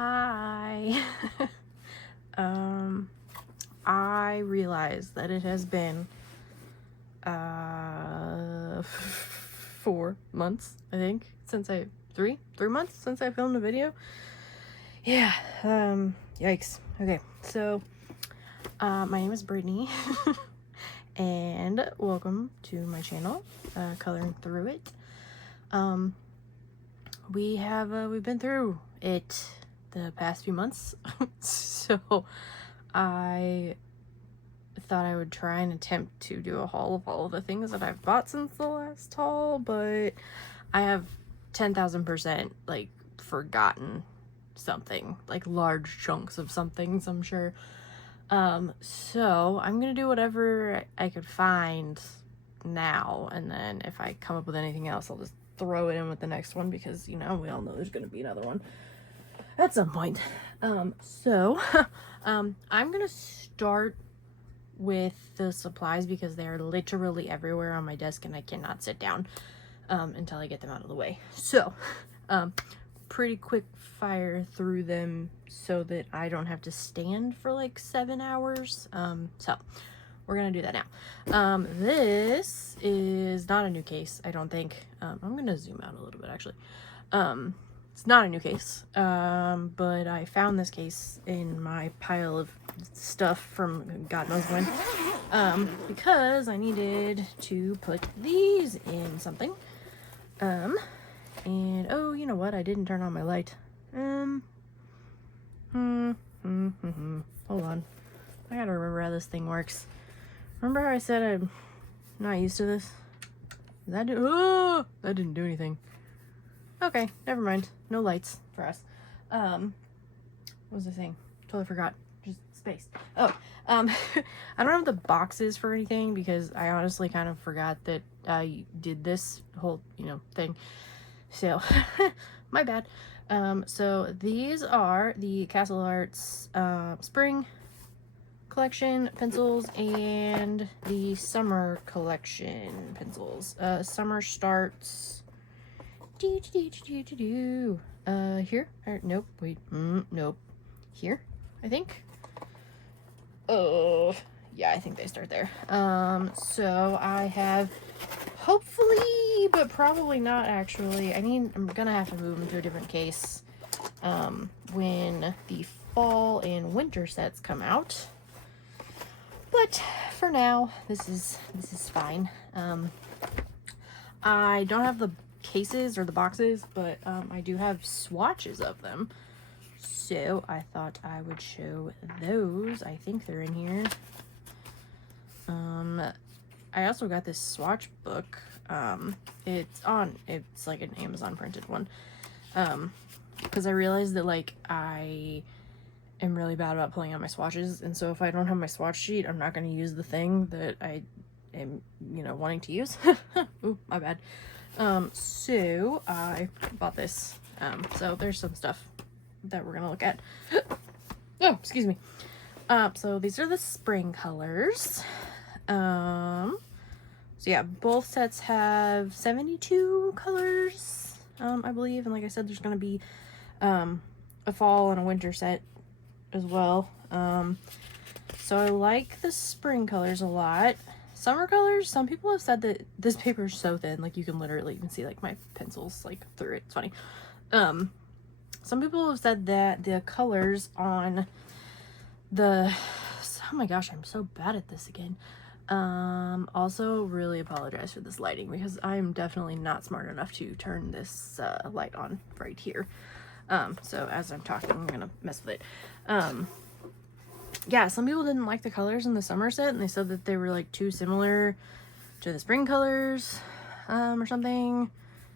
Hi. I realized that it has been 4 months, I think, since I 3 months since I filmed a video. Yeah, yikes. Okay, so my name is Brittany and welcome to my channel, Coloring Through It. We've been through it the past few months, so I thought I would try and attempt to do a haul of all of the things that I've bought since the last haul, but I have 10,000% like forgotten something, like large chunks of some things, I'm sure. So I'm gonna do whatever I could find now, and then if I come up with anything else, I'll just throw it in with the next one, because, you know, we all know there's gonna be another one at some point. I'm gonna start with the supplies because they are literally everywhere on my desk and I cannot sit down until I get them out of the way. So pretty quick fire through them so that I don't have to stand for like 7 hours. So we're gonna do that now. This is not a new case, I don't think. I'm gonna zoom out a little bit actually. It's not a new case, but I found this case in my pile of stuff from God knows when, because I needed to put these in something. And oh, you know what? I didn't turn on my light. Hold on. I gotta remember how this thing works. Remember how I said I'm not used to this? That didn't do anything. Okay, never mind. No lights for us. What was I saying? Totally forgot. Just spaced. Oh, I don't have the boxes for anything because I honestly kind of forgot that I did this whole, thing. So, my bad. So these are the Castle Arts Spring Collection pencils and the Summer Collection pencils. Summer starts here, or nope, wait, nope, here, I think. Oh, yeah, I think they start there. So I have, hopefully, but probably not actually, I'm gonna have to move them to a different case when the fall and winter sets come out. But for now, this is fine. I don't have the cases or the boxes, but I do have swatches of them, so I thought I would show those. I think they're in here. I also got this swatch book. It's like an Amazon printed one, because I realized that like I am really bad about pulling out my swatches, and so if I don't have my swatch sheet, I'm not going to use the thing that I am, wanting to use. Ooh, my bad. So I bought this. So there's some stuff that we're gonna look at. Oh, excuse me. So these are the spring colors. So yeah, both sets have 72 colors, I believe. And like I said, there's gonna be, a fall and a winter set as well. So I like the spring colors a lot. Summer colors, some people have said that this paper is so thin, like you can literally even see like my pencils like through it. It's funny. Some people have said that the colors on the, oh my gosh, I'm so bad at this again. Also really apologize for this lighting because I'm definitely not smart enough to turn this light on right here. So as I'm talking, I'm gonna mess with it. Yeah, some people didn't like the colors in the summer set, and they said that they were like too similar to the spring colors, or something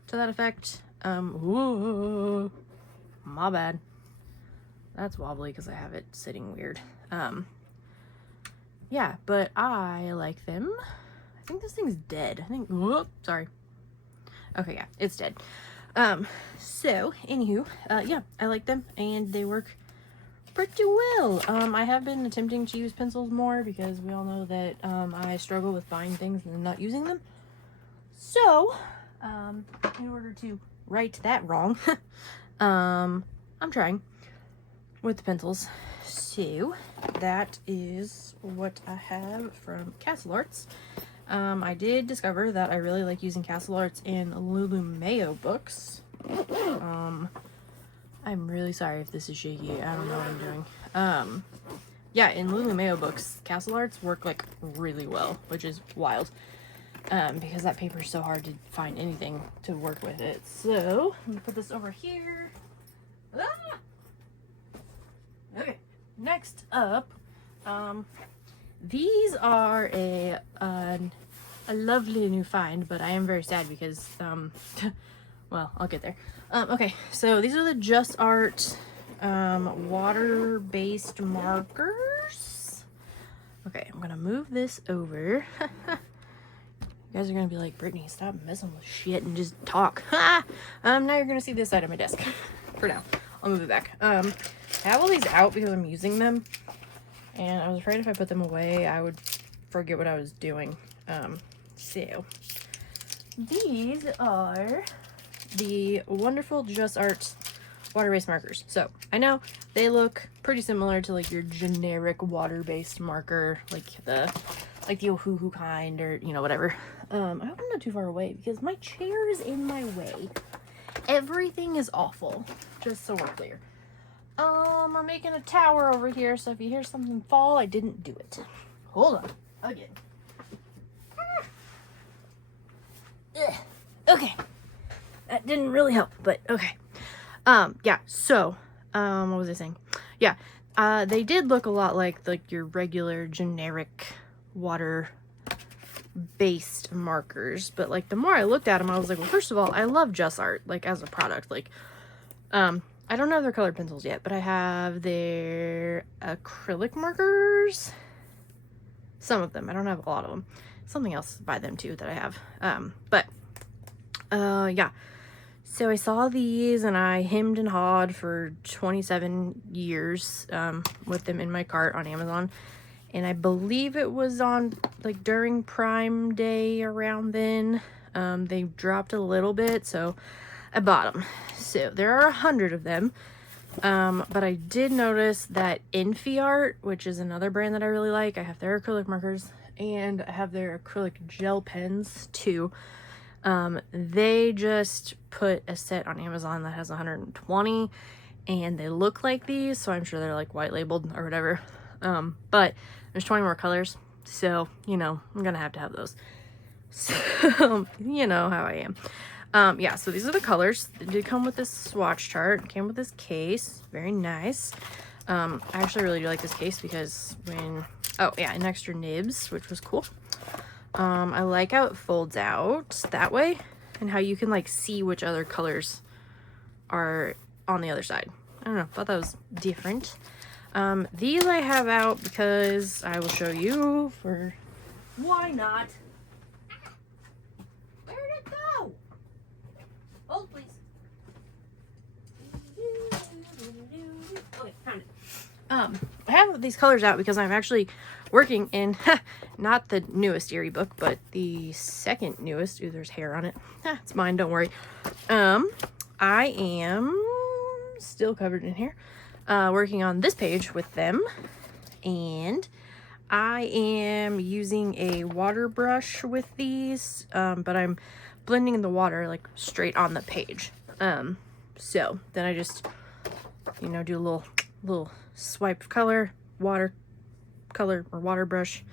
to that effect. Whoa, my bad. That's wobbly because I have it sitting weird. Yeah, but I like them. I think this thing's dead. Whoop, sorry. Okay, yeah, it's dead. So, anywho, yeah, I like them, and they work pretty well. I have been attempting to use pencils more because we all know that I struggle with buying things and not using them. So, in order to right that wrong, I'm trying. with the pencils. So that is what I have from Castle Arts. I did discover that I really like using Castle Arts in Lulu books. I'm really sorry if this is shaky. I don't know what I'm doing. Yeah, in Lulu books, Castle Arts work like really well, which is wild. Because that paper is so hard to find anything to work with it. So I'm gonna put this over here. Ah! Okay, next up, these are a lovely new find, but I am very sad because, well, I'll get there. Okay, so these are the Just Art, water-based markers. Okay, I'm gonna move this over. You guys are gonna be like, Brittany, stop messing with shit and just talk. Now you're gonna see this side of my desk. For now, I'll move it back. I have all these out because I'm using them, and I was afraid if I put them away, I would forget what I was doing. So these are the wonderful Just Art water-based markers. So I know they look pretty similar to like your generic water-based marker, like the Ohuhu kind, or you know, whatever. I hope I'm not too far away because my chair is in my way. Everything is awful, just so we're clear. I'm making a tower over here, so if you hear something fall, I didn't do it. Hold on. Again. Okay. That didn't really help, but okay. Yeah, so, what was I saying? Yeah, they did look a lot like your regular generic water-based markers, but like the more I looked at them, I was like, well, first of all, I love Just Art, like as a product. Like, I don't have their colored pencils yet, but I have their acrylic markers. Some of them. I don't have a lot of them. Something else by them too that I have. Yeah. So I saw these and I hemmed and hawed for 27 years with them in my cart on Amazon. And I believe it was on like during Prime Day around then. They dropped a little bit, so I bought them. So there are 100 of them. But I did notice that Infiart, which is another brand that I really like, I have their acrylic markers and I have their acrylic gel pens too. They just put a set on Amazon that has 120 and they look like these, so I'm sure they're like white labeled or whatever. But there's 20 more colors, so you know, I'm gonna have to have those. So you know how I am. Yeah, so these are the colors. It did come with this swatch chart. It came with this case. Very nice. I actually really do like this case because oh yeah, and extra nibs, which was cool. I like how it folds out that way and how you can like see which other colors are on the other side. I don't know, thought that was different. These I have out because I will show you for why not. Where'd it go? Hold, please. Okay, found it. I have these colors out because I'm actually working in not the newest Eerie book, but the second newest. Ooh, there's hair on it. It's mine, don't worry. I am still covered in hair, working on this page with them, and I am using a water brush with these, but I'm blending in the water like straight on the page. So then I just, you know, do a little swipe of color, water color or water brush,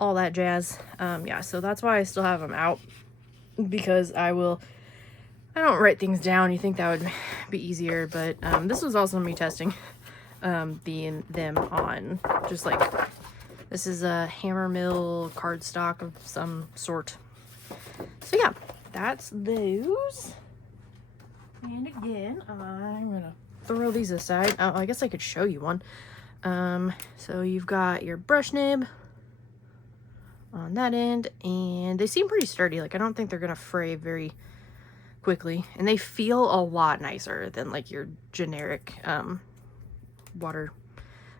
all that jazz. Yeah, so that's why I still have them out, because I don't write things down. You think that would be easier, but this was also me testing them on just like, this is a Hammermill cardstock of some sort. So yeah, that's those. And again, I'm gonna throw these aside. I guess I could show you one. So you've got your brush nib on that end, and they seem pretty sturdy. Like, I don't think they're gonna fray very quickly, and they feel a lot nicer than like your generic water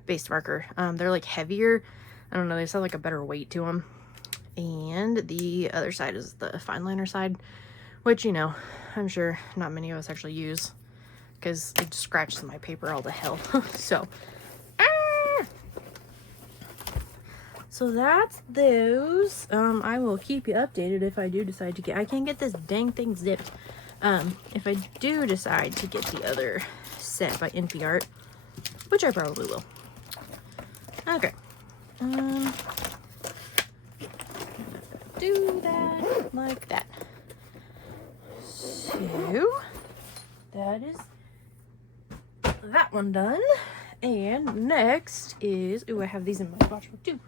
based marker. They're like heavier. I don't know, they just have like a better weight to them. And the other side is the fine liner side, which, you know, I'm sure not many of us actually use because it scratches my paper all to hell. So so that's those. I will keep you updated if I do decide to get, I can't get this dang thing zipped. If I do decide to get the other set by NPR, which I probably will. Okay. Do that like that. So that is that one done. And next is, ooh, I have these in my swatch book too.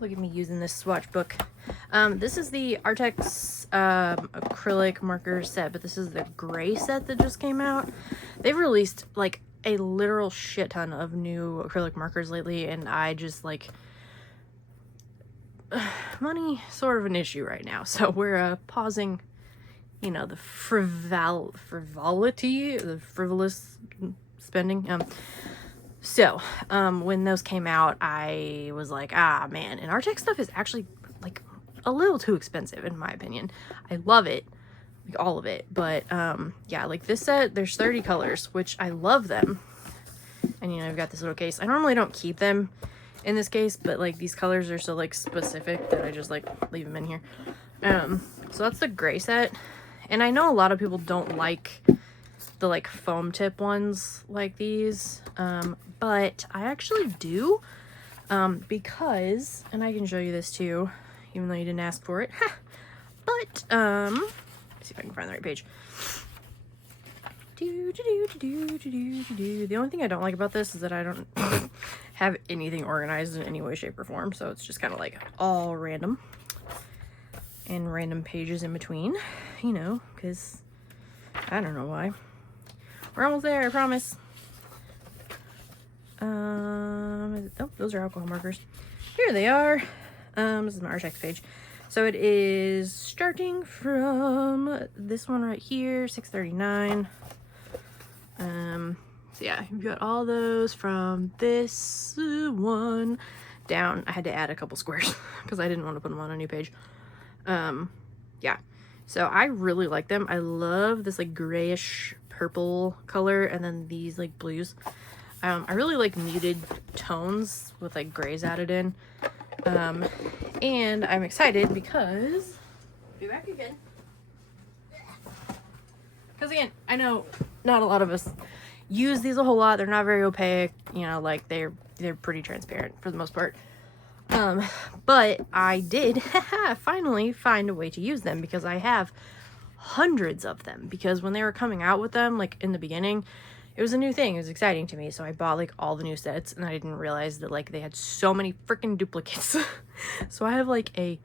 Look at me using this swatch book. This is the Artex acrylic marker set, but this is the gray set that just came out. They've released like a literal shit ton of new acrylic markers lately, and I just like, money sort of an issue right now, so we're pausing, you know, the frivolity, the frivolous spending. So when those came out, I was like, ah man, and Artex stuff is actually like a little too expensive in my opinion. I love it, like all of it, but yeah, like this set, there's 30 colors, which I love them. And you know, I've got this little case. I normally don't keep them in this case, but like these colors are so like specific that I just like leave them in here. So that's the gray set, and I know a lot of people don't like the like foam tip ones like these, but I actually do, because, and I can show you this too, even though you didn't ask for it. But let's see if I can find the right page. The only thing I don't like about this is that I don't have anything organized in any way, shape, or form, so it's just kind of like all random and random pages in between, you know, because I don't know why. We're almost there, I promise. Oh, those are alcohol markers. Here they are. This is my Artex page. So it is starting from this one right here, 639. So yeah, you've got all those from this one down. I had to add a couple squares because I didn't want to put them on a new page. Yeah, so I really like them. I love this like grayish purple color, and then these like blues. I really like muted tones with like grays added in. And I'm excited because be back again. Because again, I know not a lot of us use these a whole lot. They're not very opaque, you know, like they're pretty transparent for the most part. But I did finally find a way to use them, because I have hundreds of them, because when they were coming out with them, like in the beginning, it was a new thing. It was exciting to me. So I bought like all the new sets, and I didn't realize that like they had so many freaking duplicates. So I have like a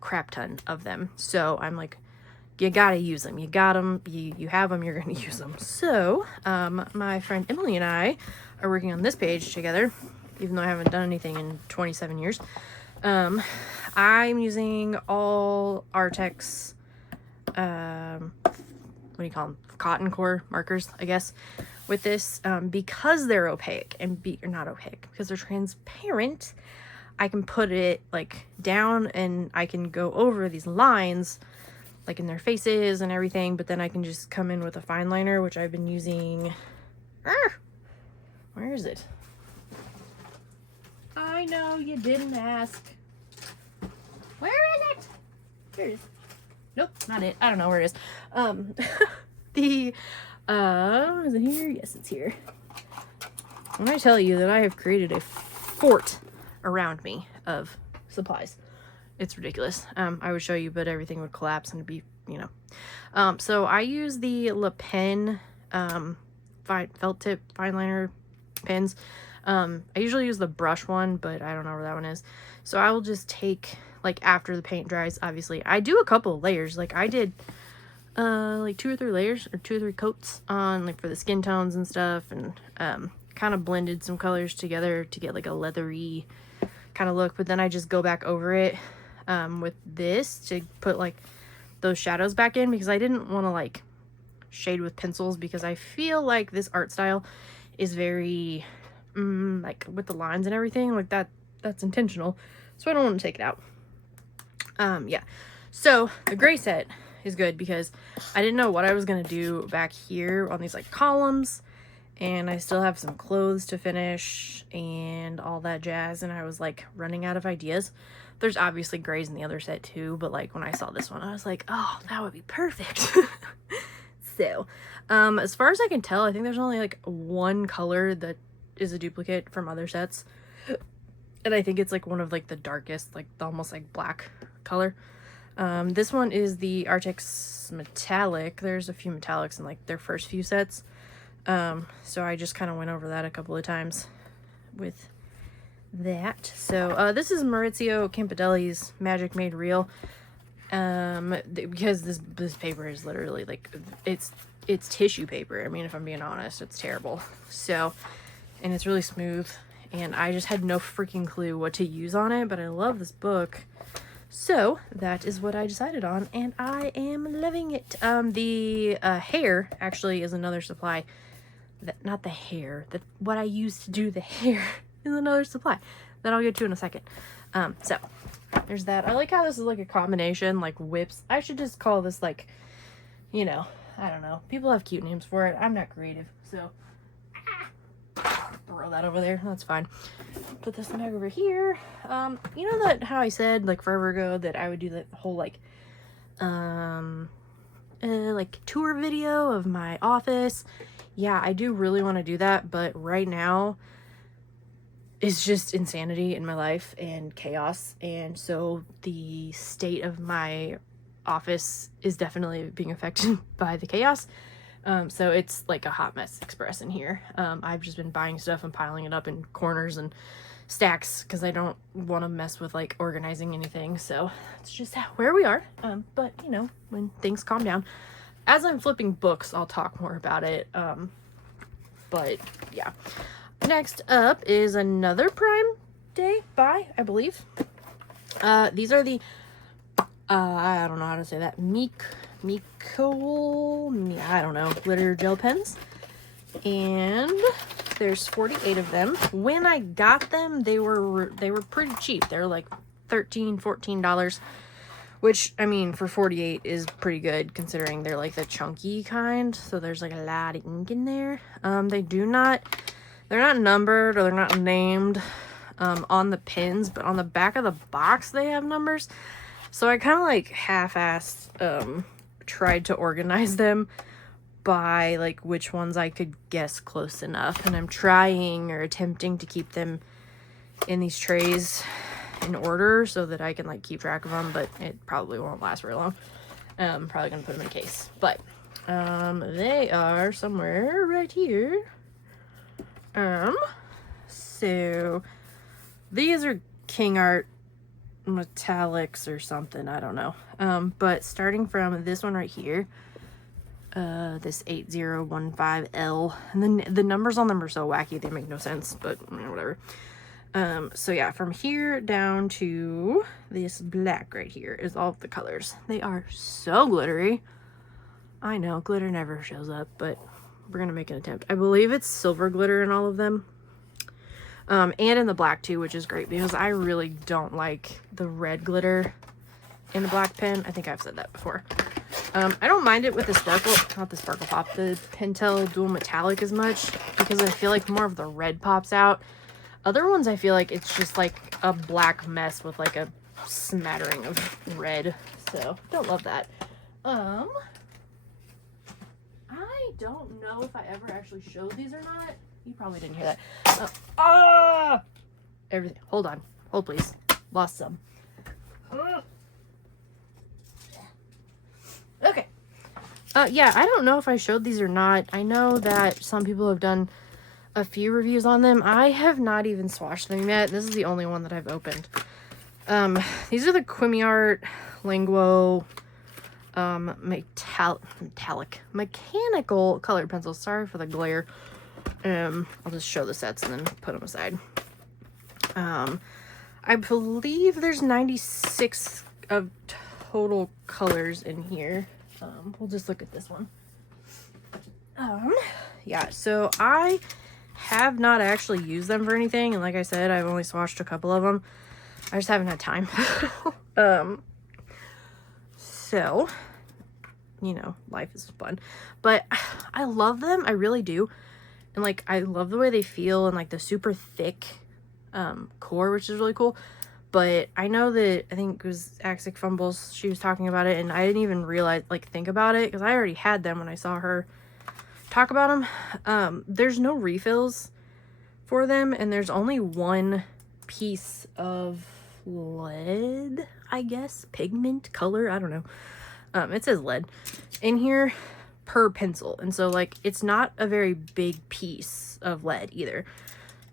crap ton of them. So I'm like, you gotta use them. You got them. You have them. You're gonna use them. So my friend Emily and I are working on this page together, even though I haven't done anything in 27 years. I'm using all Artex, what do you call them? Cotton core markers, I guess, with this, because they're opaque and or not opaque, because they're transparent. I can put it like down and I can go over these lines like in their faces and everything, but then I can just come in with a fine liner, which I've been using. Where is it? I know you didn't ask. Where is it? Here it is. Nope, not it. I don't know where it is. Is it here? Yes, it's here. When I tell you that I have created a fort around me of supplies, it's ridiculous. I would show you, but everything would collapse and it'd be, you know. So I use the Le Pen felt tip fine liner pens. I usually use the brush one, but I don't know where that one is. So I will just take, like after the paint dries, obviously, I do a couple of layers. Like I did like 2 or 3 layers or 2 or 3 coats on like for the skin tones and stuff, and kind of blended some colors together to get like a leathery kind of look. But then I just go back over it with this to put like those shadows back in, because I didn't want to like shade with pencils, because I feel like this art style is very like with the lines and everything like that's intentional, so I don't want to take it out. Yeah, so the gray set is good because I didn't know what I was going to do back here on these like columns, and I still have some clothes to finish and all that jazz, and I was like running out of ideas. There's obviously grays in the other set too, but like when I saw this one, I was like, oh, that would be perfect. So, as far as I can tell, I think there's only like one color that is a duplicate from other sets. And I think it's like one of like the darkest, like the almost like black color. This one is the Artex Metallic. There's a few metallics in like their first few sets. So I just kind of went over that a couple of times with that. So this is Maurizio Campidelli's Magic Made Real. Because this paper is literally like it's tissue paper. I mean, if I'm being honest, it's terrible. So, and it's really smooth, and I just had no freaking clue what to use on it, but I love this book. So that is what I decided on, and I am loving it. The hair actually is another supply. Not the hair, what I use to do the hair is another supply that I'll get to in a second. So there's that. I like how this is like a combination, like whips. I should just call this like, you know, I don't know. People have cute names for it. I'm not creative, so throw that over there. That's fine. Put this one back over here. You know that how I said like forever ago that I would do the whole like tour video of my office. Yeah, I do really want to do that, but right now it's just insanity in my life and chaos, and so the state of my office is definitely being affected by the chaos. So it's like a hot mess express in here. I've just been buying stuff and piling it up in corners and stacks because I don't want to mess with like organizing anything. So it's just where we are. But you know, when things calm down, as I'm flipping books, I'll talk more about it. But yeah. Next up is another Prime Day buy, I believe. These are the I don't know how to say that. I don't know, glitter gel pens. And there's 48 of them. When I got them, they were pretty cheap. They're like $13-14, which I mean for 48 is pretty good considering they're like the chunky kind. So there's like a lot of ink in there. They're not numbered or they're not named on the pins, but on the back of the box they have numbers. So I kind of like half-assed tried to organize them by like which ones I could guess close enough, and I'm trying or attempting to keep them in these trays in order so that I can like keep track of them, but it probably won't last very long. Probably gonna put them in a case, but they are somewhere right here. So these are King Art metallics or something, I don't know. But starting from this one right here, this 8015L, and then the numbers on them are so wacky they make no sense, but whatever. So yeah, from here down to this black right here is all of the colors. They are so glittery. I know glitter never shows up, but we're gonna make an attempt. I believe it's silver glitter in all of them. And in the black too, which is great because I really don't like the red glitter in the black pen. I think I've said that before. I don't mind it with the sparkle, not the Sparkle Pop, the Pentel Dual Metallic as much because I feel like more of the red pops out. Other ones I feel like it's just like a black mess with like a smattering of red. So don't love that. I don't know if I ever actually showed these or not. You probably didn't hear that. Everything. Hold on. Hold, please. Lost some. Okay. Yeah, I don't know if I showed these or not. I know that some people have done a few reviews on them. I have not even swatched them yet. This is the only one that I've opened. These are the Quimiart Linguo metallic mechanical colored pencils. Sorry for the glare. I'll just show the sets and then put them aside. I believe there's 96 of total colors in here. We'll just look at this one. Yeah, so I have not actually used them for anything, and like I said, I've only swatched a couple of them. I just haven't had time. So you know, life is fun. But I love them. I really do. And like, I love the way they feel and like the super thick core, which is really cool. But I know that, I think it was Axic Fumbles, she was talking about it, and I didn't even realize, like, think about it, because I already had them when I saw her talk about them. There's no refills for them, and there's only one piece of lead, I guess, pigment, color, I don't know. It says lead in here per pencil, and so, like, it's not a very big piece of lead either.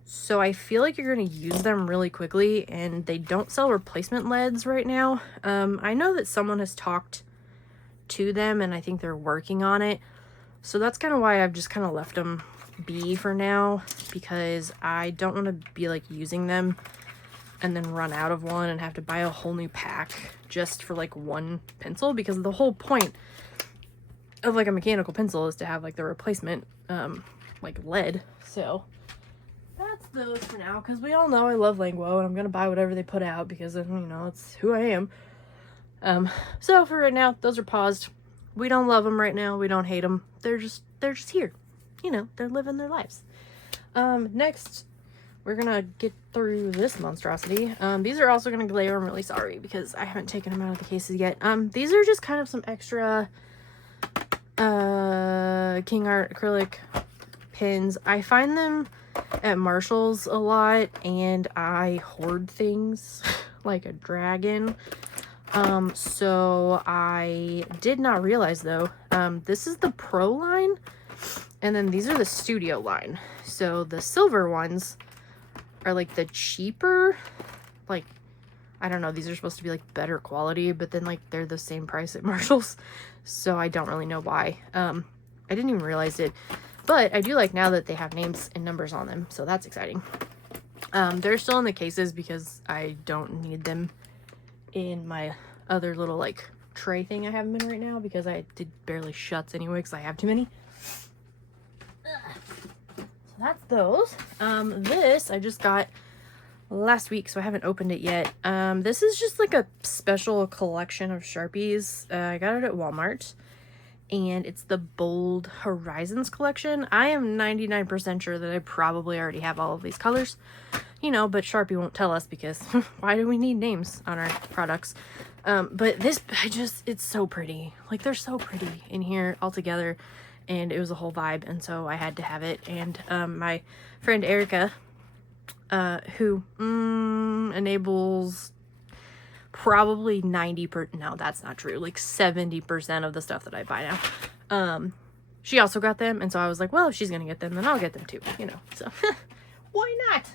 So I feel like you're going to use them really quickly, and they don't sell replacement leads right now. I know that someone has talked to them, and I think they're working on it. So that's kind of why I've just kind of left them be for now, because I don't want to be like using them and then run out of one and have to buy a whole new pack just for like one pencil, because the whole point of like a mechanical pencil is to have like the replacement like lead. So that's those for now, because we all know I love Langwo, and I'm gonna buy whatever they put out because, you know, it's who I am. So for right now, those are paused. We don't love them right now. We don't hate them. They're just here. You know, they're living their lives. Next, we're gonna get through this monstrosity. These are also gonna glare. I'm really sorry because I haven't taken them out of the cases yet. These are just kind of some extra King Art acrylic pins. I find them at Marshall's a lot, and I hoard things like a dragon. So I did not realize though, this is the Pro line, and then these are the Studio line. So the silver ones are like the cheaper, like, I don't know, these are supposed to be like better quality, but then like they're the same price at Marshall's, so I don't really know why. I didn't even realize it. But I do like now that they have names and numbers on them, so that's exciting. They're still in the cases because I don't need them in my other little, like, tray thing I have them in right now, because I did barely shuts anyway because I have too many. So that's those. This I just got last week, so I haven't opened it yet. This is just like a special collection of Sharpies. I got it at Walmart, and it's the Bold Horizons collection. I am 99% sure that I probably already have all of these colors, you know, but Sharpie won't tell us because why do we need names on our products? But this, it's so pretty. Like, they're so pretty in here all together, and it was a whole vibe, and so I had to have it. And my friend Erica, who enables probably 90%, no, that's not true, like 70% of the stuff that I buy now. She also got them, and so I was like, well, if she's gonna get them, then I'll get them too, you know, so why not?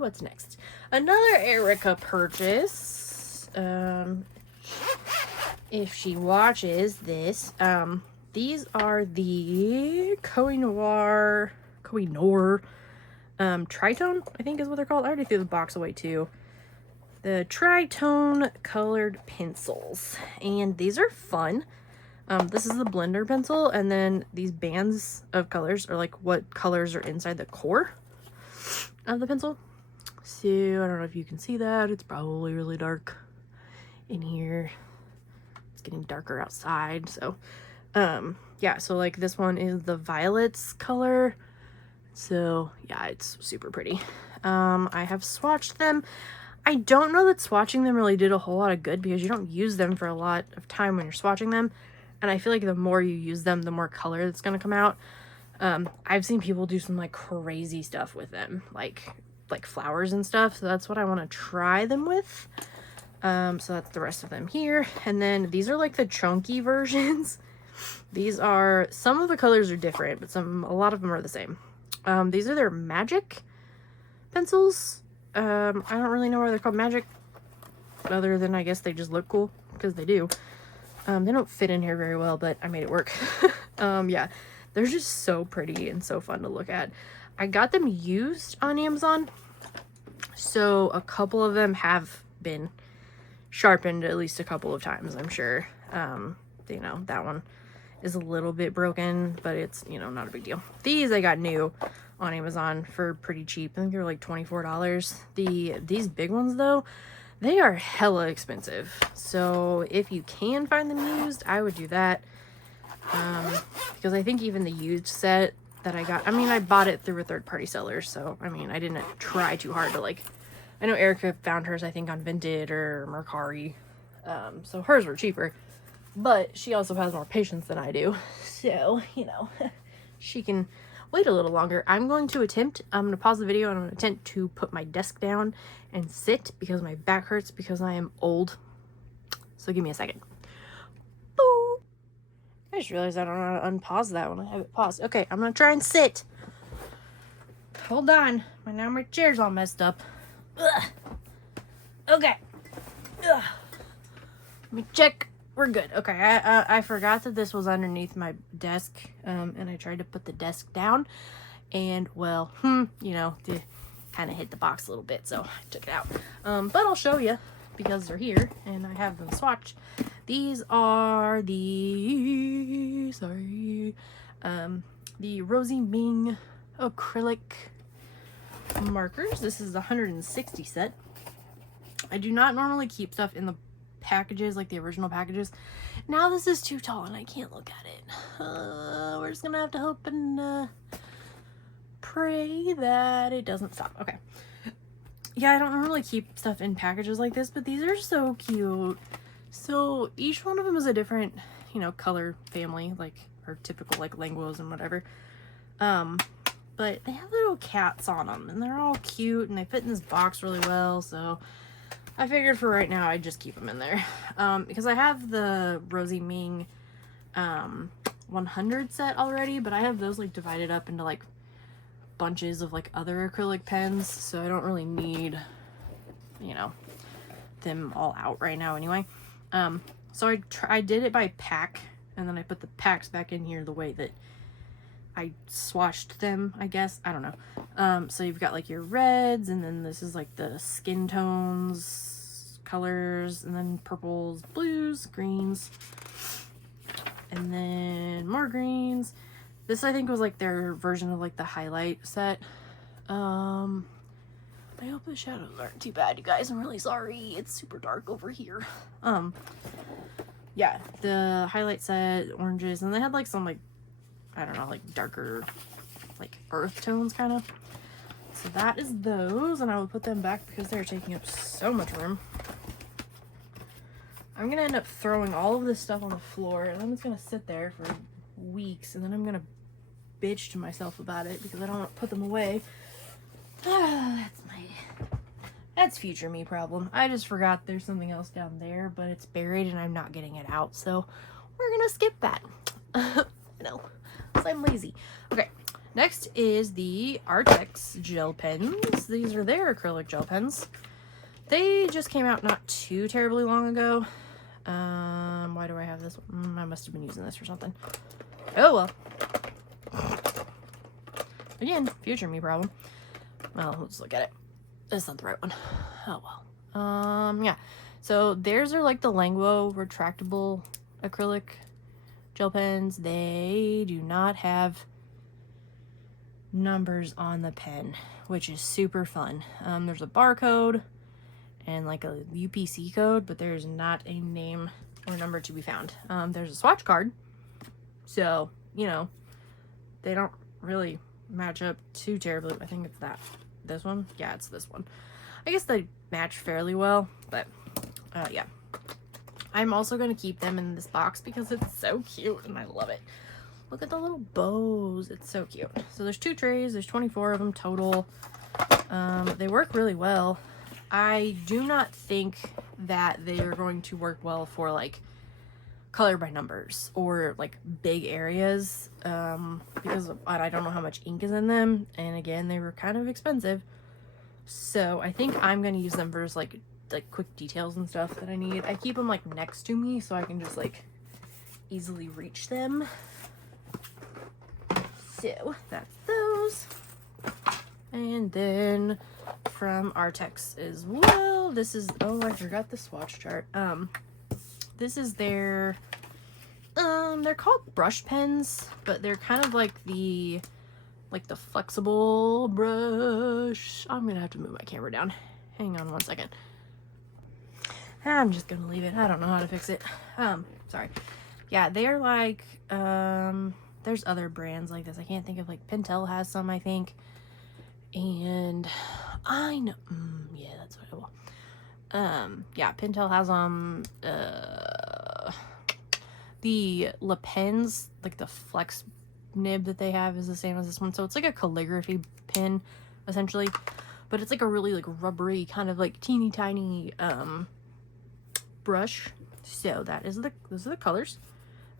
What's next? Another Erica purchase. If she watches this, these are the Koh-i-Noor Tritone, I think is what they're called. I already threw the box away too. The Tritone colored pencils, and these are fun. This is the blender pencil, and then these bands of colors are like what colors are inside the core of the pencil. So I don't know if you can see that. It's probably really dark in here. It's getting darker outside. So yeah, so like this one is the violets color. So yeah, it's super pretty. I have swatched them. I don't know that swatching them really did a whole lot of good, because you don't use them for a lot of time when you're swatching them. And I feel like the more you use them, the more color that's going to come out. I've seen people do some like crazy stuff with them, like flowers and stuff. So that's what I want to try them with. So that's the rest of them here. And then these are like the chunky versions. These are, some of the colors are different, but a lot of them are the same. These are their magic pencils. I don't really know why they're called magic, other than I guess they just look cool, because they do. They don't fit in here very well, but I made it work. Yeah, they're just so pretty and so fun to look at. I got them used on Amazon, so a couple of them have been sharpened at least a couple of times, I'm sure. You know, that one is a little bit broken, but it's, you know, not a big deal. These I got new on Amazon for pretty cheap. I think they were like $24. These big ones though, they are hella expensive. So if you can find them used, I would do that. Because I think even the used set that I got, I mean, I bought it through a third-party seller, so, I mean, I didn't try too hard to, like, I know Erica found hers, I think, on Vinted or Mercari, so hers were cheaper, but she also has more patience than I do, so, you know, she can wait a little longer. I'm going to pause the video, and I'm going to attempt to put my desk down and sit, because my back hurts, because I am old, so give me a second. Boo! I just realized I don't know how to unpause that when I have it paused. Okay, I'm gonna try and sit. Hold on. Now my chair's all messed up. Ugh. Okay. Ugh. Let me check. We're good. Okay, I forgot that this was underneath my desk, and I tried to put the desk down, and, well, you know, kind of hit the box a little bit, so I took it out. But I'll show you, because they're here, and I have them swatched. These are the, the Rosie Ming acrylic markers. This is the 160 set. I do not normally keep stuff in the packages, like the original packages. Now this is too tall and I can't look at it. We're just gonna have to hope and pray that it doesn't stop. Okay. Yeah, I don't normally keep stuff in packages like this, but these are so cute. So each one of them is a different, you know, color family, like, or typical, like, linguos and whatever. But they have little cats on them, and they're all cute, and they fit in this box really well, so I figured for right now I'd just keep them in there. Because I have the Rosie Ming 100 set already, but I have those, like, divided up into, like, bunches of, like, other acrylic pens, so I don't really need, you know, them all out right now anyway. So I did it by pack, and then I put the packs back in here the way that I swatched them, I guess. I don't know. So you've got, like, your reds, and then this is, like, the skin tones, colors, and then purples, blues, greens, and then more greens. This, I think, was, like, their version of, like, the highlight set. I hope the shadows aren't too bad, you guys. I'm really sorry. It's super dark over here. Yeah, the highlight set, oranges, and they had, like, some, like, I don't know, like, darker, like, earth tones, kind of. So that is those, and I will put them back because they're taking up so much room. I'm gonna end up throwing all of this stuff on the floor, and I'm just gonna sit there for weeks, and then I'm gonna bitch to myself about it because I don't want to put them away. That's future me problem. I just forgot there's something else down there, but it's buried and I'm not getting it out, so we're gonna skip that. No, because I'm lazy. Okay, next is the Artex gel pens. These are their acrylic gel pens. They just came out not too terribly long ago. Why do I have this one? I must have been using this or something. Oh well. Again, future me problem. Well, let's look at it. That's not the right one. Oh well. Yeah. So theirs are like the Languo retractable acrylic gel pens. They do not have numbers on the pen, which is super fun. There's a barcode and like a UPC code, but there's not a name or number to be found. There's a swatch card, so, you know, they don't really match up too terribly. I think it's this one. Yeah, it's this one. I guess they match fairly well, but yeah. I'm also going to keep them in this box because it's so cute and I love it. Look at the little bows. It's so cute. So there's 2 trays. There's 24 of them total. They work really well. I do not think that they are going to work well for like color by numbers or like big areas, because I don't know how much ink is in them, and again, they were kind of expensive, so I think I'm going to use them for just like quick details and stuff that I need. I keep them like next to me so I can just like easily reach them. So that's those. And then from Artex as well, this is, oh, I forgot the swatch chart. This is their, they're called brush pens, but they're kind of like the flexible brush. I'm gonna have to move my camera down. Hang on one second. I'm just gonna leave it. I don't know how to fix it. Sorry. Yeah, they're like, there's other brands like this. I can't think of, like, Pentel has some, I think. And I know, yeah, that's what I will. Yeah, Pentel has, the Le Pens, like the flex nib that they have is the same as this one. So it's like a calligraphy pen, essentially. But it's like a really, like, rubbery, kind of, like, teeny tiny, brush. So those are the colors.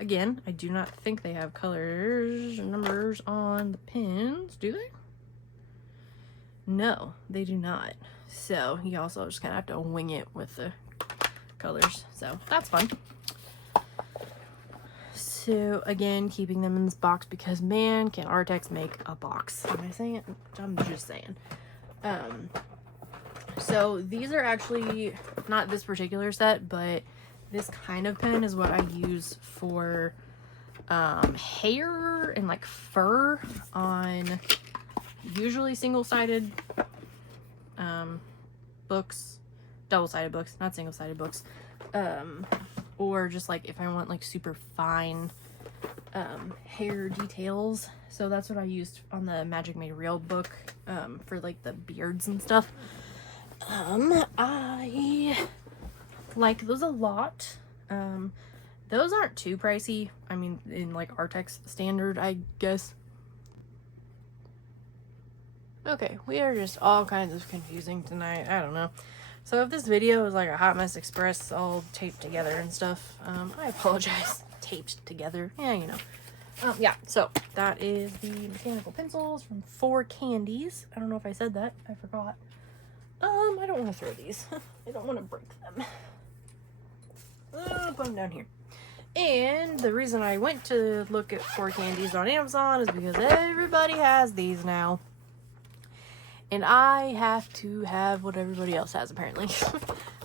Again, I do not think they have colors numbers on the pins, do they? No, they do not. So you also just kind of have to wing it with the colors. So that's fun. So again, keeping them in this box because, man, can Artex make a box. Am I saying it? I'm just saying. So these are actually not this particular set, but this kind of pen is what I use for hair and like fur on usually single-sided books, double-sided books, not single-sided books, or just like if I want like super fine hair details. So that's what I used on the Magic Made Real book for like the beards and stuff. I like those a lot. Those aren't too pricey. I mean, in like Artex standard, I guess. Okay, we are just all kinds of confusing tonight. I don't know. So if this video is like a Hot Mess Express all taped together and stuff, I apologize. Taped together. Yeah, you know. Yeah, so that is the mechanical pencils from 4Candies. I don't know if I said that. I forgot. I don't want to throw these. I don't want to break them. Put them down here. And the reason I went to look at 4Candies on Amazon is because everybody has these now. And I have to have what everybody else has, apparently.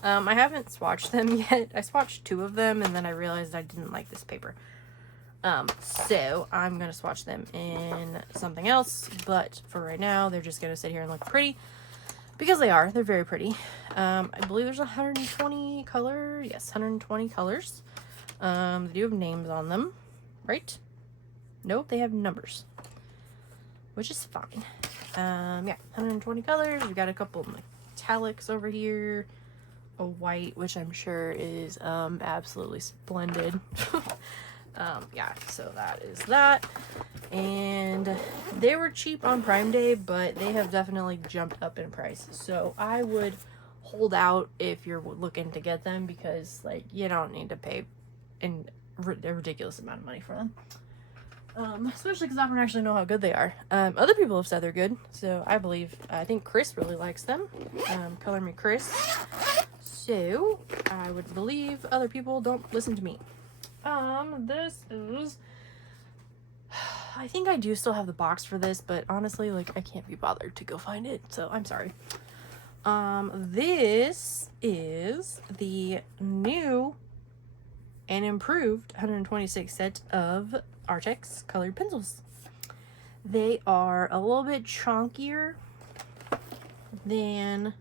I haven't swatched them yet. I swatched 2 of them, and then I realized I didn't like this paper. So I'm going to swatch them in something else. But for right now, they're just going to sit here and look pretty. Because they are. They're very pretty. I believe there's 120 colors. Yes, 120 colors. They do have names on them, right? Nope, they have numbers, which is fine. Yeah, 120 colors. We've got a couple metallics over here. A white, which I'm sure is absolutely splendid. Yeah, so that is that. And they were cheap on Prime Day, but they have definitely jumped up in price. So I would hold out if you're looking to get them, because like you don't need to pay a ridiculous amount of money for them. Especially because I don't actually know how good they are. Other people have said they're good, so I think Chris really likes them. Color Me Chris. So I would believe other people don't listen to me. This is, I think I do still have the box for this, but honestly, like, I can't be bothered to go find it, so I'm sorry. This is the new and improved 126 set of Artex colored pencils. They are a little bit chunkier than,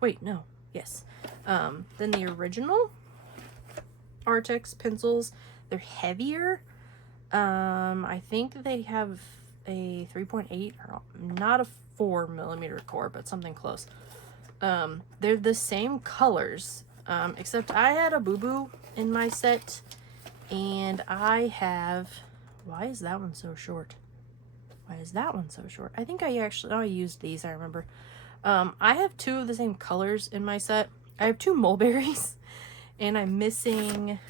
than the original Artex pencils. They're heavier. I think they have a 3.8, or not a 4mm core, but something close. They're the same colors, except I had a boo-boo in my set, and I have, why is that one so short? Why is that one so short? I think I used these, I remember. I have 2 of the same colors in my set. I have 2 mulberries, and I'm missing,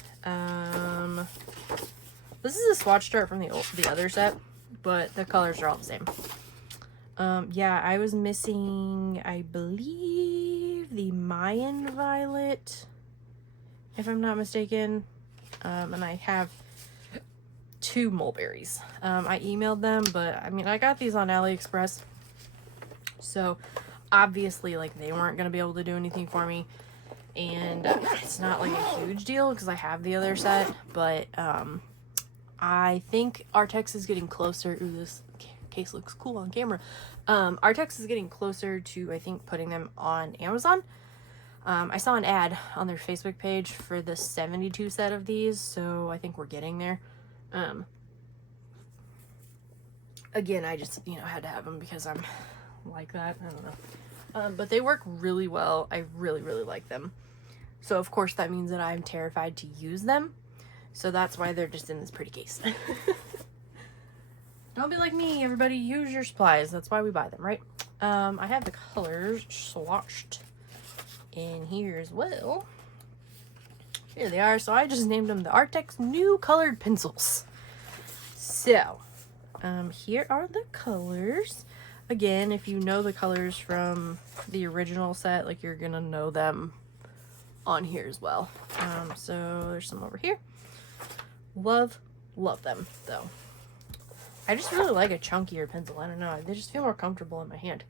this is a swatch chart from the other set, but the colors are all the same. Yeah, I was missing, I believe, the Mayan Violet, if I'm not mistaken. And I have 2 mulberries. I emailed them, but I mean, I got these on AliExpress, so obviously, like, they weren't going to be able to do anything for me. And it's not like a huge deal because I have the other set, but I think Artex is getting closer. Ooh, this case looks cool on camera. Artex is getting closer to, I think, putting them on Amazon. I saw an ad on their Facebook page for the 72 set of these, so I think we're getting there. Again, I just, you know, had to have them because I'm like that. I don't know. But they work really well. I really, really like them. So, of course, that means that I'm terrified to use them. So that's why they're just in this pretty case. Don't be like me, everybody. Use your supplies. That's why we buy them, right? I have the colors swatched in here as well. Here they are. So I just named them the Artex New Colored Pencils. So, here are the colors. Again, if you know the colors from the original set, like, you're gonna know them on here as well. So there's some over here. Love them, though. I just really like a chunkier pencil. I don't know. They just feel more comfortable in my hand.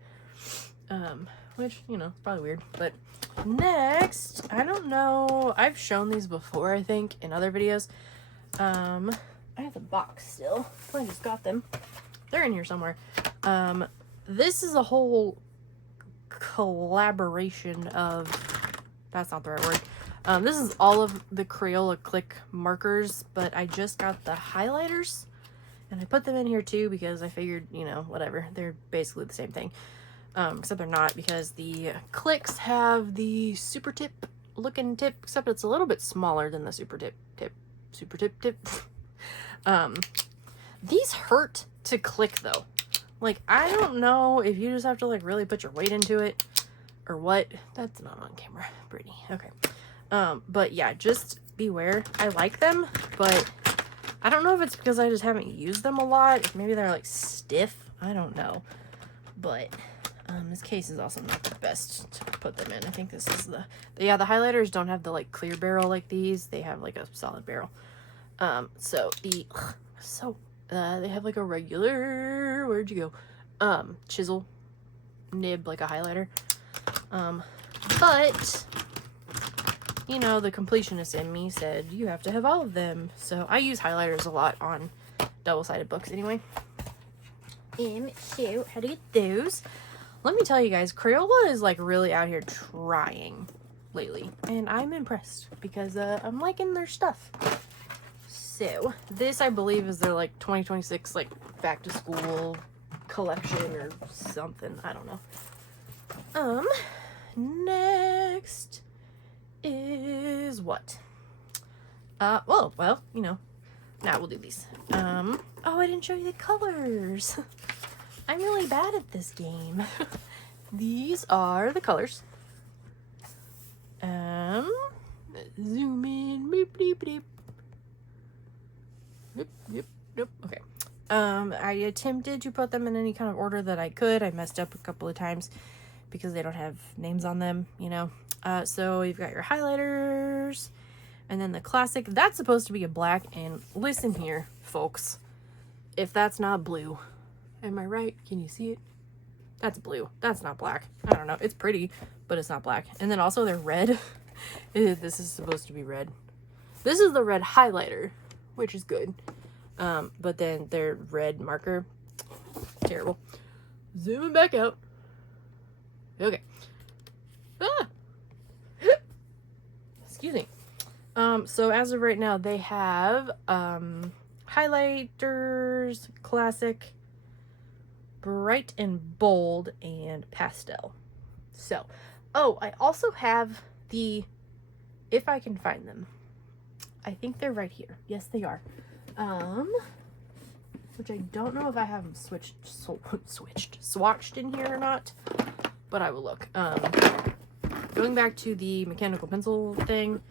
Which, you know, probably weird. But next, I don't know. I've shown these before, I think, in other videos. I have the box still. I just got them. They're in here somewhere. This is a whole collaboration of... That's not the right word. This is all of the Crayola Click markers, but I just got the highlighters. And I put them in here too because I figured, you know, whatever. They're basically the same thing. Except they're not, because the Clicks have the super tip looking tip, except it's a little bit smaller than the super tip. These hurt to click though. Like, I don't know if you just have to like really put your weight into it or what. That's not on camera, Brittany. Okay. But yeah, just beware. I like them, but I don't know if it's because I just haven't used them a lot. If maybe they're like stiff. I don't know. But this case is also not the best to put them in. I think this is the highlighters don't have the like clear barrel like these. They have like a solid barrel. So they have like a regular, where'd you go? Chisel nib, like a highlighter. But you know, the completionist in me said you have to have all of them. So I use highlighters a lot on double-sided books anyway. So how to get those? Let me tell you guys, Crayola is like really out here trying lately, and I'm impressed because I'm liking their stuff. So this, I believe, is their like 2026 like back to school collection or something. I don't know. Next is what? Well, you know, now we'll do these. Oh, I didn't show you the colors. I'm really bad at this game. These are the colors. Zoom in. Beep, beep, beep. Yep. Okay. I attempted to put them in any kind of order that I could. I messed up a couple of times because they don't have names on them, you know. So you've got your highlighters, and then the classic. That's supposed to be a black, and listen here, folks. If that's not blue, am I right? Can you see it? That's blue. That's not black. I don't know. It's pretty, but it's not black. And then also they're red. This is supposed to be red. This is the red highlighter, which is good. But then their red marker, terrible. Zooming back out. Okay. Excuse me. So as of right now, they have highlighters, classic, bright and bold, and pastel. So, oh, I also have the, if I can find them, I think they're right here. Yes, they are. Which I don't know if I have them swatched in here or not, but I will look. Going back to the mechanical pencil thing,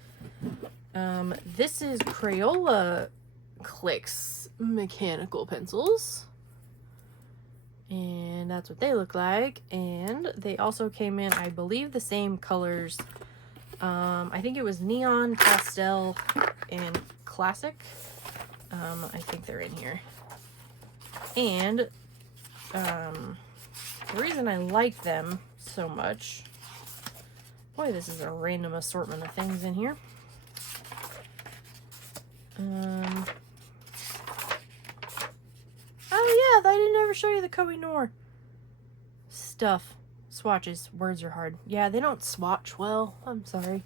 this is Crayola Clicks mechanical pencils, and that's what they look like. And they also came in, I believe, the same colors. I think it was neon, pastel, and classic. I think they're in here. And the reason I like them so much, boy, this is a random assortment of things in here. Oh yeah, I didn't ever show you the Koh-i Noor stuff. Swatches. Words are hard. Yeah, they don't swatch well. I'm sorry.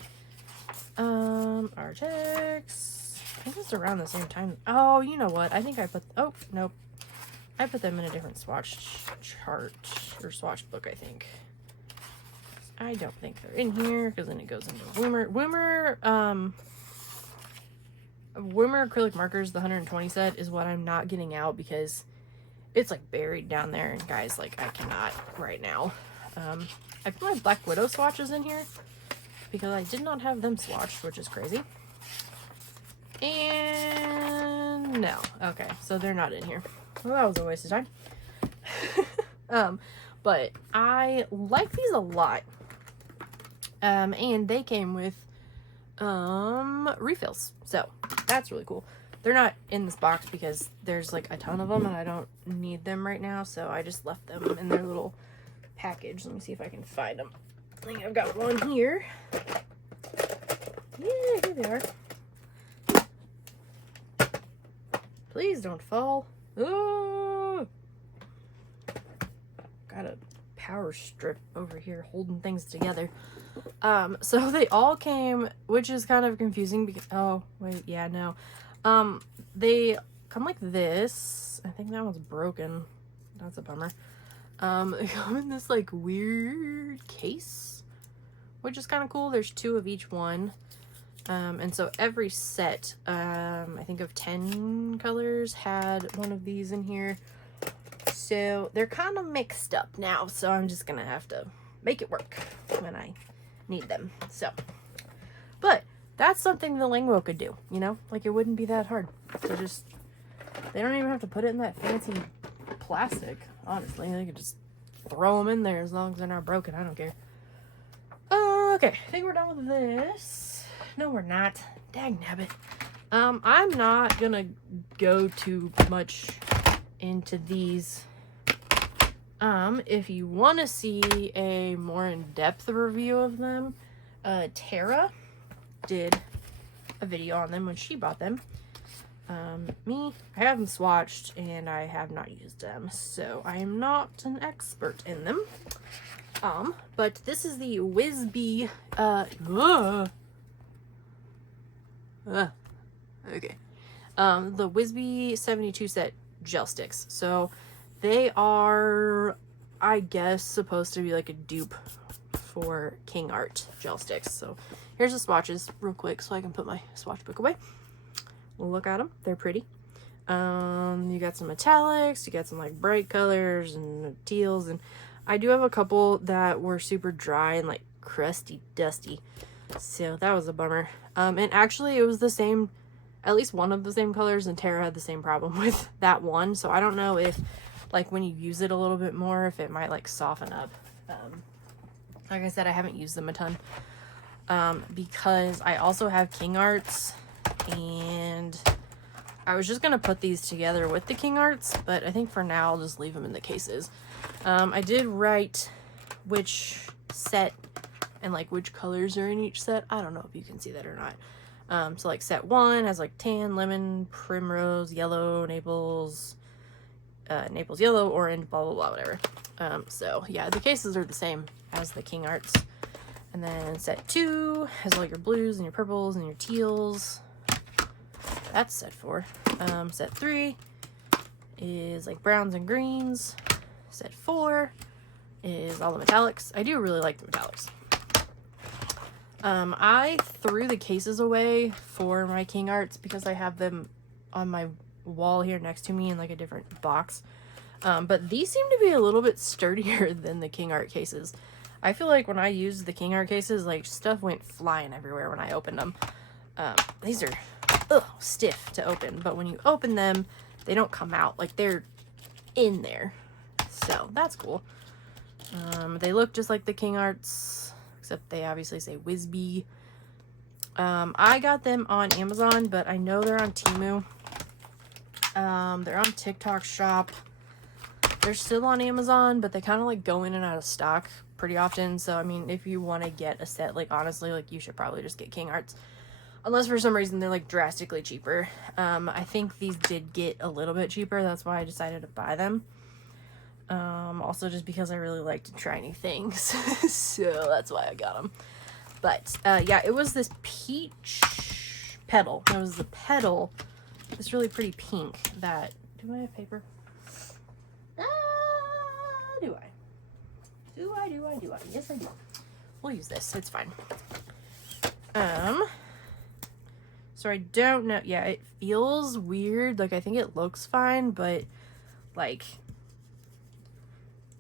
Artex. I think it's around the same time. Oh, you know what? I think I put... Oh, nope. I put them in a different swatch chart. Or swatch book, I think. I don't think they're in here, because then it goes into Woomer. Woomer acrylic markers, the 120 set, is what I'm not getting out because it's like buried down there, and guys, like, I cannot right now. I put my Black Widow swatches in here because I did not have them swatched, which is crazy. And no. Okay, so they're not in here. Well, that was a waste of time. But I like these a lot. And they came with refills, so that's really cool. They're not in this box because there's like a ton of them and I don't need them right now, so I just left them in their little package. Let me see if I can find them. I think I've got one here. Yeah, here they are. Please don't fall. Oh! Got a power strip over here holding things together. So they all came, which is kind of confusing because, oh, wait, yeah, no. They come like this. I think that one's broken. That's a bummer. They come in this, like, weird case, which is kind of cool. There's 2 of each one. And so every set, I think of 10 colors had one of these in here. So they're kind of mixed up now, so I'm just gonna have to make it work when I need them. So, but that's something the Linguo could do, you know? Like, it wouldn't be that hard to just, they don't even have to put it in that fancy plastic, honestly. They could just throw them in there as long as they're not broken. I don't care. Okay, I think we're done with this. No, we're not. Dagnabbit. I'm not gonna go too much into these. If you want to see a more in-depth review of them, Tara did a video on them when she bought them. Me, I have them swatched and I have not used them, so I am not an expert in them. But this is the Whizbee, okay. The Whizbee 72 set gel sticks. So they are, I guess, supposed to be like a dupe for King Art gel sticks. So here's the swatches real quick so I can put my swatch book away. We'll look at them. They're pretty. You got some metallics, you got some like bright colors and teals, and I do have a couple that were super dry and like crusty, dusty. So that was a bummer. And actually it was the same, at least one of the same colors, and Tara had the same problem with that one. So I don't know if, like, when you use it a little bit more, if it might like soften up. Like I said, I haven't used them a ton. Because I also have King Arts, and I was just gonna put these together with the King Arts, but I think for now I'll just leave them in the cases. I did write which set and like which colors are in each set. I don't know if you can see that or not. So like set 1 has like tan, lemon, primrose, yellow, Naples, Naples yellow, orange, blah blah blah, whatever. So yeah, the cases are the same as the King Arts. And then set 2 has all your blues and your purples and your teals. That's set 4. Set 3 is like browns and greens. Set 4 is all the metallics. I do really like the metallics. I threw the cases away for my King Arts because I have them on my wall here next to me in like a different box. But these seem to be a little bit sturdier than the King Art cases. I feel like when I used the King Art cases, like, stuff went flying everywhere when I opened them. These are stiff to open, but when you open them, they don't come out. Like, they're in there. So, that's cool. They look just like the King Arts, except they obviously say Whizbee. I got them on Amazon, but I know they're on Temu. They're on TikTok Shop. They're still on Amazon, but they kind of like go in and out of stock pretty often. So, I mean, if you want to get a set, like, honestly, like, you should probably just get King Arts. Unless for some reason they're like drastically cheaper. I think these did get a little bit cheaper. That's why I decided to buy them. Also just because I really like to try new things. So that's why I got them. But, yeah, it was this peach petal. It was the petal, this really pretty pink that, do I have paper? Do I? Do I? Yes, I do. We'll use this. It's fine. So I don't know. Yeah, it feels weird. Like, I think it looks fine, but, like,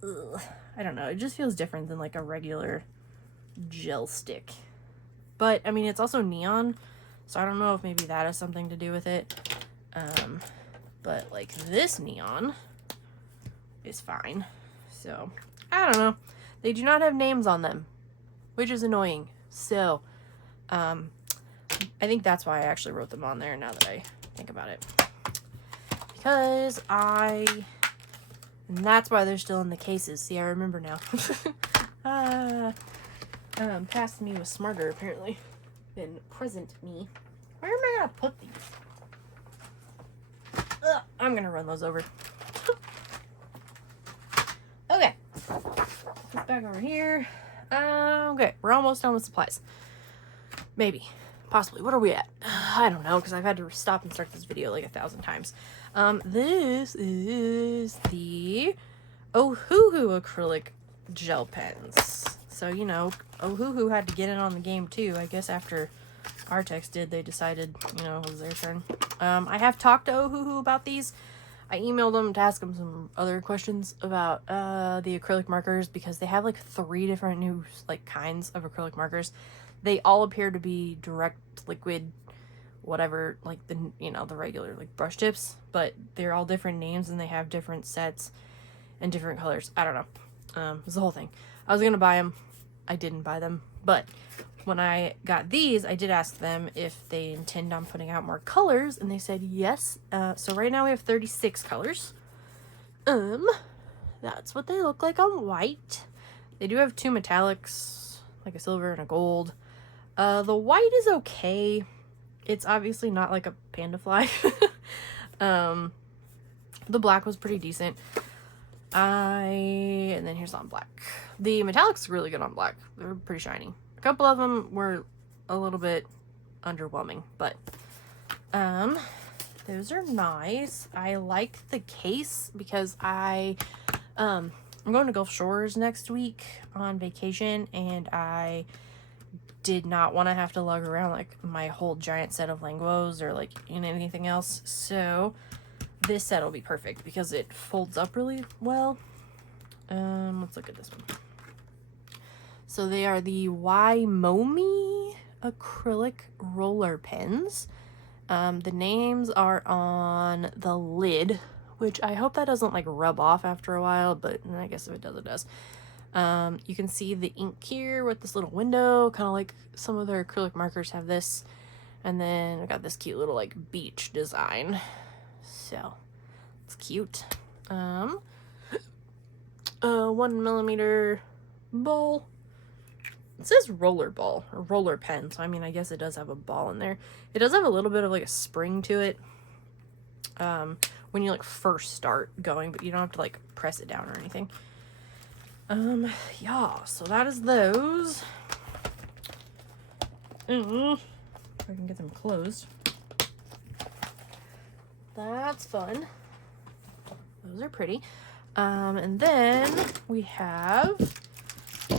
ugh, I don't know. It just feels different than, like, a regular gel stick. But, I mean, it's also neon, so I don't know if maybe that has something to do with it. But, like, this neon is fine. So, I don't know. They do not have names on them, which is annoying. So, I think that's why I actually wrote them on there now that I think about it. Because and that's why they're still in the cases. See, I remember now. Past me was smarter, apparently, than present me. Where am I gonna put these? Ugh, I'm gonna run those over. Okay. Put back over here. Okay, we're almost done with supplies. Maybe. Possibly. What are we at? I don't know, because I've had to stop and start this video like 1,000 times. This is the Ohuhu acrylic gel pens. So, you know, Ohuhu had to get in on the game too. I guess after Artex did, they decided, you know, it was their turn. I have talked to Ohuhu about these. I emailed them to ask them some other questions about the acrylic markers, because they have like 3 different new like kinds of acrylic markers. They all appear to be direct liquid, whatever, like the, you know, the regular like brush tips, but they're all different names and they have different sets and different colors. I don't know. It's the whole thing. I was gonna buy them. I didn't buy them, but when I got these, I did ask them if they intend on putting out more colors, and they said yes. So right now we have 36 colors. That's what they look like on white. They do have 2 metallics, like a silver and a gold. The white is okay. It's obviously not like a panda fly. The black was pretty decent. And then here's on black. The metallics are really good on black. They're pretty shiny. A couple of them were a little bit underwhelming, but those are nice. I like the case because I'm going to Gulf Shores next week on vacation, and I did not want to have to lug around like my whole giant set of Languos or like anything else. So this set will be perfect because it folds up really well. Let's look at this one. So they are the Waimomi acrylic roller pens. The names are on the lid, which I hope that doesn't like rub off after a while, but I guess if it does, it does. You can see the ink here with this little window, kind of like some of their acrylic markers have this. And then I got this cute little like beach design. So it's cute. 1mm ball. It says roller ball or roller pen, so I mean, I guess it does have a ball in there. It does have a little bit of like a spring to it when you like first start going, but you don't have to like press it down or anything. Yeah, so that is those. If I can get them closed. That's fun. Those are pretty. And then we have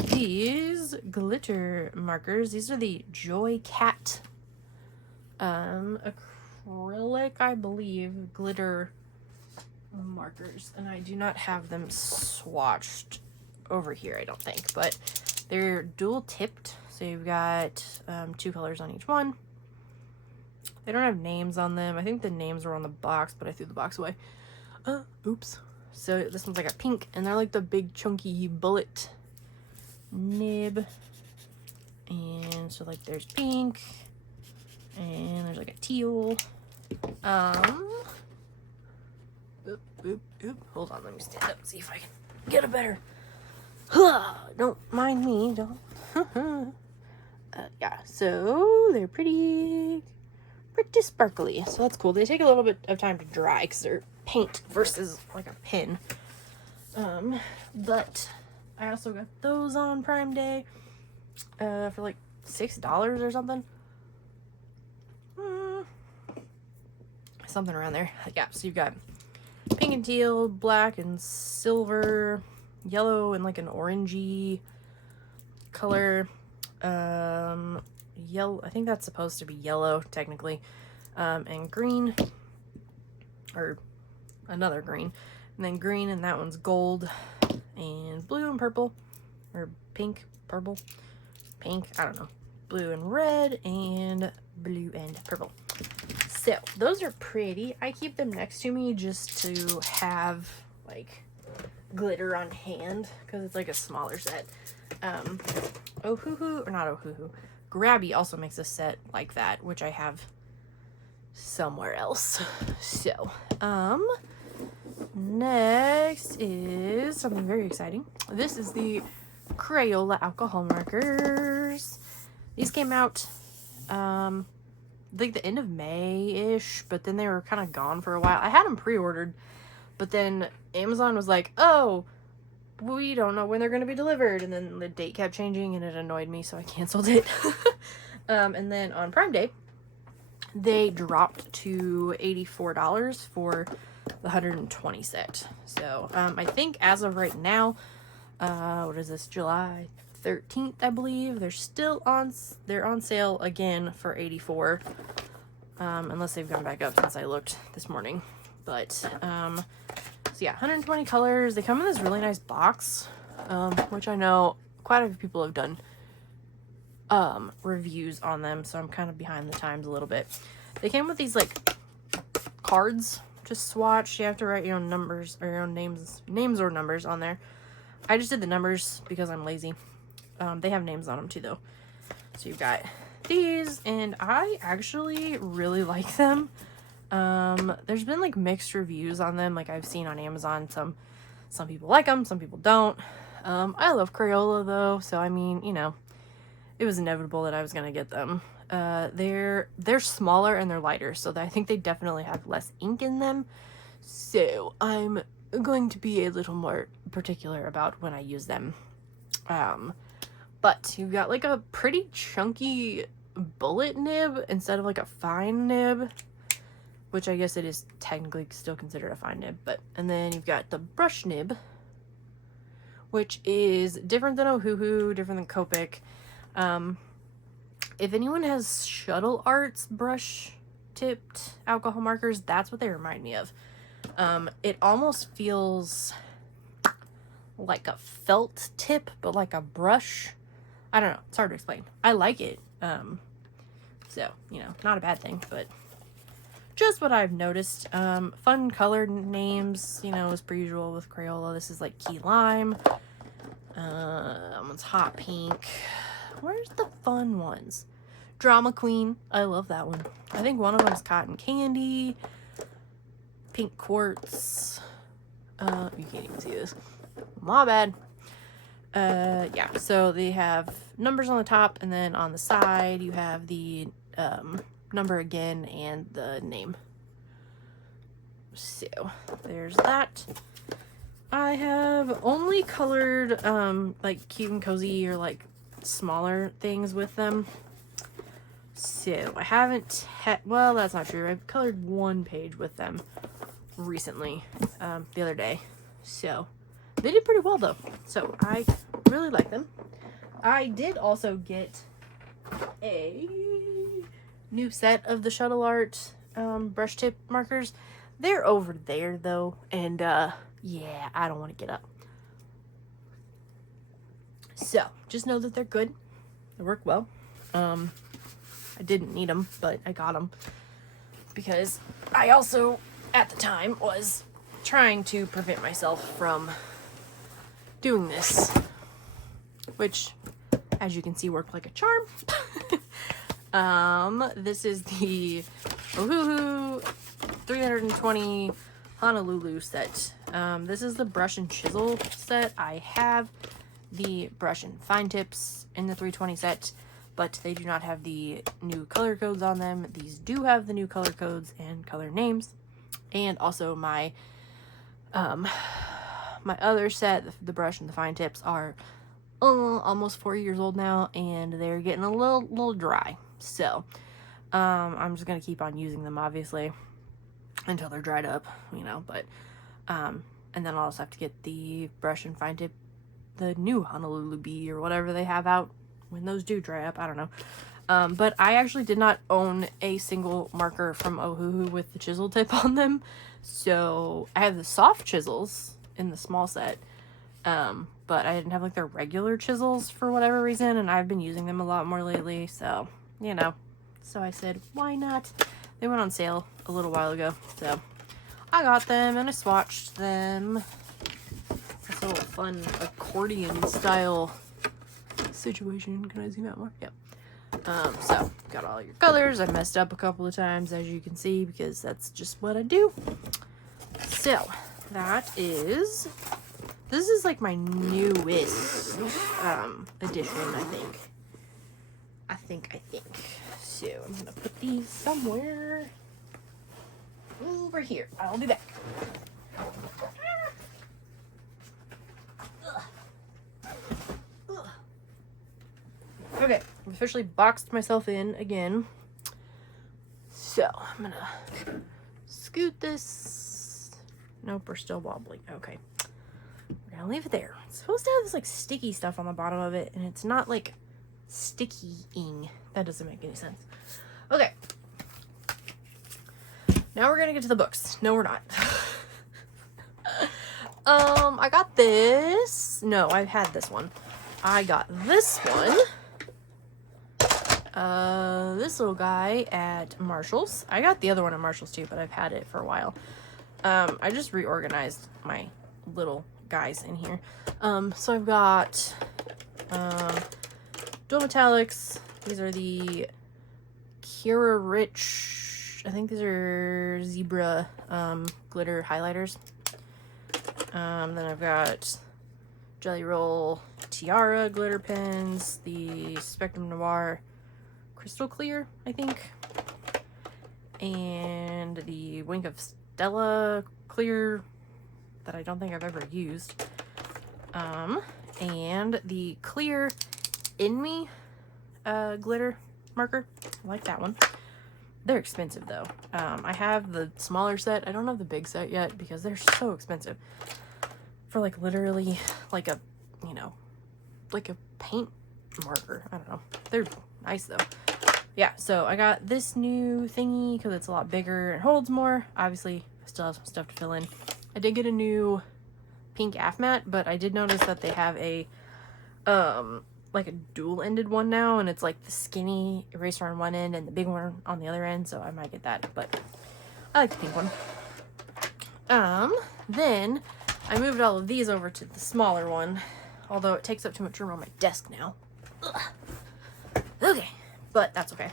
these glitter markers. These are the Joy Cat acrylic, I believe, glitter markers. And I do not have them swatched over here, I don't think, but they're dual tipped. So you've got 2 colors on each one. They don't have names on them. I think the names were on the box, but I threw the box away. Oops. So this one's like a pink, and they're like the big chunky bullet nib. And so like there's pink, and there's like a teal. Hold on, let me stand up and see if I can get a better. Don't mind me, don't. Yeah, so they're pretty sparkly, so that's cool. They take a little bit of time to dry because they're paint versus like a pen. But I also got those on Prime Day for like $6 or something. Something around there. Yeah, so you've got pink and teal, black and silver, yellow and like an orangey color. Yellow, I think that's supposed to be yellow technically, and green, or another green, and then green, and that one's gold, and blue and purple, or pink, purple, pink, I don't know, blue and red, and blue and purple. So those are pretty. I keep them next to me just to have like glitter on hand because it's like a smaller set. Ohuhu, or not Ohuhu, Grabby also makes a set like that, which I have somewhere else. So, next is something very exciting. This is the Crayola alcohol markers. These came out, like the end of May-ish, but then they were kind of gone for a while. I had them pre-ordered, but then Amazon was like, oh, we don't know when they're going to be delivered, and then the date kept changing, and it annoyed me, so I canceled it. And then on Prime Day, they dropped to $84 for the 120 set. So, I think as of right now, what is this, July 13th, I believe, they're on sale again for $84, unless they've gone back up since I looked this morning. But, so yeah, 120 colors. They come in this really nice box, which I know quite a few people have done reviews on them, so I'm kind of behind the times a little bit. They came with these like cards to swatch. You have to write your own numbers or your own names or numbers on there. I just did the numbers because I'm lazy. They have names on them too though. So you've got these, and I actually really like them. There's been like mixed reviews on them. Like I've seen on Amazon, some people like them, some people don't. I love Crayola though, so I mean, you know, it was inevitable that I was gonna get them. They're smaller and they're lighter, so I think they definitely have less ink in them. So I'm going to be a little more particular about when I use them. But you've got like a pretty chunky bullet nib instead of like a fine nib, which I guess it is technically still considered a fine nib. And then you've got the brush nib, which is different than Ohuhu, different than Copic. If anyone has Shuttle Arts brush tipped alcohol markers, that's what they remind me of. It almost feels like a felt tip, but like a brush. I don't know. It's hard to explain. I like it. So, you know, not a bad thing, but just what I've noticed. Fun colored names, you know, as per usual with Crayola. This is like Key Lime. That one's Hot Pink. Where's the fun ones? Drama Queen. I love that one. I think one of them is Cotton Candy. Pink Quartz. You can't even see this. My bad. Yeah, so they have numbers on the top, and then on the side you have the number again and the name. So there's that. I have only colored like cute and cozy or like smaller things with them. So I haven't well, that's not true. I've colored one page with them recently, the other day. So they did pretty well though. So I really like them. I did also get a new set of the Shuttle Art brush tip markers. They're over there though, and yeah, I don't want to get up. So just know that they're good. They work well. I didn't need them, but I got them because I also at the time was trying to prevent myself from doing this, which as you can see worked like a charm. This is the Ohuhu 320 Honolulu set. This is the brush and chisel set. I have the brush and fine tips in the 320 set, but they do not have the new color codes on them. These do have the new color codes and color names, and also my my other set, the brush and the fine tips, are almost 4 years old now, and they're getting a little dry. So I'm just gonna keep on using them, obviously, until they're dried up, you know. But and then I'll also have to get the brush and fine tip, the new Honolulu Bee or whatever they have out when those do dry up. I don't know. But I actually did not own a single marker from Ohuhu with the chisel tip on them. So I have the soft chisels in the small set. But I didn't have like their regular chisels for whatever reason, and I've been using them a lot more lately, so, you know. So I said, why not? They went on sale a little while ago, so I got them and I swatched them. It's a little fun accordion style situation. Can I zoom out more? Yep. So got all your colors. I messed up a couple of times, as you can see, because that's just what I do. So this is like my newest edition, I think. So I'm gonna put these somewhere over here. I'll be back. Okay, I've officially boxed myself in again. So I'm gonna scoot this. Nope, we're still wobbling. Okay. We're gonna leave it there. It's supposed to have this like sticky stuff on the bottom of it, and it's not like sticky-ing. That doesn't make any sense. Okay. Now we're gonna get to the books. No, we're not. I got this. No, I've had this one. I got this one. This little guy at Marshall's. I got the other one at Marshall's too, but I've had it for a while. I just reorganized my little guys in here. So I've got dual metallics. These are the Kira Rich, I think these are zebra glitter highlighters. Then I've got Jelly Roll Tiara glitter pens, the Spectrum Noir Crystal Clear, I think, and the Wink of Stella clear that I don't think I've ever used, and the clear In Me glitter marker. I like that one. They're expensive though. I have the smaller set. I don't have the big set yet because they're so expensive for like literally like a, you know, like a paint marker. I don't know. They're nice though. Yeah, so I got this new thingy because it's a lot bigger and holds more. Obviously, I still have some stuff to fill in. I did get a new pink AFMAT, but I did notice that they have a like a dual-ended one now, and it's like the skinny eraser on one end and the big one on the other end, so I might get that, but I like the pink one. Then I moved all of these over to the smaller one, although it takes up too much room on my desk now. Ugh. Okay, but that's okay.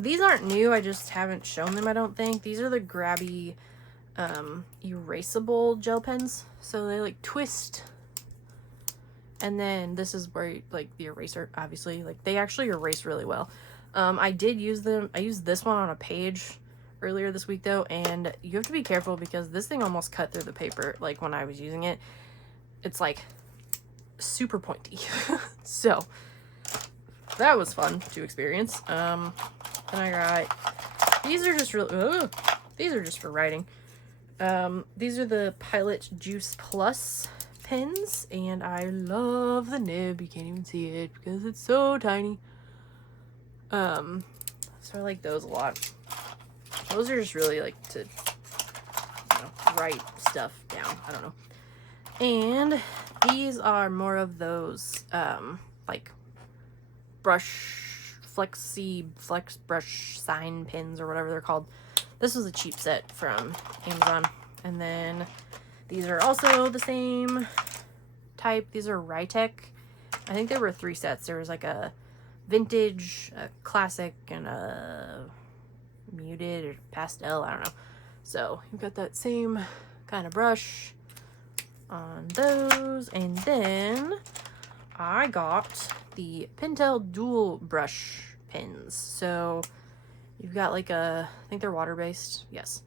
These aren't new, I just haven't shown them, I don't think. These are the Grabby erasable gel pens, so they like twist, and then this is where like the eraser, obviously, like they actually erase really well. I did use them. I used this one on a page earlier this week though, and you have to be careful because this thing almost cut through the paper. Like when I was using it, it's like super pointy. So that was fun to experience. Then I got, these are just really, these are just for writing. These are the Pilot Juice Plus pens, and I love the nib. You can't even see it because it's so tiny. So I like those a lot. Those are just really like to, you know, write stuff down. I don't know. And these are more of those, like flex brush sign pins or whatever they're called. This was a cheap set from Amazon. And then these are also the same type. These are Rytec. I think there were 3 sets. There was like a vintage, a classic, and a muted or pastel. I don't know. So you've got that same kind of brush on those. And then I got the Pentel dual brush pens. So you've got like a, I think they're water-based. Yes.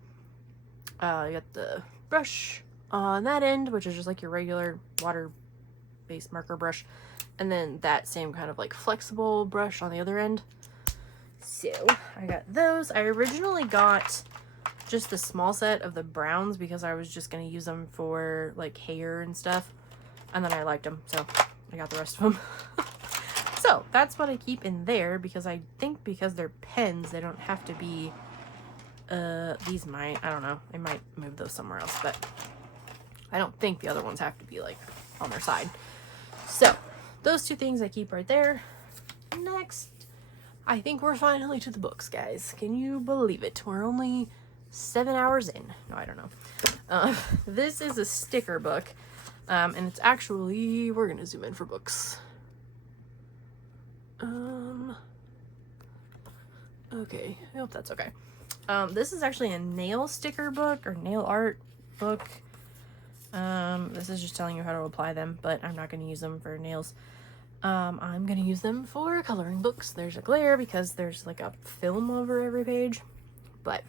You got the brush on that end, which is just like your regular water-based marker brush, and then that same kind of like flexible brush on the other end. So I got those. I originally got just the small set of the browns because I was just going to use them for like hair and stuff, and then I liked them, so I got the rest of them. So that's what I keep in there, because I think because they're pens, they don't have to be, these might, I don't know, I might move those somewhere else, but I don't think the other ones have to be like on their side. So those two things I keep right there. Next, I think we're finally to the books, guys. Can you believe it? We're only 7 hours in. No, I don't know. This is a sticker book, and it's actually, we're gonna zoom in for books. Okay, I hope that's okay. This is actually a nail sticker book, or nail art book. This is just telling you how to apply them, but I'm not going to use them for nails. I'm going to use them for coloring books. There's a glare because there's like a film over every page, but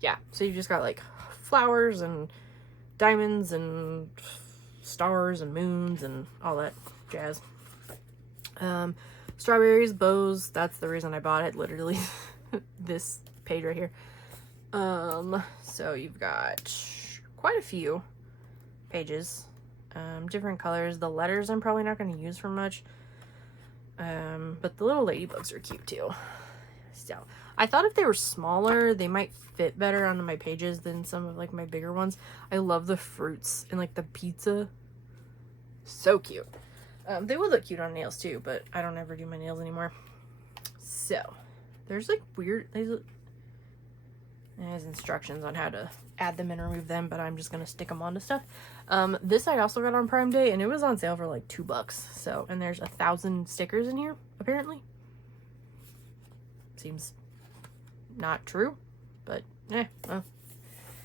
yeah, so you just got like flowers and diamonds and stars and moons and all that jazz. Strawberries, bows, that's the reason I bought it, literally. This page right here. So you've got quite a few pages, different colors. The letters I'm probably not going to use for much, but the little ladybugs are cute too. So I thought if they were smaller, they might fit better onto my pages than some of like my bigger ones. I love the fruits and like the pizza. So cute. They would look cute on nails too, but I don't ever do my nails anymore. So there's like weird, there's instructions on how to add them and remove them, but I'm just gonna stick them onto stuff. This I also got on Prime Day, and it was on sale for like $2. So, and there's 1,000 stickers in here apparently. Seems not true, but well.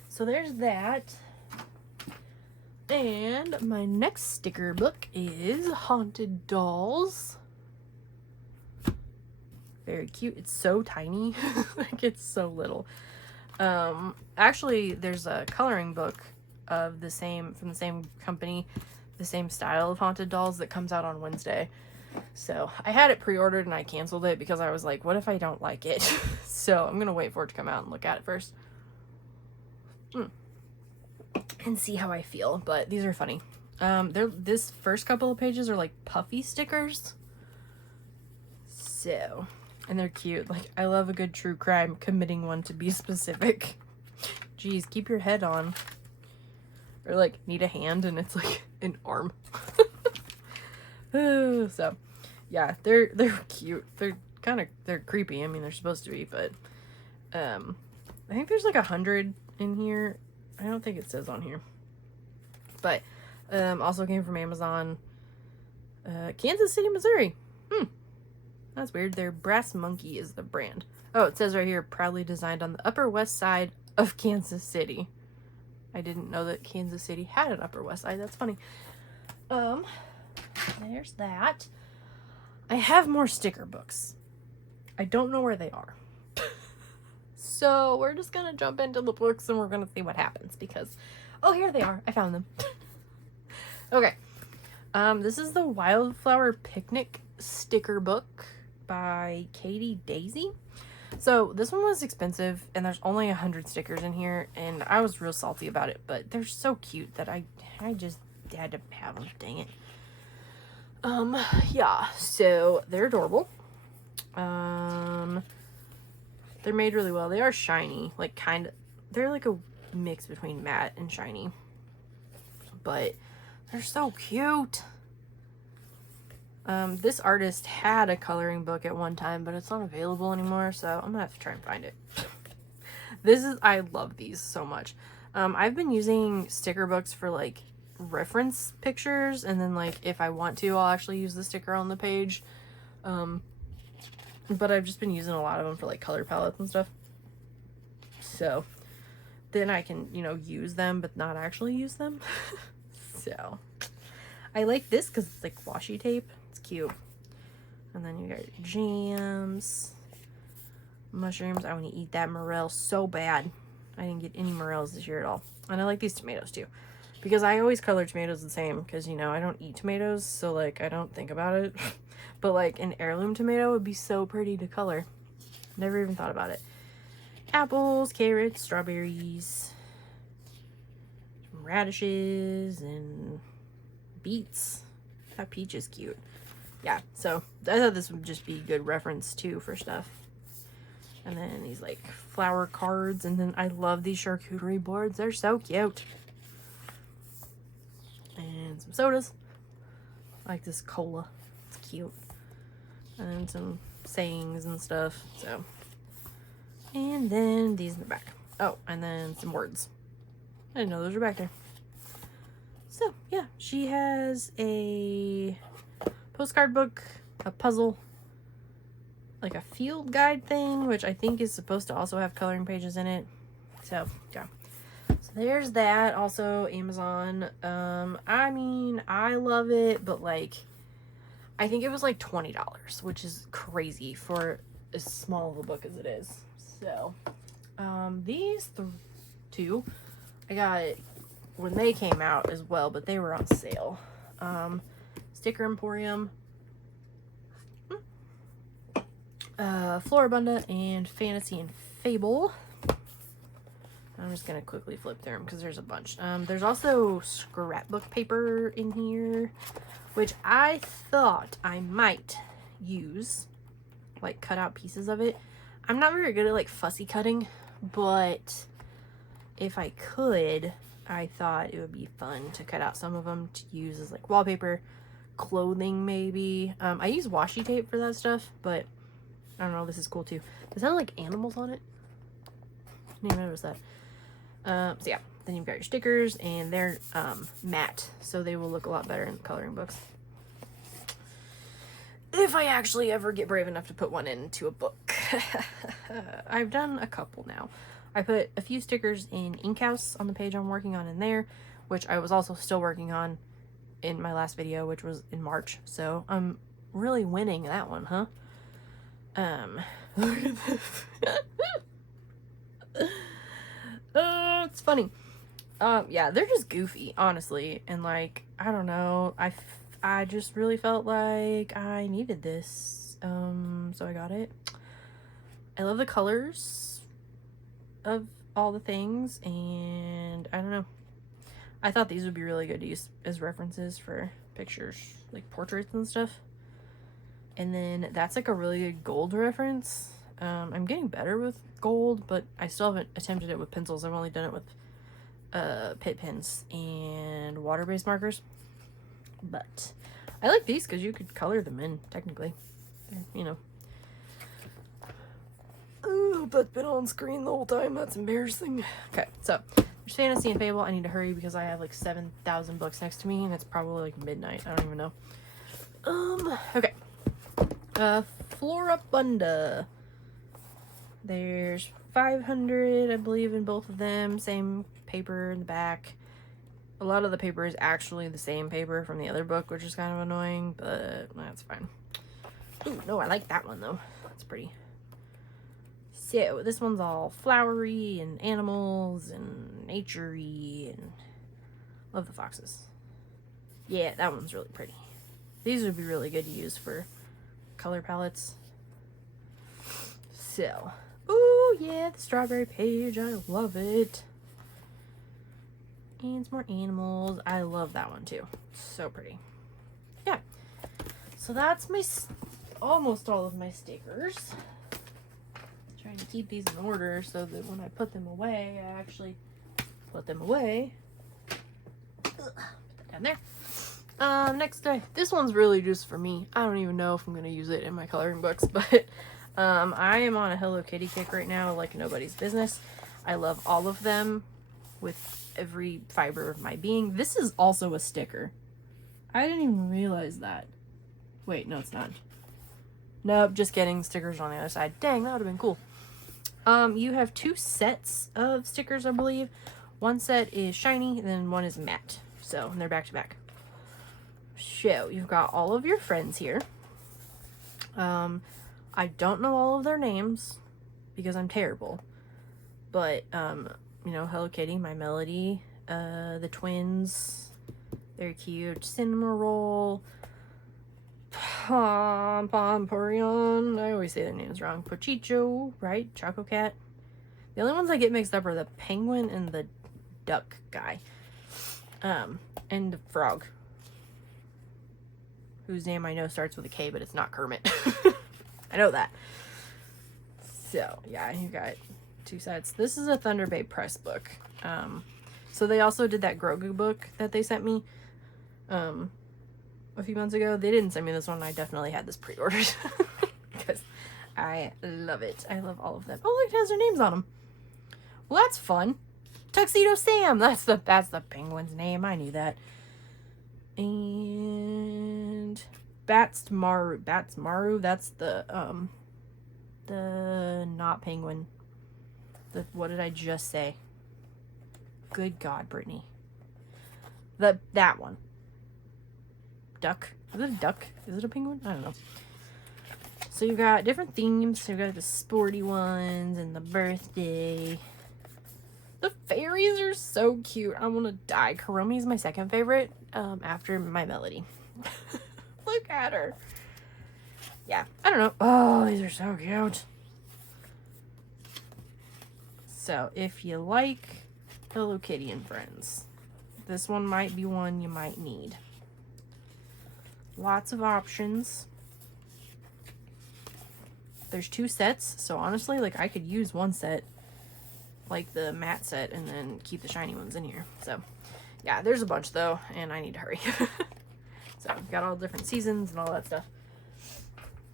So there's that. And my next sticker book is Haunted Dolls. Very cute. It's so tiny. Like, it's so little. Actually, there's a coloring book of from the same company, the same style of Haunted Dolls that comes out on Wednesday. So I had it pre-ordered and I canceled it because I was like, what if I don't like it? So I'm gonna wait for it to come out and look at it first. And see how I feel, but these are funny. This first couple of pages are like puffy stickers. So, and they're cute. Like, I love a good true crime committing one to be specific. Jeez, keep your head on. Or like need a hand and it's like an arm. So, yeah, they're cute. They're creepy. I mean, they're supposed to be, but I think there's like 100 in here. I don't think it says on here, but also came from Amazon. Kansas City, Missouri. That's weird. Their Brass Monkey is the brand. Oh, it says right here, proudly designed on the Upper West Side of Kansas City. I didn't know that Kansas City had an Upper West Side. That's funny. There's that. I have more sticker books. I don't know where they are. So we're just gonna jump into the books and we're gonna see what happens because, oh, here they are. I found them. Okay. This is the Wildflower Picnic sticker book by Katie Daisy. So this one was expensive and there's only 100 stickers in here and I was real salty about it, but they're so cute that I just had to have them. Dang it. Yeah, so they're adorable. They're made really well. They are shiny, like they're like a mix between matte and shiny, but they're so cute. This artist had a coloring book at one time, but it's not available anymore, so I'm gonna have to try and find it. I love these so much. I've been using sticker books for like reference pictures, and then like if I want to, I'll actually use the sticker on the page. But I've just been using a lot of them for like color palettes and stuff. So then I can, use them, but not actually use them. So I like this because it's like washi tape. It's cute. And then you got jams, mushrooms. I want to eat that morel so bad. I didn't get any morels this year at all. And I like these tomatoes too. Because I always color tomatoes the same. Because, you know, I don't eat tomatoes. So, like, I don't think about it. But, like, an heirloom tomato would be so pretty to color. Never even thought about it. Apples, carrots, strawberries, some radishes, and beets. That peach is cute. Yeah, so I thought this would just be good reference too for stuff. And then these like flower cards, and then I love these charcuterie boards. They're so cute. And some sodas. I like this cola. It's cute. And then some sayings and stuff. So, and then these in the back. Oh, and then some words. I didn't know those were back there. So yeah, she has a postcard book, a puzzle, like a field guide thing, which I think is supposed to also have coloring pages in it. So yeah, so there's that. Also Amazon. I mean, I love it, but like I think it was like $20, which is crazy for as small of a book as it is. So these two I got when they came out as well, but they were on sale. Sticker Emporium, Floribunda, and Fantasy and Fable. I'm just gonna quickly flip through them because there's a bunch. There's also scrapbook paper in here, which I thought I might use, like cut out pieces of it. I'm not very good at like fussy cutting, but if I could, I thought it would be fun to cut out some of them to use as like wallpaper, clothing maybe. I use washi tape for that stuff, but I don't know, this is cool too. Does that have like animals on it? I didn't even notice that. So yeah, then you've got your stickers, and they're matte, so they will look a lot better in coloring books. If I actually ever get brave enough to put one into a book. I've done a couple now. I put a few stickers in Ink House on the page I'm working on in there, which I was also still working on in my last video, which was in March. So I'm really winning that one, huh? Look at this. Oh, it's funny. Yeah, they're just goofy, honestly. And like, I don't know. I just really felt like I needed this. So I got it. I love the colors of all the things, and I don't know. I thought these would be really good to use as references for pictures, like portraits and stuff. And then that's like a really good gold reference. I'm getting better with gold, but I still haven't attempted it with pencils. I've only done it with Pitt pens and water-based markers. But I like these because you could color them in, technically. You know. Oh, that's been on screen the whole time. That's embarrassing. Okay, so there's Fantasy and Fable. I need to hurry because I have like 7,000 books next to me, and it's probably like midnight. I don't even know. Okay. Floribunda. There's 500, I believe, in both of them. Same paper in the back. A lot of the paper is actually the same paper from the other book, which is kind of annoying, but that's fine. Ooh, no, I like that one, though. That's pretty. So, this one's all flowery and animals and nature-y, and love the foxes. Yeah, that one's really pretty. These would be really good to use for color palettes. So, ooh, yeah, the strawberry page. I love it. And some more animals. I love that one too. So pretty. Yeah. So that's my almost all of my stickers. Trying to keep these in order so that when I put them away, I actually put them away. Put that down there. Next guy. This one's really just for me. I don't even know if I'm gonna use it in my coloring books, but I am on a Hello Kitty kick right now, like nobody's business. I love all of them with every fiber of my being. This is also a sticker. I didn't even realize that. Wait, no, it's not. Nope, just kidding. Stickers on the other side. Dang, that would have been cool. You have two sets of stickers, I believe. One set is shiny, and then one is matte. So, and they're back to back. So, you've got all of your friends here. I don't know all of their names because I'm terrible. But you know, Hello Kitty, my Melody, the twins, they're cute, Cinnamoroll, Pomporion, I always say their names wrong, Pochicho, right, Choco Cat. The only ones I get mixed up are the penguin and the duck guy, and the frog, whose name I know starts with a K, but it's not Kermit. I know that. So, yeah, you got 2 sets. This is a Thunder Bay Press book. So they also did that Grogu book that they sent me a few months ago. They didn't send me this one. I definitely had this pre-ordered because I love it. I love all of them. Oh, look, it has their names on them. Well, that's fun. Tuxedo Sam. That's the penguin's name. I knew that. And Bats Maru. That's the not penguin. What did I just say? Good God, Brittany. That one. Duck. Is it a duck? Is it a penguin? I don't know. So you got different themes. So you got the sporty ones and the birthday. The fairies are so cute. I want to die. Kuromi's my second favorite, after my Melody. Look at her. Yeah, I don't know. Oh, these are so cute. So, if you like Hello Kitty and Friends, this one might be one you might need. Lots of options. There's 2 sets, so honestly, like, I could use one set, like the matte set, and then keep the shiny ones in here. So, yeah, there's a bunch, though, and I need to hurry. So, got all different seasons and all that stuff.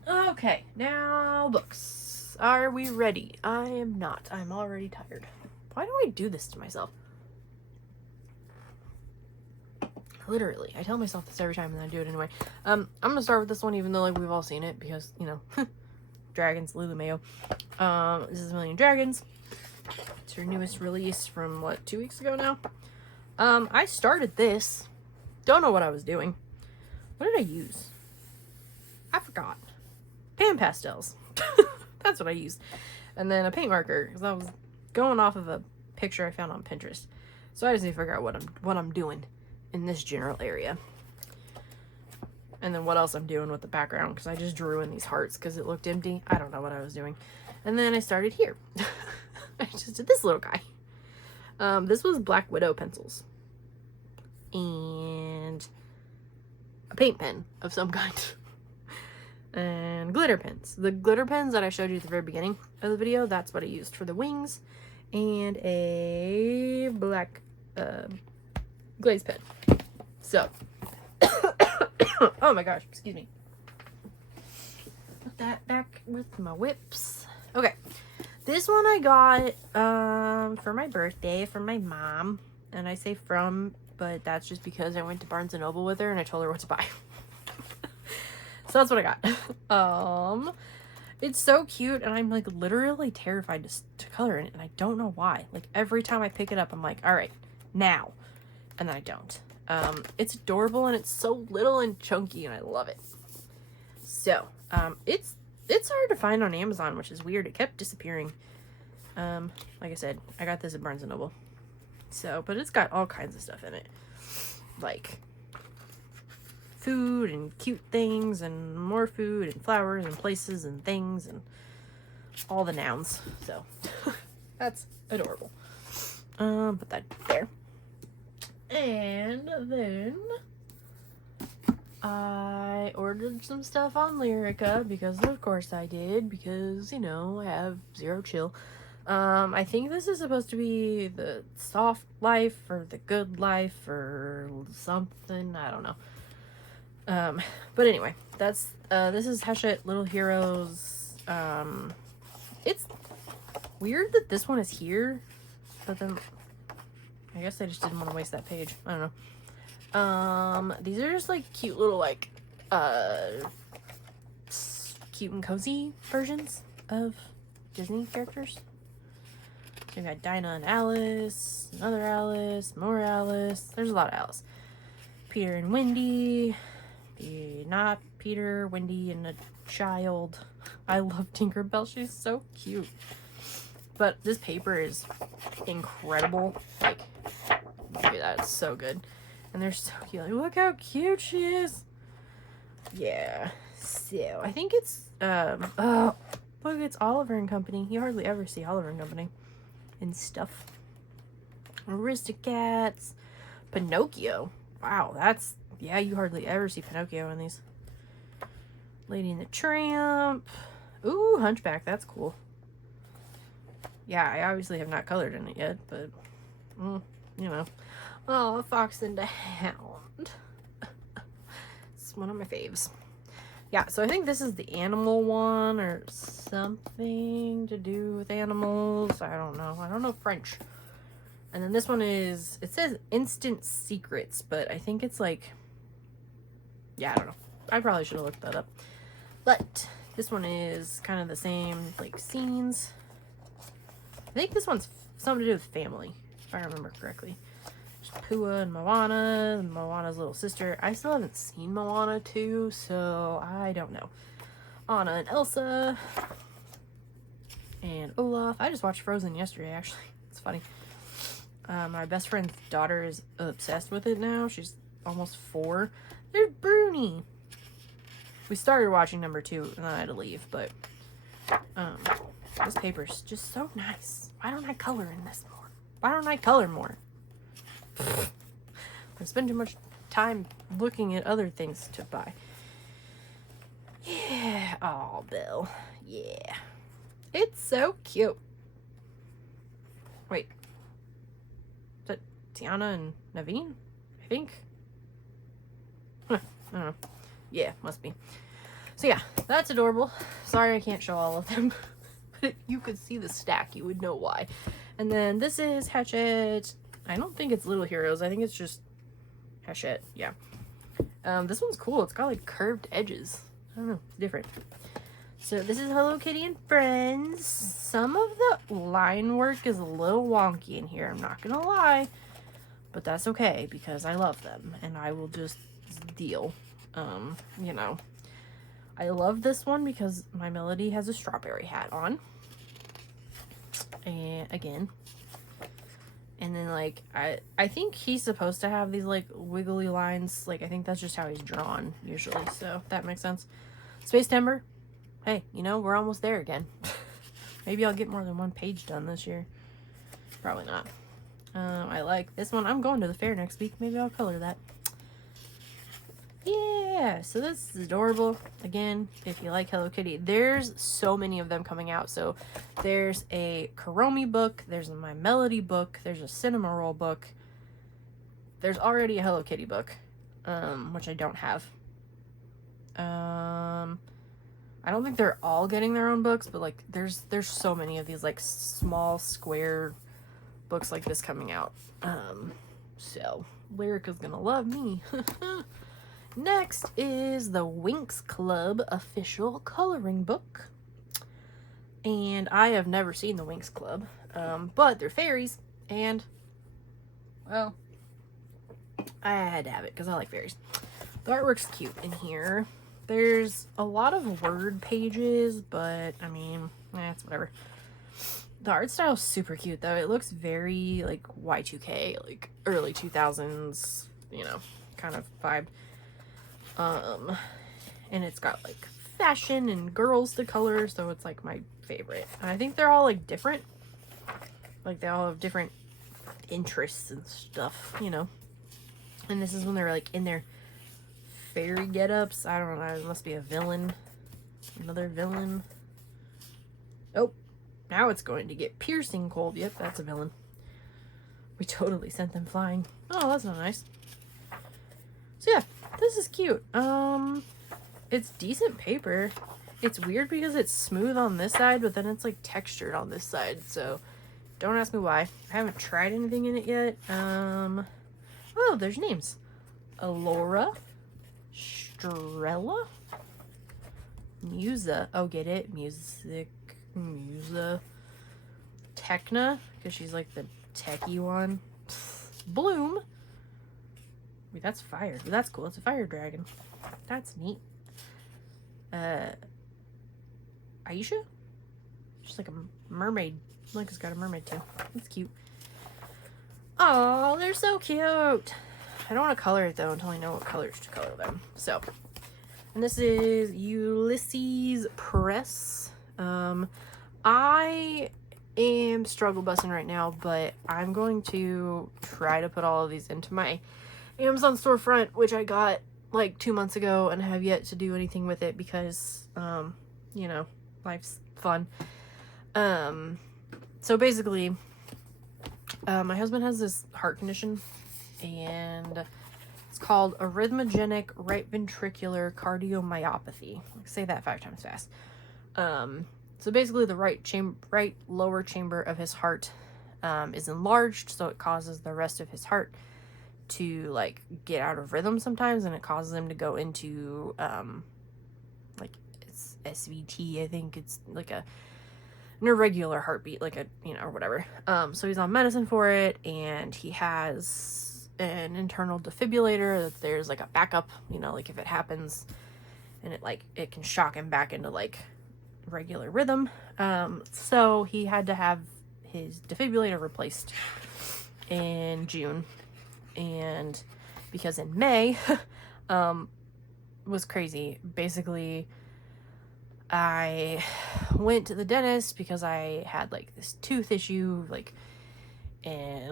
Okay, now books. Are we ready? I am not. I'm already tired. Why do I do this to myself? Literally. I tell myself this every time and then I do it anyway. I'm gonna start with this one even though like we've all seen it because, you know, Dragons, Lulu Mayo. This is A Million Dragons. It's her newest release from, what, 2 weeks ago now? I started this. Don't know what I was doing. What did I use? I forgot. Pan pastels. That's what I used. And then a paint marker, because I was going off of a picture I found on Pinterest. So I just need to figure out what I'm doing in this general area. And then what else I'm doing with the background, because I just drew in these hearts because it looked empty. I don't know what I was doing. And then I started here. I just did this little guy. This was Black Widow pencils. And a paint pen of some kind. And glitter pens. The glitter pens that I showed you at the very beginning of the video, that's what I used for the wings. And a black glaze pen. So, oh my gosh, excuse me. Put that back with my whips. Okay, this one I got for my birthday from my mom. And I say from, but that's just because I went to Barnes & Noble with her and I told her what to buy. So that's what I got. It's so cute, and I'm like literally terrified to color in it, and I don't know why. Like every time I pick it up, I'm like, all right, now, and then I don't. It's adorable, and it's so little and chunky, and I love it. So, it's hard to find on Amazon, which is weird. It kept disappearing. Like I said, I got this at Barnes & Noble. So, but it's got all kinds of stuff in it, like food and cute things and more food and flowers and places and things and all the nouns. So that's adorable. Put that there. And then I ordered some stuff on Lyrica because of course I did, because, you know, I have zero chill. I think this is supposed to be the soft life or the good life or something. I don't know. But anyway, that's, this is Hachette Little Heroes. It's weird that this one is here, but then I guess I just didn't want to waste that page. I don't know. These are just like cute little, like, cute and cozy versions of Disney characters. So we got Dinah and Alice, another Alice, more Alice. There's a lot of Alice. Peter and Wendy. Not Peter, Wendy, and a child. I love Tinkerbell. She's so cute. But this paper is incredible. Like, look at that. It's so good. And they're so cute. Like, look how cute she is. Yeah. So, I think it's, oh, look, it's Oliver and Company. You hardly ever see Oliver and Company and stuff. Aristocats. Pinocchio. Wow, that's, yeah, you hardly ever see Pinocchio in these. Lady and the Tramp. Ooh, Hunchback. That's cool. Yeah, I obviously have not colored in it yet, but, you know. Oh, Fox and the Hound. It's one of my faves. Yeah, so I think this is the animal one or something to do with animals. I don't know. I don't know French. And then this one is, it says Instant Secrets, but I think it's like, yeah, I don't know. I probably should have looked that up. But this one is kind of the same, like, scenes. I think this one's something to do with family, if I remember correctly. There's Pua and Moana, and Moana's little sister. I still haven't seen Moana 2, so I don't know. Anna and Elsa. And Olaf. I just watched Frozen yesterday, actually. It's funny. My best friend's daughter is obsessed with it now. She's almost 4. There's Bruni. We started watching number 2, and then I had to leave, but this paper's just so nice. Why don't I color in this more? Why don't I color more? I spend too much time looking at other things to buy. Yeah. Oh, Bill. Yeah. It's so cute. Wait. Is that Tiana and Naveen? I think. Huh, I don't know. Yeah, must be. So yeah, that's adorable. Sorry I can't show all of them. But if you could see the stack, you would know why. And then this is Hachette. I don't think it's Little Heroes. I think it's just Hachette. Yeah. This one's cool. It's got like curved edges. I don't know. Different. So this is Hello Kitty and Friends. Some of the line work is a little wonky in here. I'm not going to lie. But that's okay because I love them. And I will just deal. You know. I love this one because my Melody has a strawberry hat on. And again. And then, like, I think he's supposed to have these, like, wiggly lines. Like, I think that's just how he's drawn, usually. So, that makes sense. Space Timber. Hey, you know, we're almost there again. Maybe I'll get more than one page done this year. Probably not. I like this one. I'm going to the fair next week. Maybe I'll color that. Yeah, so this is adorable. Again, if you like Hello Kitty, there's so many of them coming out. So there's a Kuromi book, there's a My Melody book, there's a Cinnamoroll book. There's already a Hello Kitty book, which I don't have. I don't think they're all getting their own books, but like there's so many of these like small square books like this coming out. So Lyrica's gonna love me. Next is the Winx Club official coloring book. And I have never seen the Winx Club, but they're fairies, and, well, I had to have it because I like fairies. The artwork's cute in here. There's a lot of word pages, but, I mean, it's whatever. The art style is super cute, though. It looks very, like, Y2K, like, early 2000s, you know, kind of vibe. And it's got like fashion and girls to color, so it's like my favorite. And I think they're all like different. Like they all have different interests and stuff, you know. And this is when they're like in their fairy get-ups. I don't know, it must be a villain. Another villain. Oh, now it's going to get piercing cold. Yep, that's a villain. We totally sent them flying. Oh, that's not nice. So yeah, this is cute. It's decent paper. It's weird because it's smooth on this side, but then it's like textured on this side. So don't ask me why. I haven't tried anything in it yet. Oh, there's names. Alora, Strella, Musa. Oh, get it? Music, Musa. Techna, because she's like the techie one. Bloom. Wait, that's fire. That's cool. It's a fire dragon. That's neat. Aisha? Just like a mermaid. Look, it's got a mermaid too. It's cute. Oh, they're so cute. I don't want to color it though until I know what colors to color them. So, and this is Ulysses Press. I am struggle busting right now, but I'm going to try to put all of these into my Amazon storefront, which I got like 2 months ago and have yet to do anything with it because, you know, life's fun. So basically, my husband has this heart condition, and it's called arrhythmogenic right ventricular cardiomyopathy. Say that 5 times fast. So basically the right lower chamber of his heart is enlarged, so it causes the rest of his heart to like get out of rhythm sometimes, and it causes him to go into like it's SVT, I think it's like an irregular heartbeat, like a, you know, or whatever. So he's on medicine for it, and he has an internal defibrillator that there's like a backup, you know, like if it happens, and it can shock him back into like regular rhythm. So he had to have his defibrillator replaced in June, and because in May was crazy. Basically, I went to the dentist because I had like this tooth issue like in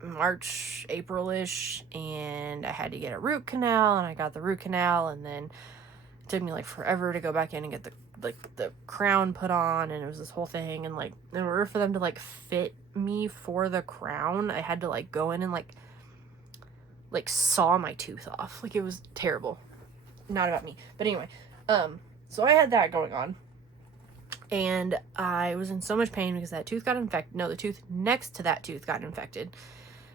March, April-ish, and I had to get a root canal, and I got the root canal, and then it took me like forever to go back in and get the crown put on, and it was this whole thing. And like in order for them to like fit me for the crown, I had to like go in and like saw my tooth off. Like, it was terrible. Not about me, but anyway, so I had that going on, and I was in so much pain because that tooth got infected. No, the tooth next to that tooth got infected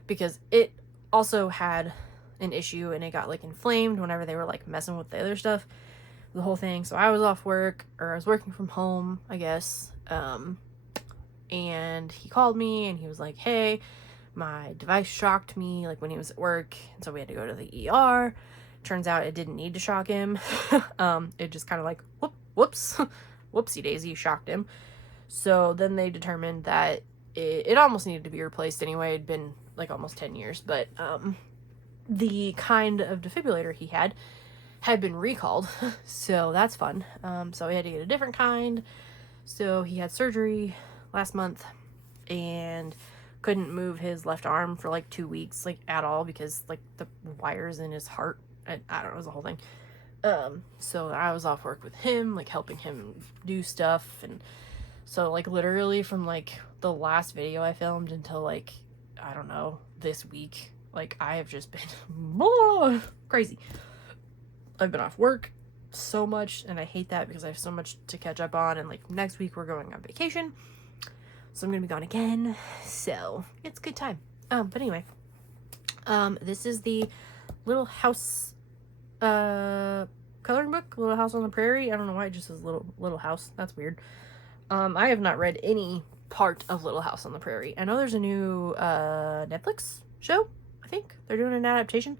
because it also had an issue, and it got like inflamed whenever they were like messing with the other stuff, the whole thing. So I was off work, or I was working from home, I guess, and he called me, and he was like, hey, my device shocked me like when he was at work, and so we had to go to the ER. Turns out it didn't need to shock him. It just kind of like whoops whoopsie daisy shocked him. So then they determined that it almost needed to be replaced anyway. It'd been like almost 10 years, but the kind of defibrillator he had been recalled. So that's fun. So he had to get a different kind. So he had surgery last month and couldn't move his left arm for like 2 weeks, like at all, because like the wires in his heart, I don't know, it was the whole thing. So I was off work with him, like helping him do stuff. And so like literally from like the last video I filmed until like, I don't know, this week, like I have just been crazy. I've been off work so much, and I hate that because I have so much to catch up on, and like next week we're going on vacation, so I'm gonna be gone again, so it's a good time. But anyway, this is the Little House coloring book, Little House on the Prairie. I don't know why it just says little house. That's weird. I have not read any part of Little House on the Prairie. I know there's a new Netflix show. I think they're doing an adaptation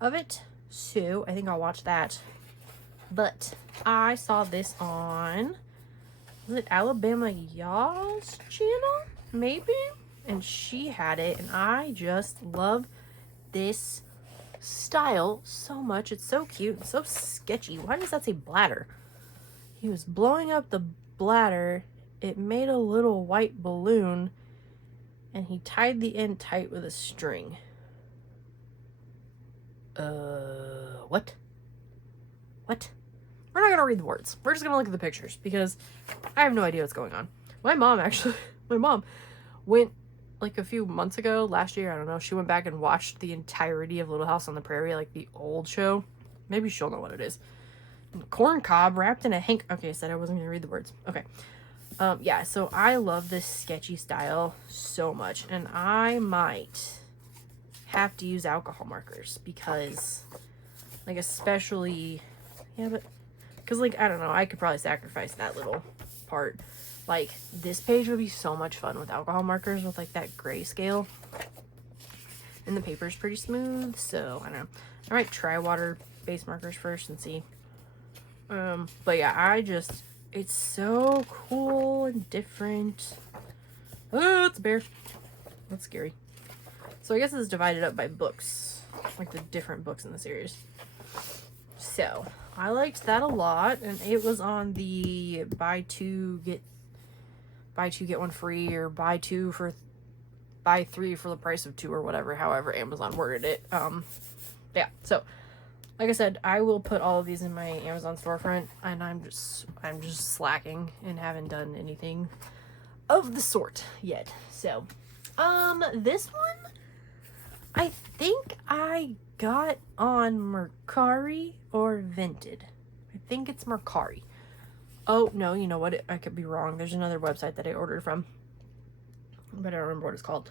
of it, so I think I'll watch that. But I saw this on, was it Alabama Yaw's channel? Maybe? And she had it, and I just love this style so much. It's so cute. It's so sketchy. Why does that say bladder? He was blowing up the bladder. It made a little white balloon, and he tied the end tight with a string. What? We're not gonna read the words. We're just gonna look at the pictures because I have no idea what's going on. My mom went like a few months ago, last year, I don't know, she went back and watched the entirety of Little House on the Prairie, like the old show. Maybe she'll know what it is. Corn cob wrapped in a hank. Okay, I said I wasn't gonna read the words. Okay. Yeah, so I love this sketchy style so much, and I might have to use alcohol markers because, like, especially, yeah, but, because, like, I don't know, I could probably sacrifice that little part. Like, this page would be so much fun with alcohol markers with, like, that grayscale. And the paper's pretty smooth, so, I don't know. I might try water-based markers first and see. But yeah, it's so cool and different. Oh, it's a bear. That's scary. So I guess it's divided up by books, like the different books in the series. So I liked that a lot, and it was on the buy two get one free, or buy three for the price of two, or whatever, however Amazon worded it. Yeah, so like I said, I will put all of these in my Amazon storefront, and I'm just slacking and haven't done anything of the sort yet. So this one I think I got on Mercari or Vinted. I think it's Mercari. Oh, no, you know what? I could be wrong. There's another website that I ordered from, but I don't remember what it's called.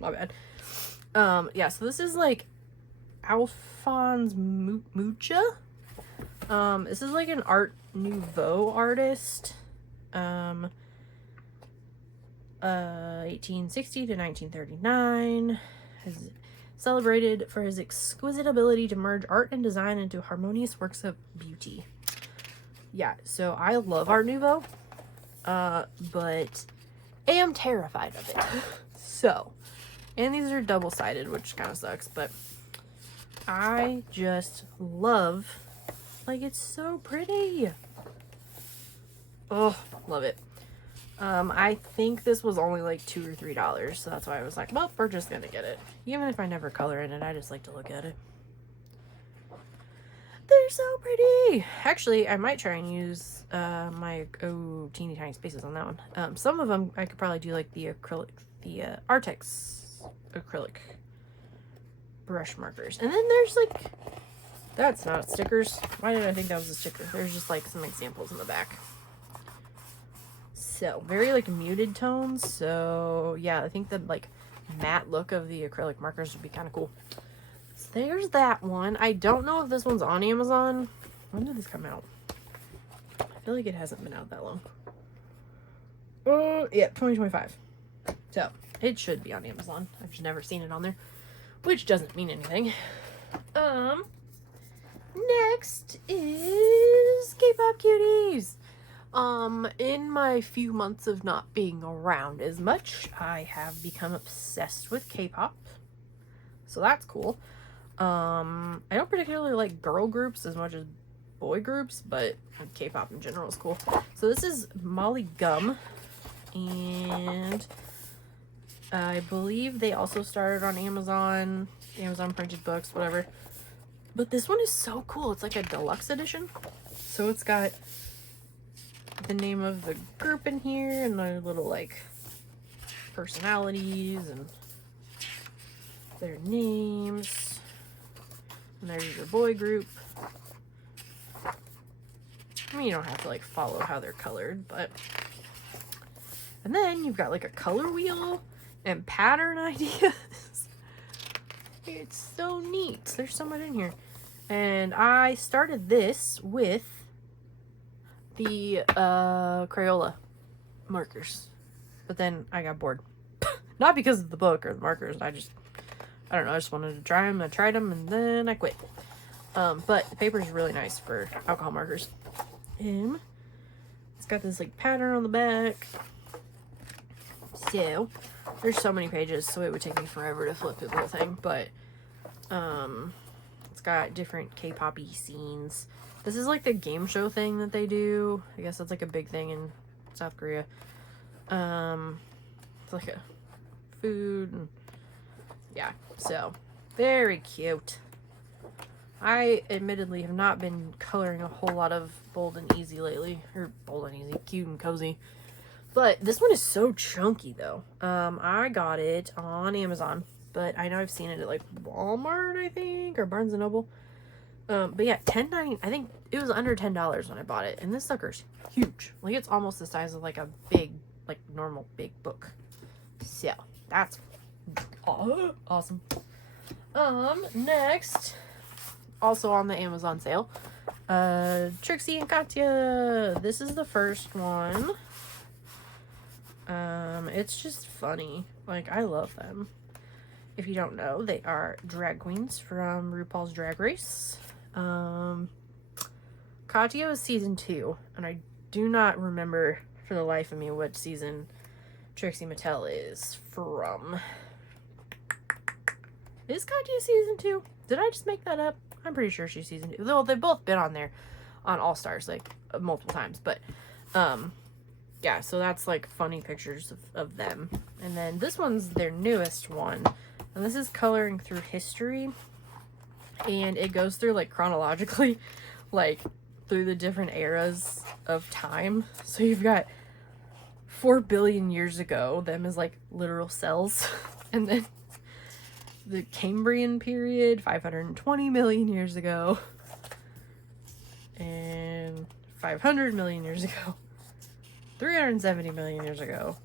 My bad. Yeah, so this is like Alphonse Mucha. This is like an Art Nouveau artist. 1860 to 1939. Has celebrated for his exquisite ability to merge art and design into harmonious works of beauty. Yeah, so I love Art Nouveau, but am terrified of it. So, and these are double-sided, which kind of sucks, but I just love, like, it's so pretty. Oh, love it. I think this was only like $2 or $3, so that's why I was like, well, we're just gonna get it. Even if I never color in it, I just like to look at it. They're so pretty. Actually, I might try and use my teeny tiny spaces on that one. Some of them I could probably do like the acrylic, the Artex acrylic brush markers. And then there's like, that's not stickers. Why did I think that was a sticker? There's just like some examples in the back. So very like muted tones. So yeah, I think the like matte look of the acrylic markers would be kind of cool. So there's that one. I don't know if this one's on Amazon. When did this come out? I feel like it hasn't been out that long. Oh, yeah, 2025. So it should be on Amazon. I've just never seen it on there, which doesn't mean anything. Next is K-pop cuties. In my few months of not being around as much, I have become obsessed with K-pop. So that's cool. I don't particularly like girl groups as much as boy groups, but K-pop in general is cool. So this is Molly Gum, and I believe they also started on Amazon printed books, whatever. But this one is so cool. It's like a deluxe edition. So it's got the name of the group in here and their little like personalities and their names. And there's your boy group. I mean, you don't have to like follow how they're colored, but. And then you've got like a color wheel and pattern ideas. It's so neat. There's so much in here. And I started this with the Crayola markers, but then I got bored. Not because of the book or the markers. I don't know, I just wanted to try them. I tried them and then I quit. But the paper is really nice for alcohol markers. It's got this like pattern on the back. So there's so many pages, so it would take me forever to flip through the whole thing, but it's got different K-pop-y scenes. This is like the game show thing that they do. I guess that's like a big thing in South Korea. It's like a food and yeah, so very cute. I admittedly have not been coloring a whole lot of Bold and Easy lately, or Bold and Easy, Cute and Cozy. But this one is so chunky though. I got it on Amazon, but I know I've seen it at like Walmart, I think, or Barnes and Noble. But yeah, $10.99. I think it was under $10 when I bought it, and this sucker's huge. Like it's almost the size of like a big, like normal big book. So that's awesome. Next, also on the Amazon sale, Trixie and Katya. This is the first one. It's just funny. Like, I love them. If you don't know, they are drag queens from RuPaul's Drag Race. Katya is season 2, and I do not remember for the life of me what season Trixie Mattel is from. Is Katya season 2? Did I just make that up? I'm pretty sure she's season 2. Though they've both been on there on All Stars, like, multiple times. But, yeah, so that's, like, funny pictures of them. And then this one's their newest one. And this is coloring through history. And it goes through, like, chronologically, like, through the different eras of time. So you've got 4 billion years ago, them as, like, literal cells. And then the Cambrian period, 520 million years ago. And 500 million years ago. 370 million years ago.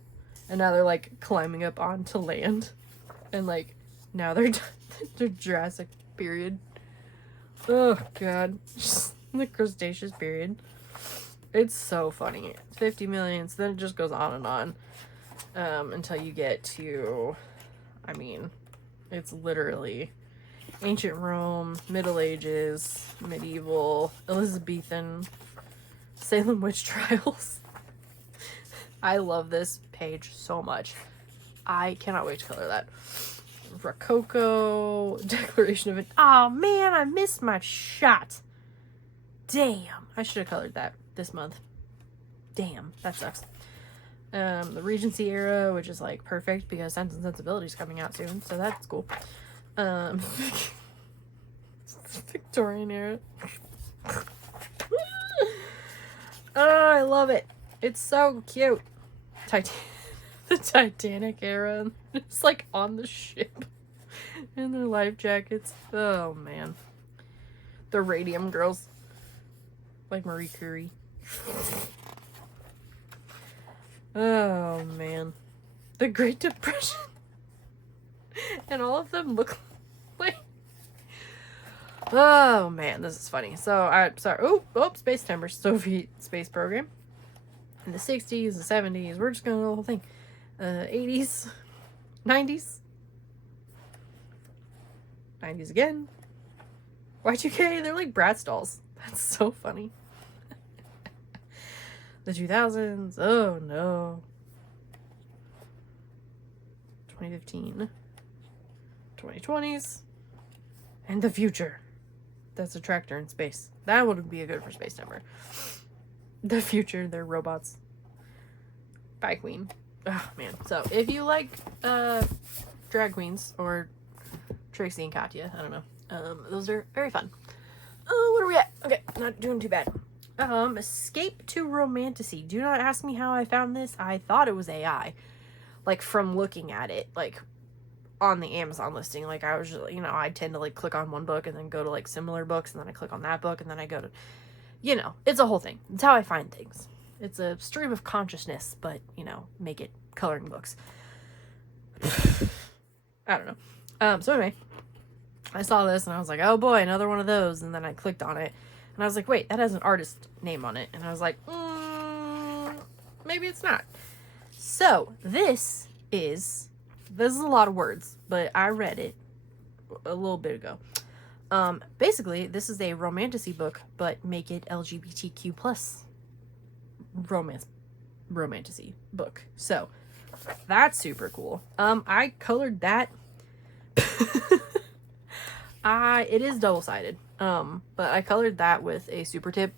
And now they're, like, climbing up onto land. And, like, now they're Jurassic period. Oh, God. Just the Cretaceous period. It's so funny. 50 million, so then it just goes on and on. Until you get to, I mean, it's literally ancient Rome, Middle Ages, medieval, Elizabethan, Salem witch trials. I love this page so much. I cannot wait to color that. Rococo, Declaration of it. Oh man, I missed my shot. Damn, I should have colored that this month. Damn, that sucks. The Regency era, which is like perfect because Sense and Sensibility is coming out soon, so that's cool. Victorian era. Oh, I love it. It's so cute. The Titanic era. It's like on the ship in their life jackets. Oh man. The Radium girls. Like Marie Curie. Oh man. The Great Depression. And all of them look like... Oh man, this is funny. So, Space Timbers, Soviet space program. In the 60s, the 70s, we're just gonna do the whole thing. 80s, 90s, 90s again. Y2K, they're like Bratz dolls. That's so funny. The 2000s, oh no. 2015, 2020s, and the future. That's a tractor in space. That would be a good for Space Timber. The future, they're robots. Bye, Queen. Oh, man. So, if you like drag queens or Trixie and Katya, I don't know. Those are very fun. What are we at? Okay, not doing too bad. Escape to Romantasy. Do not ask me how I found this. I thought it was AI. Like, from looking at it, like, on the Amazon listing. Like, I was just, you know, I tend to, like, click on one book and then go to, like, similar books, and then I click on that book, and then I go to, you know, it's a whole thing. It's how I find things. It's a stream of consciousness, but, you know, make it coloring books. I don't know. So anyway, I saw this, and I was like, oh boy, another one of those, and then I clicked on it, and I was like, wait, that has an artist name on it, and I was like, maybe it's not. So, this is a lot of words, but I read it a little bit ago. Basically, this is a romantasy book, but make it LGBTQ plus romantasy book. So, that's super cool. I colored that. It is double-sided. But I colored that with a super tip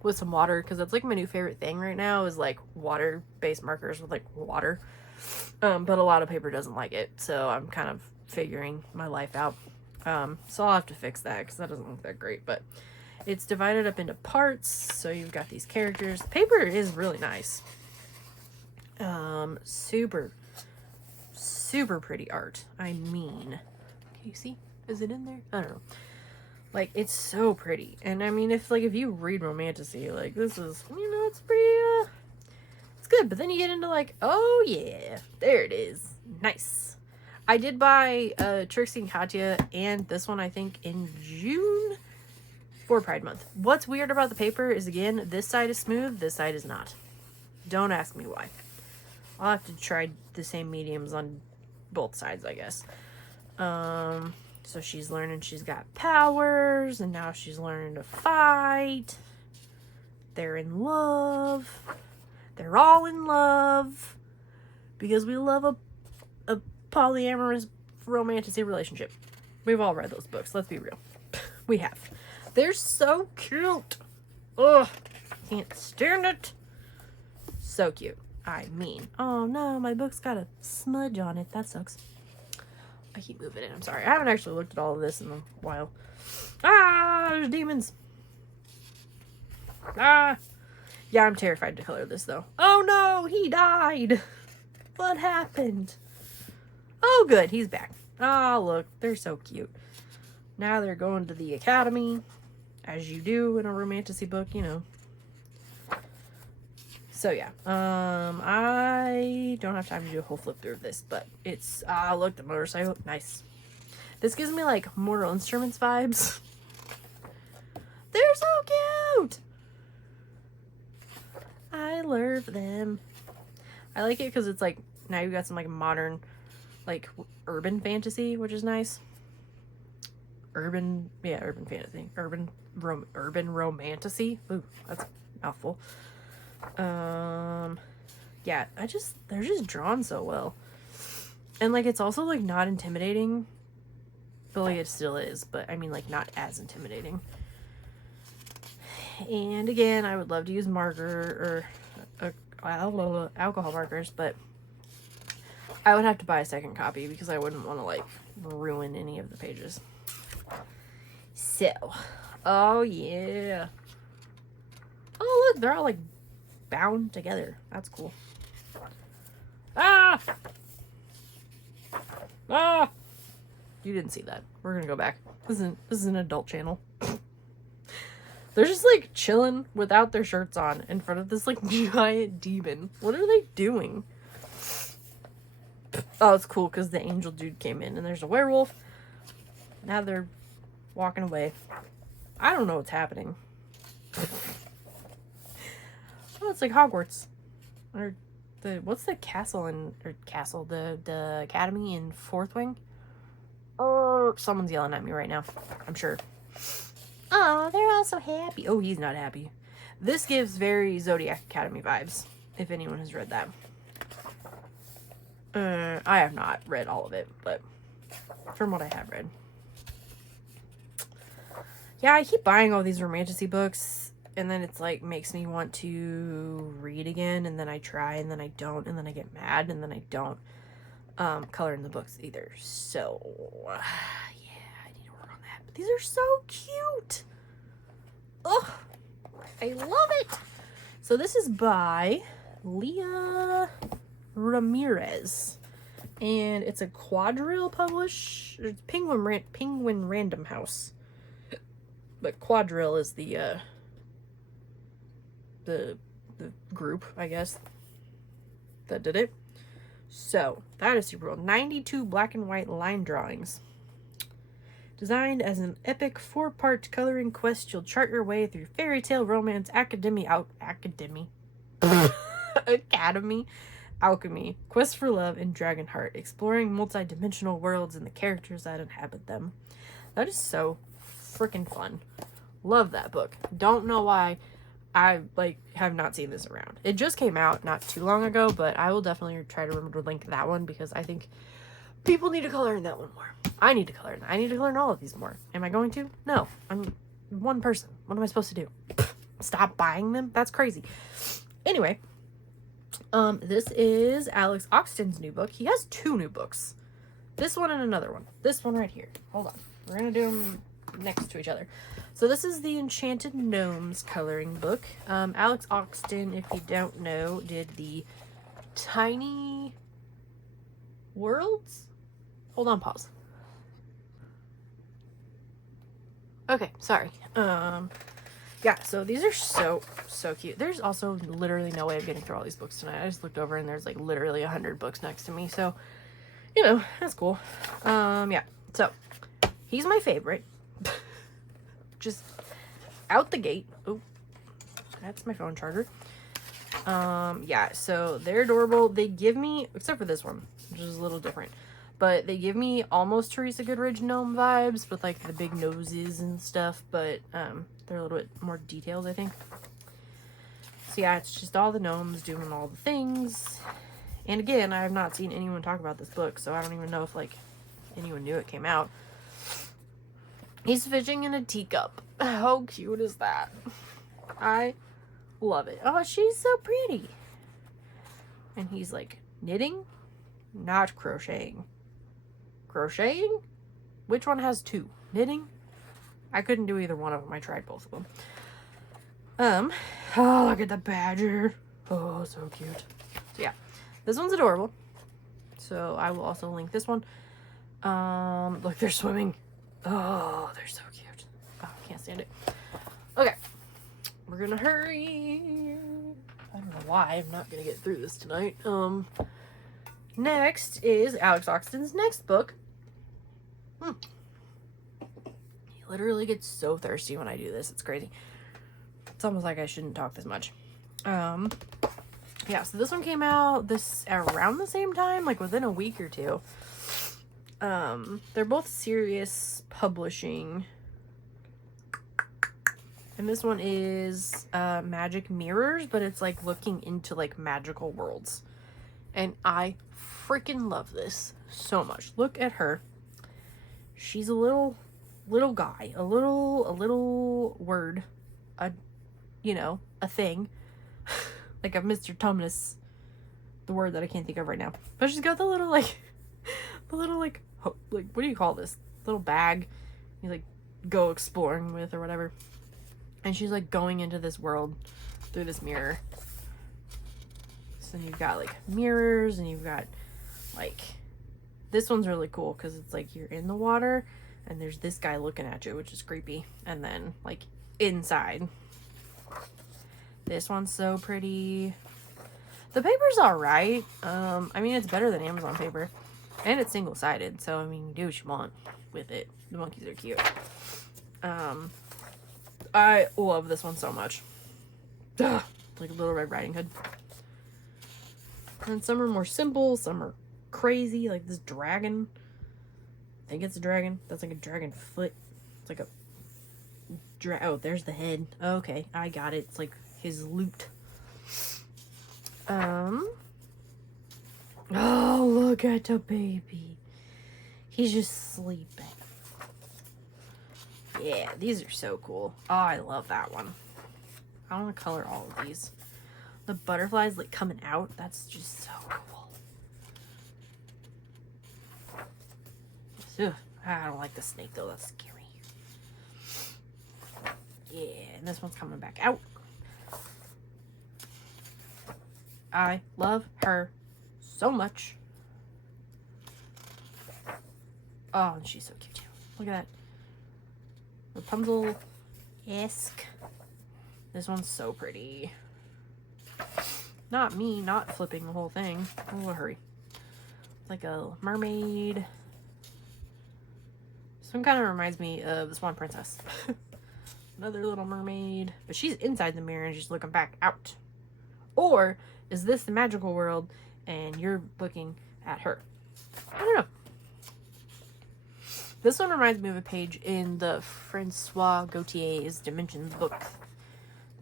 with some water, because that's like my new favorite thing right now is like water-based markers with like water. But a lot of paper doesn't like it, so I'm kind of figuring my life out. So I'll have to fix that because that doesn't look that great, but it's divided up into parts. So you've got these characters. The paper is really nice. Super pretty art. I mean, can you see? Is it in there? I don't know. Like, it's so pretty. And I mean, if you read Romantasy, like, this is, you know, it's pretty, it's good. But then you get into, like, oh, yeah, there it is. Nice. I did buy Trixie and Katya and this one, I think, in June for Pride Month. What's weird about the paper is, again, this side is smooth, this side is not. Don't ask me why. I'll have to try the same mediums on both sides, I guess. So she's learning she's got powers, and now she's learning to fight. they're in love. They're all in love. Because we love a polyamorous romantic relationship. We've all read those books, let's be real. We have. They're so cute. Ugh. Can't stand it. So cute. I mean, oh no, my book's got a smudge on it. That sucks. I keep moving it. I'm sorry. I haven't actually looked at all of this in a while. Ah, there's demons. Ah. Yeah, I'm terrified to color this though. Oh no, he died. What happened? Oh good, he's back. Oh look, they're so cute. Now they're going to the academy, as you do in a romantasy book, you know. So yeah, I don't have time to do a whole flip through of this, but it's, look, the motorcycle, nice. This gives me like Mortal Instruments vibes. They're so cute! I love them. I like it because it's like, now you've got some like modern, like urban fantasy, which is nice. Urban fantasy. Urban romantasy. Ooh, that's a mouthful. Yeah, they're just drawn so well. And like, it's also like not intimidating, but like it still is, but I mean like not as intimidating. And again, I would love to use marker or alcohol markers, but I would have to buy a second copy because I wouldn't want to like ruin any of the pages. So, oh yeah. Oh look, they're all like bound together. That's cool. Ah! Ah! You didn't see that. We're gonna go back. This is an adult channel. They're just like chilling without their shirts on in front of this like giant demon. What are they doing? Oh, it's cool because the angel dude came in and there's a werewolf. Now they're walking away. I don't know what's happening. Oh, it's like Hogwarts. Or what's the castle the academy in Fourth Wing? Oh, someone's yelling at me right now. I'm sure. Oh, they're all so happy. Oh, he's not happy. This gives very Zodiac Academy vibes, if anyone has read that. I have not read all of it, but from what I have read. Yeah, I keep buying all these romantasy books, and then it's like makes me want to read again, and then I try, and then I don't, and then I get mad, and then I don't color in the books either. So, yeah, I need to work on that. But these are so cute. Oh, I love it. So this is by Leah Ramirez, and it's a Quadrille publish. It's Penguin Random House, but Quadrille is the group, I guess, that did it. So that is super cool. 92 black and white line drawings. Designed as an epic 4-part coloring quest, you'll chart your way through fairy tale, romance, academy, alchemy, quest for love, and Dragonheart, exploring multi-dimensional worlds and the characters that inhabit them. That is so freaking fun. Love that book. Don't know why I have not seen this around. It just came out not too long ago, but I will definitely try to remember to link that one because I think people need to color in that one more. I need to color in that. I need to color in all of these more. Am I going to? No. I'm one person. What am I supposed to do? Stop buying them? That's crazy. Anyway, this is Alex Oxton's new book. He has 2 new books. This one and another one. This one right here. Hold on. We're going to do them next to each other. So this is the Enchanted Gnomes coloring book. Alex Oxton, if you don't know, did the Tiny Worlds? Hold on, pause. Okay, sorry. Yeah, so these are so cute. There's also literally no way of getting through all these books tonight. I just looked over and there's like literally 100 books next to me. So, you know, that's cool. Yeah. So, he's my favorite. Just out the gate. Oh, that's my phone charger. Yeah, so they're adorable. They give me, except for this one, which is a little different, but they give me almost Teresa Goodridge gnome vibes with like the big noses and stuff, but they're a little bit more detailed, I think. So yeah, it's just all the gnomes doing all the things. And again, I have not seen anyone talk about this book, so I don't even know if, like, anyone knew it came out. He's fishing in a teacup. How cute is that? I love it. Oh, she's so pretty. And he's, like, knitting, not crocheting. Crocheting? Which one has two? Knitting? I couldn't do either one of them. I tried both of them. Oh, look at the badger. Oh, so cute. So yeah, this one's adorable. So I will also link this one. Look, they're swimming. Oh, they're so cute. Oh, I can't stand it. Okay, we're gonna hurry. I don't know why I'm not gonna get through this tonight. Next is Alex Oxton's next book. He literally gets so thirsty when I do this. It's crazy. It's almost like I shouldn't talk this much. Yeah, so this one came out around the same time, like within a week or two. They're both Sirius Publishing. And this one is Magic Mirrors, but it's like looking into like magical worlds. And I freaking love this so much. Look at her. She's a little guy, a little word, a thing, like a Mr. Tumnus, the word that I can't think of right now. But she's got the little like, what do you call this? Little bag you like go exploring with or whatever. And she's like going into this world through this mirror. So you've got like mirrors and you've got like, this one's really cool because it's like you're in the water and there's this guy looking at you, which is creepy. And then like inside. This one's so pretty. The paper's alright. I mean, it's better than Amazon paper. And it's single-sided, so I mean, you do what you want with it. The monkeys are cute. I love this one so much. Ugh, like a Little Red Riding Hood. And some are more simple, some are crazy, like this dragon. I think it's a dragon. That's like a dragon foot. It's like a oh, there's the head. Okay, I got it. It's like his loot. Oh, look at the baby. He's just sleeping. Yeah, these are so cool. Oh, I love that one. I want to color all of these. The butterflies like coming out. That's just so cool. Ugh, I don't like the snake though. That's scary. Yeah, and this one's coming back out. I love her so much. Oh, and she's so cute too. Look at that. Rapunzel-esque. This one's so pretty. Not me not flipping the whole thing. Oh, hurry. It's like a mermaid. This one kind of reminds me of the Swan Princess. Another little mermaid. But she's inside the mirror and she's looking back out. Or is this the magical world and you're looking at her? I don't know. This one reminds me of a page in the Francois Gautier's Dimensions book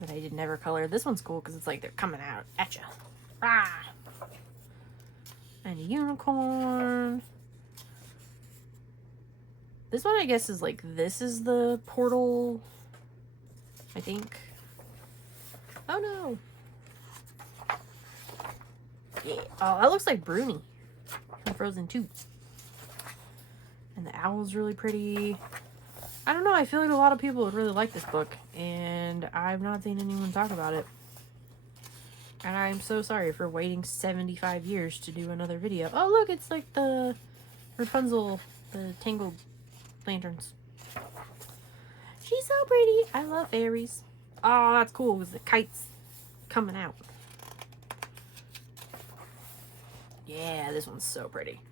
that I did never color. This one's cool because it's like they're coming out at you. Rah! And a unicorn. This one, I guess, is like, this is the portal, I think. Oh, no. Yeah. Oh, that looks like Bruni from Frozen 2. And the owl's really pretty. I don't know, I feel like a lot of people would really like this book, and I've not seen anyone talk about it. And I'm so sorry for waiting 75 years to do another video. Oh, look, it's like the Rapunzel, the Tangled Lanterns. She's so pretty. I love fairies. Oh, that's cool, because the kite's coming out. Yeah, this one's so pretty.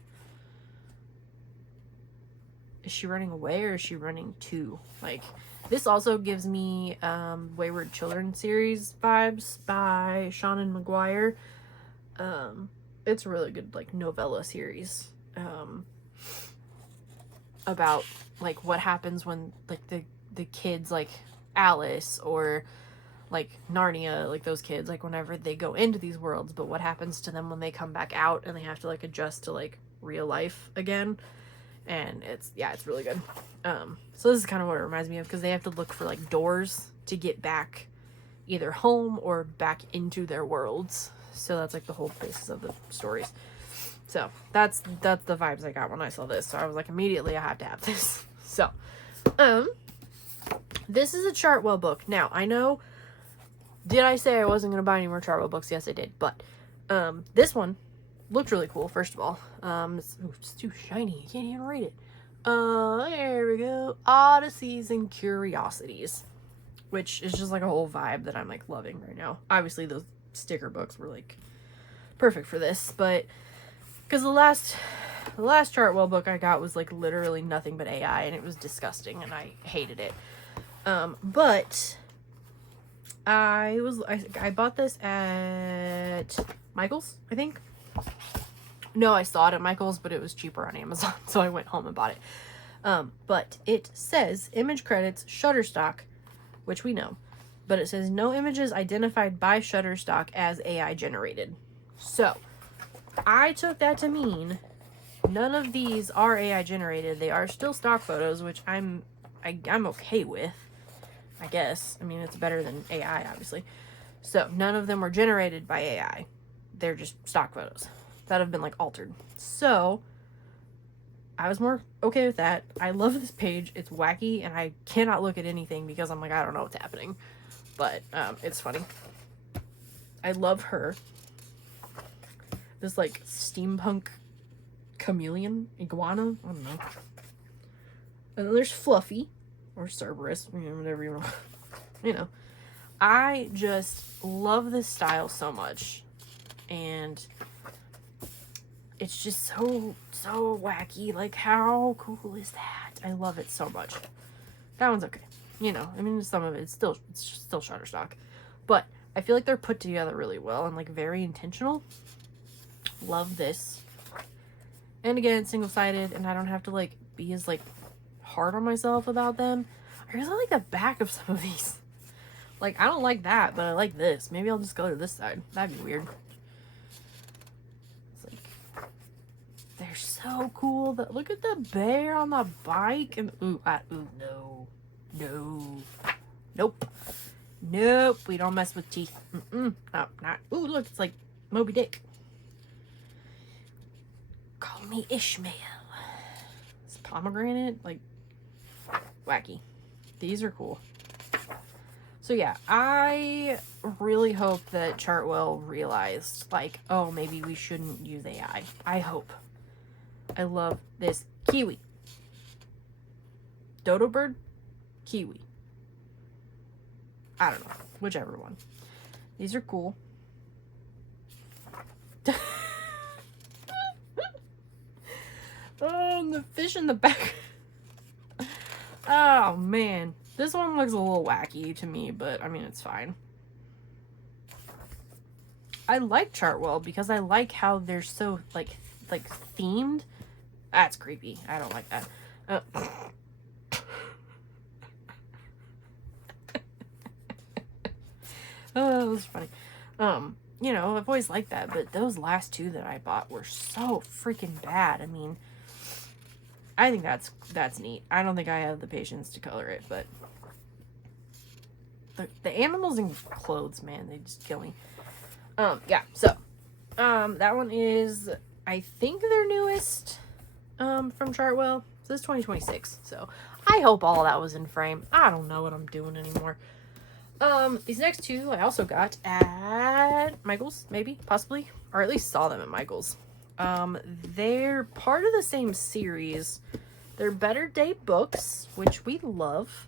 Is she running away or is she running to? Like, this also gives me Wayward Children series vibes by Shannon McGuire. It's a really good, like, novella series about, like, what happens when, like, the kids, like, Alice or, like Narnia, like those kids, like whenever they go into these worlds, but what happens to them when they come back out and they have to like adjust to like real life again. And it's really good. So this is kind of what it reminds me of, because they have to look for like doors to get back either home or back into their worlds. So that's like the whole basis of the stories. So that's the vibes I got when I saw this. So I was like, immediately I have to have this. So this is a Chartwell book. Now I know, did I say I wasn't going to buy any more Chartwell books? Yes I did. But this one looked really cool, first of all. It's too shiny. I can't even read it. There we go. Odysseys and Curiosities, which is just like a whole vibe that I'm like loving right now. Obviously those sticker books were like perfect for this, but because the last Chartwell book I got was like literally nothing but AI, and it was disgusting and I hated it. But I bought this at Michael's, I think. No, I saw it at Michael's, but it was cheaper on Amazon, so I went home and bought it. But it says image credits Shutterstock, which we know, but it says no images identified by Shutterstock as AI generated. So I took that to mean none of these are AI generated. They are still stock photos, which I'm okay with, I guess. I mean, it's better than AI, obviously. So none of them were generated by AI. They're just stock photos that have been like altered. So I was more okay with that. I love this page. It's wacky and I cannot look at anything because I'm like, I don't know what's happening. But it's funny. I love her. This like steampunk chameleon iguana. I don't know. And then there's Fluffy or Cerberus, whatever you want. You know. I just love this style so much. And it's just so wacky. Like, how cool is that? I love it so much. That one's okay. You know, I mean, some of it, it's still Shutterstock. But I feel like they're put together really well and, like, very intentional. Love this. And again, single-sided, and I don't have to, like, be as, like, hard on myself about them. I really like the back of some of these. Like, I don't like that, but I like this. Maybe I'll just go to this side. That'd be weird. They're so cool. Look at the bear on the bike. And nope. We don't mess with teeth. No, not. Ooh, look, it's like Moby Dick. Call me Ishmael. It's pomegranate, like wacky. These are cool. So yeah, I really hope that Chartwell realized, like, oh, maybe we shouldn't use AI. I hope. I love this. Kiwi. Dodo bird? Kiwi. I don't know. Whichever one. These are cool. Oh, and the fish in the back. Oh, man. This one looks a little wacky to me, but, I mean, it's fine. I like Chartwell because I like how they're so, like themed. That's creepy. I don't like that. Oh, that was funny. You know, I've always liked that, but those last two that I bought were so freaking bad. I mean, I think that's neat. I don't think I have the patience to color it, but the animals in clothes, man, they just kill me. Yeah, so that one is, I think, their newest from Chartwell. So this is 2026, so I hope all that was in frame. I don't know what I'm doing anymore. These next two I also got at Michael's, maybe, possibly, or at least saw them at Michael's. They're part of the same series. They're Better Day books, which we love.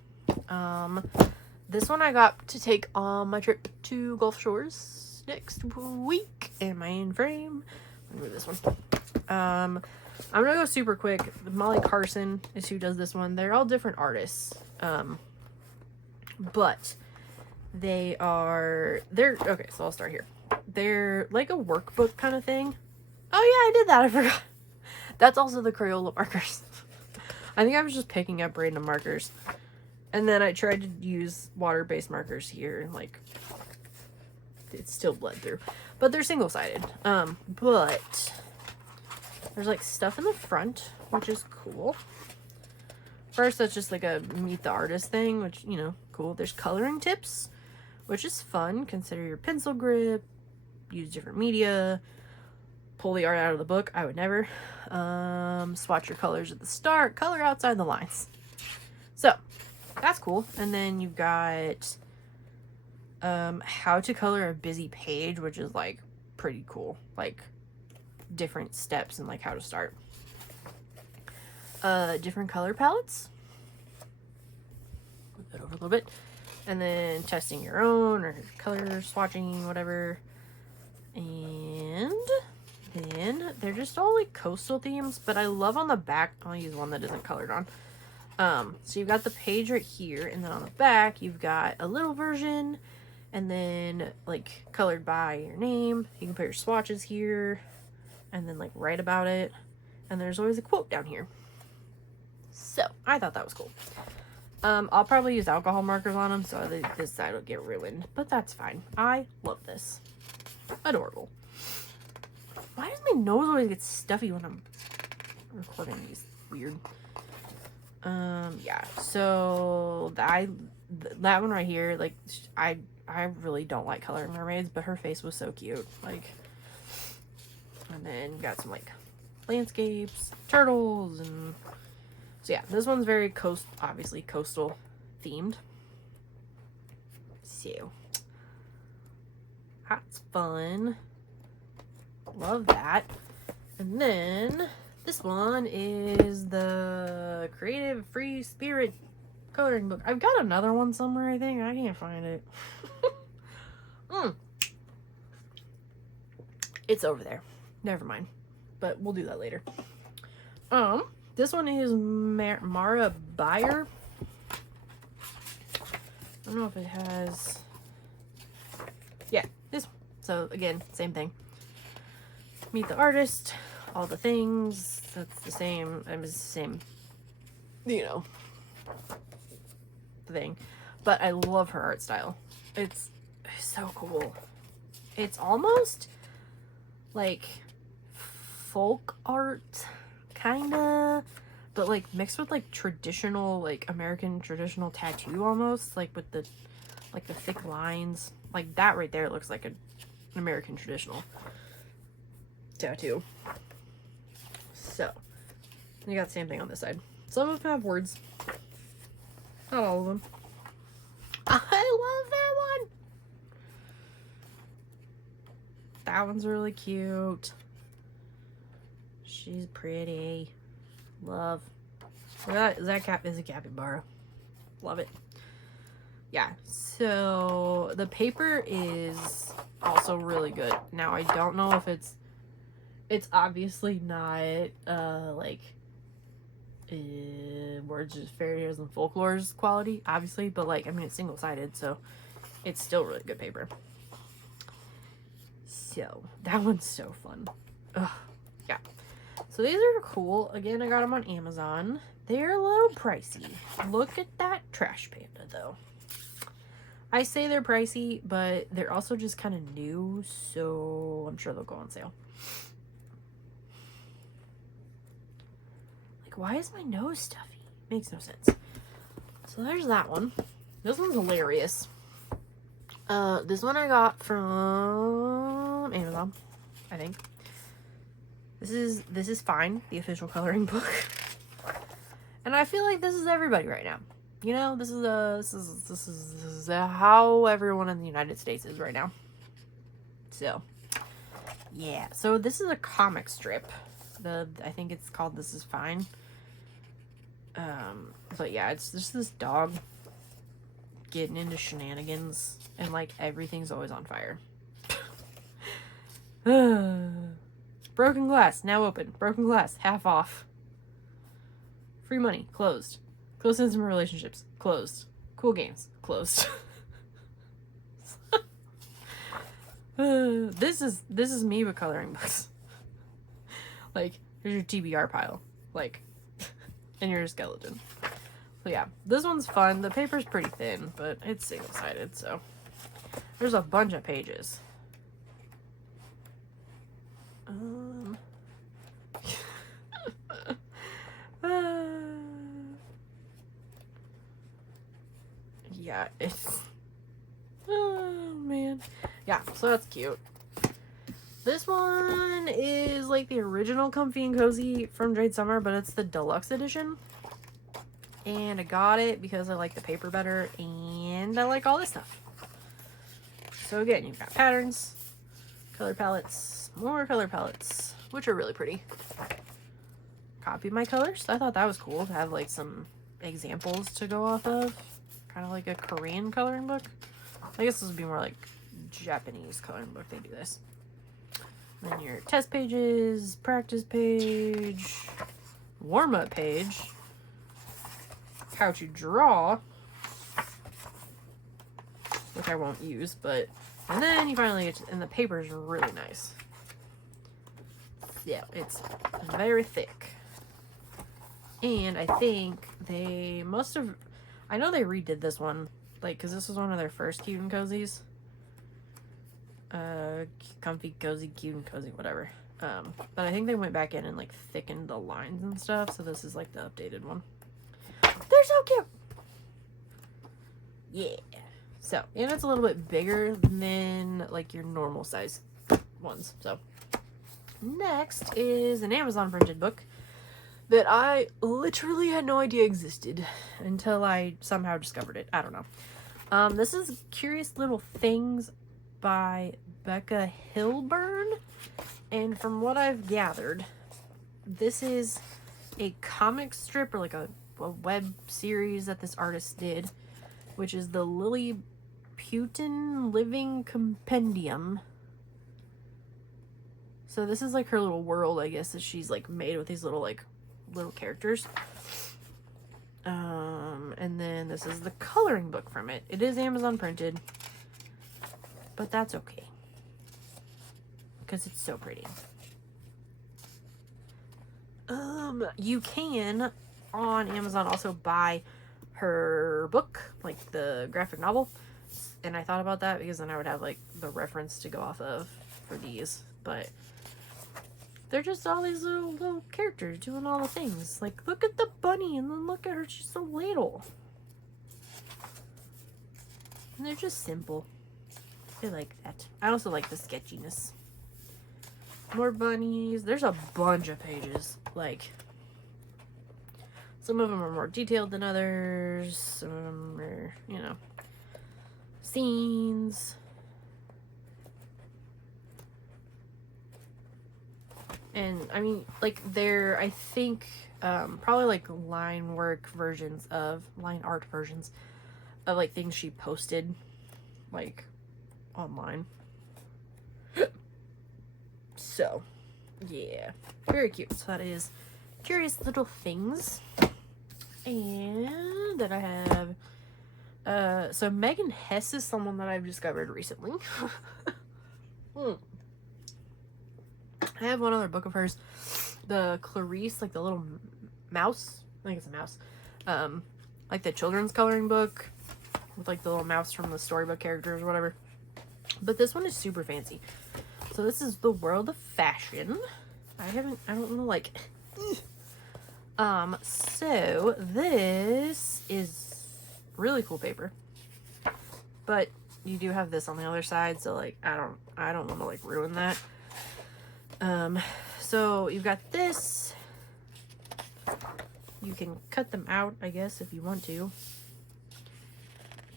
This one I got to take on my trip to Gulf Shores next week. Am I in frame? Let me move this one. I'm gonna go super quick. Molly Carson is who does this one. They're all different artists. But they're okay, so I'll start here. They're like a workbook kind of thing. Oh yeah, I did that. I forgot. That's also the Crayola markers. I think I was just picking up random markers. And then I tried to use water-based markers here, and like it still bled through. But they're single-sided. But there's like stuff in the front, which is cool. First, that's just like a meet the artist thing, which, you know, cool. There's coloring tips, which is fun. Consider your pencil grip, use different media, pull the art out of the book. I would never. Swatch your colors at the start, color outside the lines. So that's cool. And then you've got how to color a busy page, which is like pretty cool. Like different steps and like how to start. Different color palettes. Move that over a little bit. And then testing your own or color swatching, whatever. And then they're just all like coastal themes, but I love on the back, I'll use one that isn't colored on. So you've got the page right here, and then on the back you've got a little version, and then like colored by your name. You can put your swatches here, and then like write about it. And there's always a quote down here. So I thought that was cool. I'll probably use alcohol markers on them so that this side will get ruined, but that's fine. I love this. Adorable. Why does my nose always get stuffy when I'm recording these? Weird. Yeah, so that one right here, like, I really don't like coloring mermaids, but her face was so cute. Like, and then got some like landscapes, turtles, and so yeah, this one's very obviously coastal themed. So that's fun. Love that. And then this one is the Creative Free Spirit coloring book. I've got another one somewhere, I think. I can't find it. It's over there. Never mind. But we'll do that later. This one is Mara Beyer. I don't know if it has... Yeah, this one. So again, same thing. Meet the artist, all the things. That's the same. It's the same, you know, thing. But I love her art style. It's so cool. It's almost like folk art, kinda, but like mixed with like traditional, like American traditional tattoo almost, like with the thick lines. Like that right there looks like an American traditional tattoo. So you got the same thing on this side. Some of them have words, not all of them. I love that one. That one's really cute. She's pretty. Love. Is a capybara. Love it. Yeah, so the paper is also really good. Now I don't know if it's obviously not like words, just fairy tales and folklore's quality, obviously, but like, I mean, it's single-sided, so it's still really good paper. So that one's so fun. Ugh, yeah. So these are cool. Again, I got them on Amazon. They're a little pricey. Look at that trash panda, though. I say they're pricey, but they're also just kind of new, so I'm sure they'll go on sale. Like, why is my nose stuffy? Makes no sense. So there's that one. This one's hilarious. This one I got from Amazon, I think. This is Fine, the official coloring book. And I feel like this is everybody right now. You know, this is how everyone in the United States is right now. So, yeah. So this is a comic strip. I think it's called This Is Fine. But yeah, it's just this dog getting into shenanigans, and like everything's always on fire. Broken glass, now open. Broken glass, half off. Free money, closed. Close intimate relationships, closed. Cool games, closed. This is me with coloring books. Like, here's your TBR pile. Like, and you're a skeleton. So yeah, this one's fun. The paper's pretty thin, but it's single-sided, so there's a bunch of pages. Yeah, it's... Oh, man. Yeah, so that's cute. This one is like the original Comfy and Cozy from Jade Summer, but it's the deluxe edition. And I got it because I like the paper better, and I like all this stuff. So again, you've got patterns, color palettes, more color palettes, which are really pretty. Copy my colors. I thought that was cool to have like some examples to go off of. Kind of like a Korean coloring book. I guess this would be more like Japanese coloring book. They do this. Then your test pages, practice page, warm-up page, how to draw, which I won't use, but, and then you finally get to, and the paper is really nice. Yeah, it's very thick. And I think they must have, I know they redid this one, like, because this was one of their first Cute and Cozies. Comfy, Cozy, Cute and Cozy, whatever. But I think they went back in and, like, thickened the lines and stuff, so this is, like, the updated one. They're so cute! Yeah. So, and it's a little bit bigger than, like, your normal size ones, so. Next is an Amazon printed book that I literally had no idea existed until I somehow discovered it. I don't know. This is Curious Little Things by Becca Hilburn, and from what I've gathered, this is a comic strip or like a web series that this artist did, which is the Lilliputian Living Compendium. So this is like her little world, I guess, that she's like made with these little characters. And then this is the coloring book from it. It is Amazon printed, but that's okay because it's so pretty. You can on Amazon also buy her book, like the graphic novel, and I thought about that because then I would have like the reference to go off of for these, but they're just all these little characters doing all the things. Like, look at the bunny, and then look at her, she's so little. And they're just simple. I like that. I also like the sketchiness. More bunnies. There's a bunch of pages. Like, some of them are more detailed than others. Some of them are, you know, scenes. And, I mean, like, they're, I think, probably, like, line art versions of, like, things she posted, like, online. So, yeah. Very cute. So that is Curious Little Things. And then I have, so Megan Hess is someone that I've discovered recently. I have one other book of hers, the Clarice, like the little mouse. I think it's a mouse. Like the children's coloring book with like the little mouse from the storybook characters or whatever. But this one is super fancy. So this is The World of Fashion. I don't know, like, so this is really cool paper. But you do have this on the other side, so like I don't want to like ruin that. So you've got this. You can cut them out, I guess, if you want to.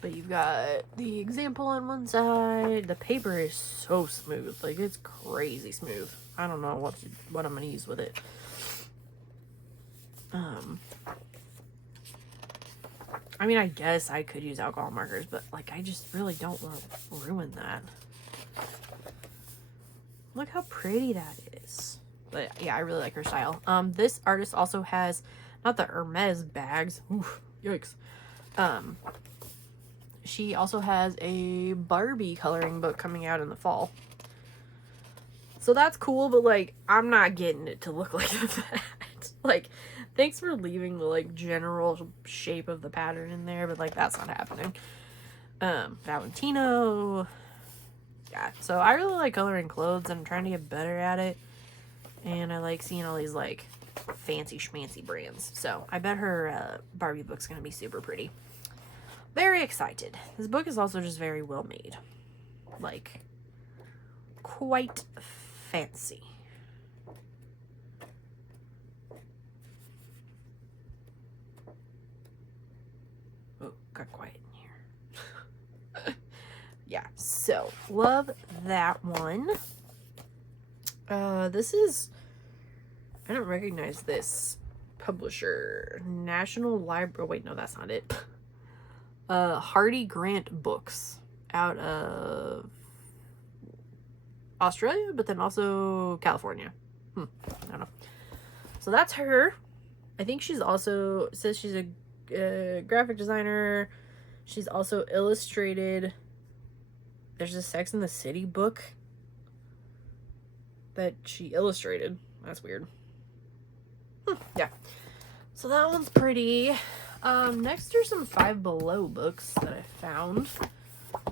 But you've got the example on one side. The paper is so smooth. Like, it's crazy smooth. I don't know what I'm going to use with it. I mean, I guess I could use alcohol markers, but, like, I just really don't want to ruin that. Look how pretty that is. But, yeah, I really like her style. This artist also has, not the Hermes bags. Oof, yikes. She also has a Barbie coloring book coming out in the fall. So that's cool, but, like, I'm not getting it to look like that. Like, Thanks for leaving the, like, general shape of the pattern in there, but, like, that's not happening. Valentino. Yeah, so I really like coloring clothes, and I'm trying to get better at it. And I like seeing all these, like, fancy schmancy brands. So I bet her Barbie book's gonna be super pretty. Very excited. This book is also just very well made. Like, quite fancy. Oh, got quiet in here. Yeah, so love that one. This is, I don't recognize this publisher. National Library. Oh, wait, no, that's not it. Hardy Grant Books out of Australia, but then also California. I don't know. So that's her. I think she's also, says she's a graphic designer. She's also illustrated. There's a Sex and the City book that she illustrated. That's weird. Yeah. So that one's pretty. Next are some Five Below books that I found.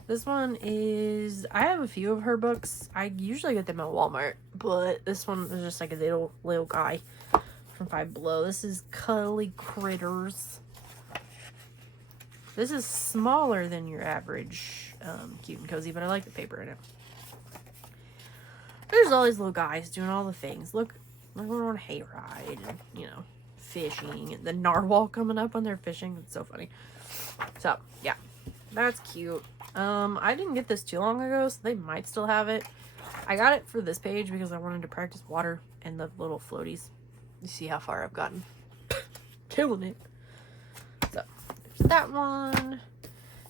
This one is, I have a few of her books. I usually get them at Walmart, but this one is just like a little guy from Five Below. This is Cuddly Critters. This is smaller than your average Cute and Cozy, but I like the paper in it. There's all these little guys doing all the things. Look, we're on a hayride and, you know, fishing. And the narwhal coming up when they're fishing. It's so funny. So, yeah. That's cute. I didn't get this too long ago, so they might still have it. I got it for this page because I wanted to practice water and the little floaties. You see how far I've gotten. Killing it. So, there's that one.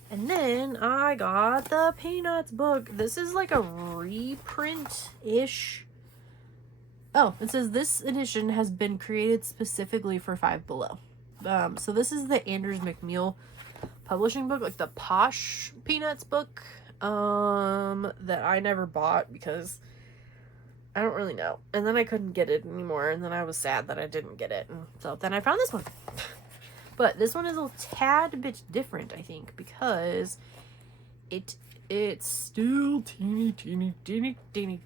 And then I got the Peanuts book. This is like a reprint-ish. Oh, it says this edition has been created specifically for Five Below. So this is the Anders McMeel publishing book, like the Posh Peanuts book, that I never bought because I don't really know. And then I couldn't get it anymore, and then I was sad that I didn't get it. And so then I found this one. But this one is a tad bit different, I think, because it's still teeny,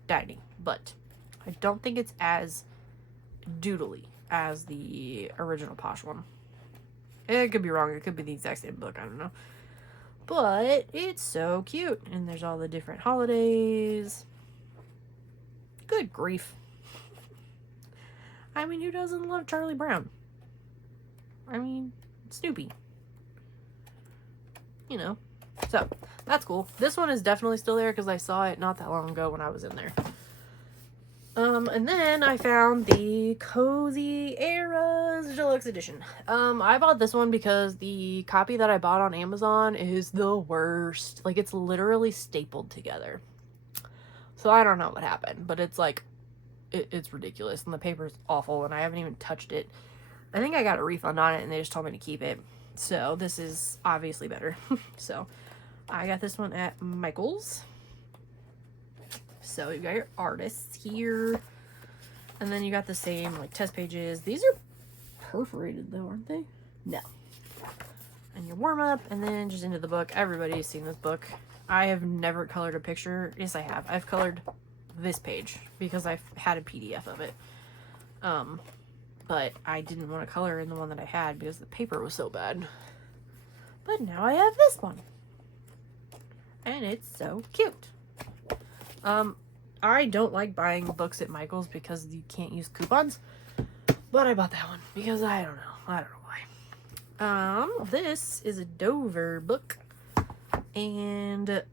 tiny, but I don't think it's as doodly as the original Posh one. It could be wrong. It could be the exact same book. I don't know. But it's so cute. And there's all the different holidays. Good grief. I mean, who doesn't love Charlie Brown? I mean, Snoopy. You know. So, that's cool. This one is definitely still there because I saw it not that long ago when I was in there. And then I found the Cozy Eras Deluxe Edition. I bought this one because the copy that I bought on Amazon is the worst. Like, it's literally stapled together. So I don't know what happened, but it's like, it's ridiculous, and the paper's awful, and I haven't even touched it. I think I got a refund on it, and they just told me to keep it. So this is obviously better. So I got this one at Michael's. So you got your artists here, and then you got the same like test pages. These are perforated though, aren't they? No. And your warm up, and then just into the book. Everybody's seen this book. I have never colored a picture. Yes, I have. I've colored this page because I've had a PDF of it. But I didn't want to color in the one that I had because the paper was so bad. But now I have this one. And it's so cute. I don't like buying books at Michael's because you can't use coupons. But I bought that one because I don't know why. This is a Dover book. And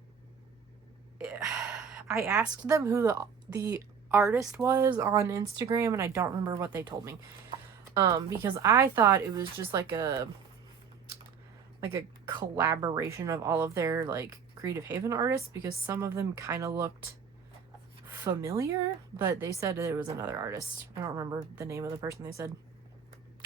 I asked them who the artist was on Instagram, and I don't remember what they told me. Because I thought it was just like a collaboration of all of their like Creative Haven artists, because some of them kind of looked familiar, but they said it was another artist. I don't remember the name of the person they said.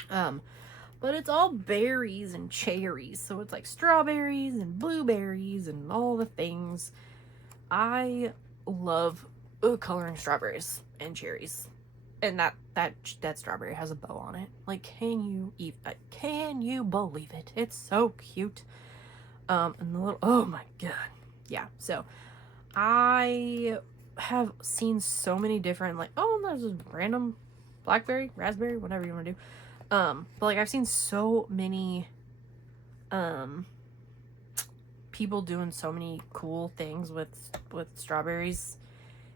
But it's all berries and cherries, so it's like strawberries and blueberries and all the things. I love coloring strawberries and cherries. And that strawberry has a bow on it. Like, can you believe it? It's so cute. And the little, oh my god. Yeah, so I have seen so many different, like, oh, there's a random blackberry, raspberry, whatever you want to do. But like, I've seen so many people doing so many cool things with strawberries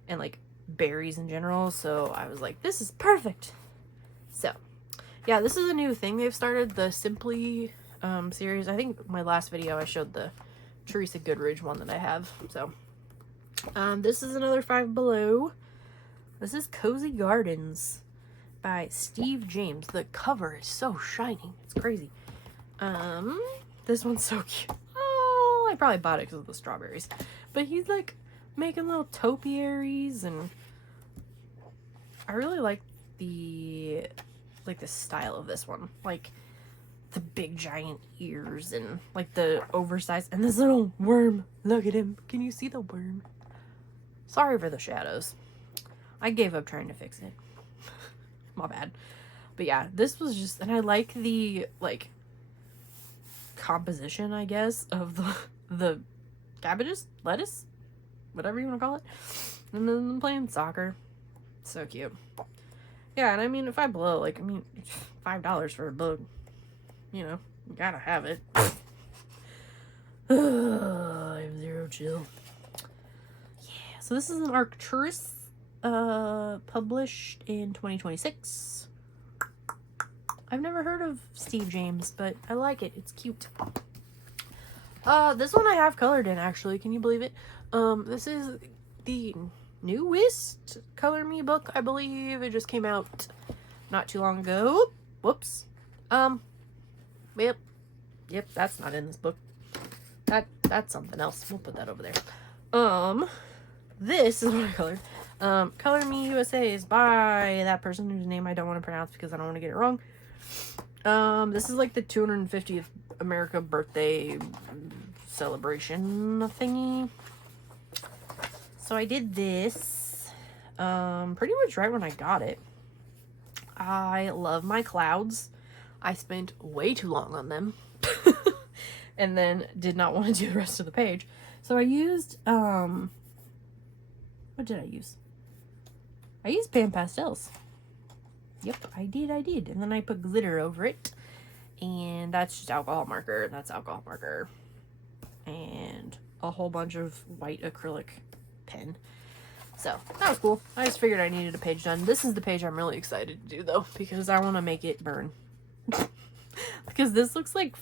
and like berries in general, so I was like, this is perfect. So yeah, this is a new thing they've started, the Simply series. I think my last video I showed the Teresa Goodridge one that I have. So this is another Five Below. This is Cozy Gardens by Steve James. The cover is so shiny, it's crazy. This one's so cute. Oh, I probably bought it because of the strawberries, but he's like making little topiaries, and I really like the style of this one, like the big giant ears and like the oversized, and this little worm. Look at him. Can you see the worm? Sorry for the shadows. I gave up trying to fix it. My bad. But yeah, this was just, and I like the like composition, I guess, of the cabbages, lettuce, whatever you want to call it, and then them playing soccer. So cute. Yeah, and I mean, if I blow, like, I mean, $5 for a book, you know, you gotta have it. I have zero chill. Yeah, so this is an Arcturus, published in 2026. I've never heard of Steve James, but I like it. It's cute. This one I have colored in, actually. Can you believe it? This is the newest Color Me book, I believe. It just came out not too long ago. Whoops. Yep, that's not in this book. That's something else. We'll put that over there. This is what I colored. Color Me USA is by that person whose name I don't want to pronounce because I don't want to get it wrong. This is like the 250th America birthday celebration thingy. So I did this, pretty much right when I got it. I love my clouds. I spent way too long on them. And then did not want to do the rest of the page. So I used, what did I use? I used Pan Pastels. Yep, I did. And then I put glitter over it. And that's just alcohol marker. That's alcohol marker. And a whole bunch of white acrylic pen. So, that was cool. I just figured I needed a page done. This is the page I'm really excited to do, though, because I want to make it burn. Because this looks like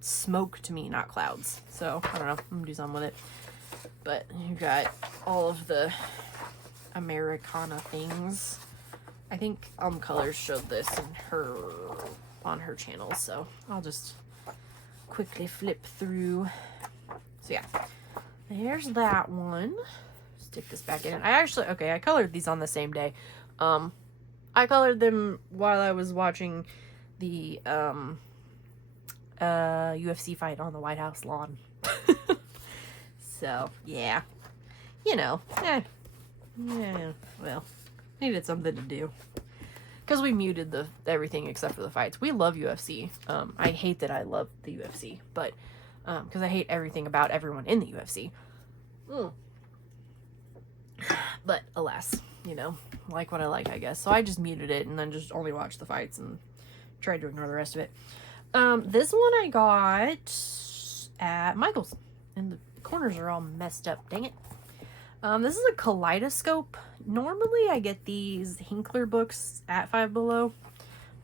smoke to me, not clouds. So, I don't know. I'm going to do something with it. But you got all of the Americana things. I think Colors showed this on her channel, so I'll just quickly flip through. So yeah, there's that one. Stick this back in. I colored these on the same day. I colored them while I was watching the UFC fight on the White House lawn. So yeah, you know, well, needed something to do. Because we muted everything except for the fights. We love UFC. I hate that I love the UFC, but because I hate everything about everyone in the UFC. But alas, you know, like what I like, I guess. So I just muted it and then just only watched the fights and tried to ignore the rest of it. This one I got at Michael's, and the corners are all messed up. Dang it. This is a Kaleidoscope. Normally I get these Hinkler books at Five Below,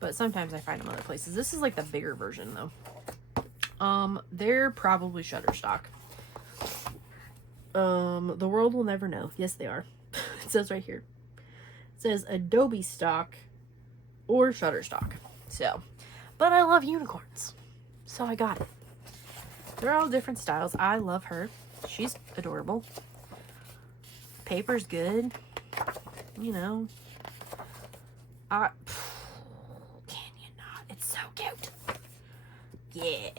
but sometimes I find them other places. This is like the bigger version though. They're probably Shutterstock. The world will never know. Yes, they are. It says right here. It says Adobe Stock or Shutterstock. So, but I love unicorns, so I got it. They're all different styles. I love her. She's adorable. Paper's good. You know. Can you not? It's so cute. Yeah.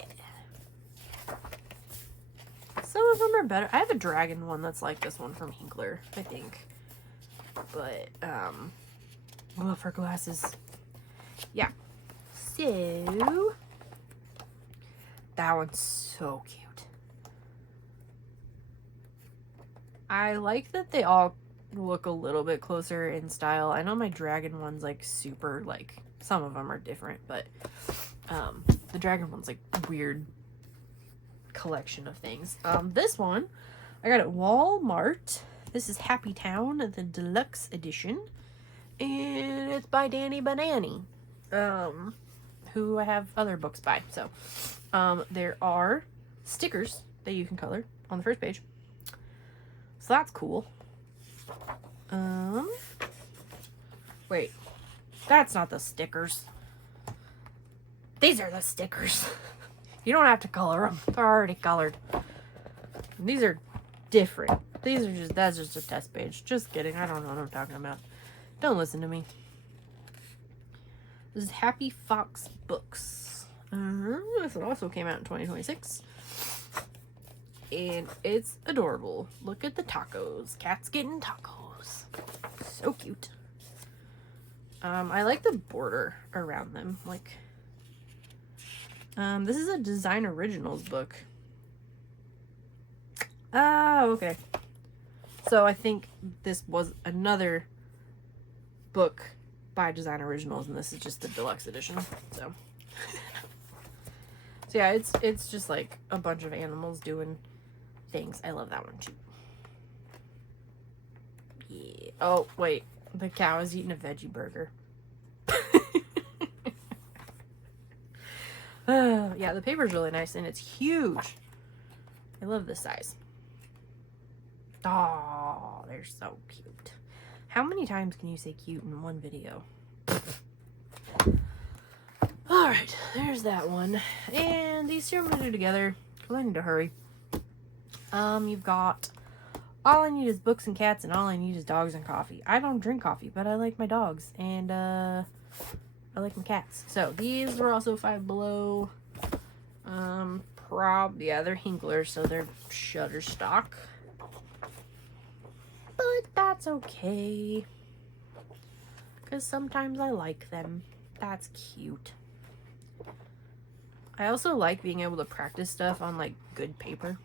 Some of them are better. I have a dragon one that's like this one from Hinkler, I think. but I love her glasses. Yeah. So that one's so cute. I like that they all look a little bit closer in style. I know my dragon one's like super, like, some of them are different, but the dragon one's like weird collection of things. This one I got at Walmart. This is Happy Town, the deluxe edition, and it's by Danny Banani, who I have other books by. So there are stickers that you can color on the first page, so that's cool. Wait, that's not the stickers. These are the stickers. You don't have to color them. They're already colored. And these are different. That's just a test page. Just kidding. I don't know what I'm talking about. Don't listen to me. This is Happy Fox Books. This one also came out in 2026. And it's adorable. Look at the tacos. Cat's getting tacos. So cute. I like the border around them. Like, this is a Design Originals book. Oh, okay. So I think this was another book by Design Originals, and this is just the deluxe edition. So, so yeah, it's just like a bunch of animals doing things. I love that one too. Yeah. Oh wait, the cow is eating a veggie burger. Yeah, the paper's really nice and it's huge. I love this size. Oh, they're so cute. How many times can you say cute in one video? Alright, there's that one. And these two I'm gonna do together because I need to hurry. You've got All I Need Is Books and Cats and All I Need Is Dogs and Coffee. I don't drink coffee, but I like my dogs and I like my cats. So these were also Five Below. Yeah, they're Hinklers, so they're Shutterstock. But that's okay, because sometimes I like them. That's cute. I also like being able to practice stuff on like good paper,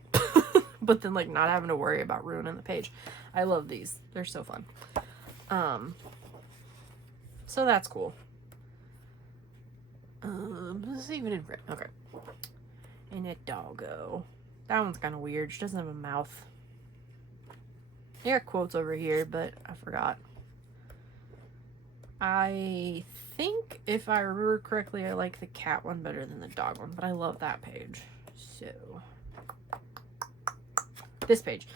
but then like not having to worry about ruining the page. I love these. They're so fun. So that's cool. Let's see even in red. Okay. And a doggo. That one's kind of weird. She doesn't have a mouth. There are quotes over here, but I forgot. I think, if I remember correctly, I like the cat one better than the dog one, but I love that page. So, this page.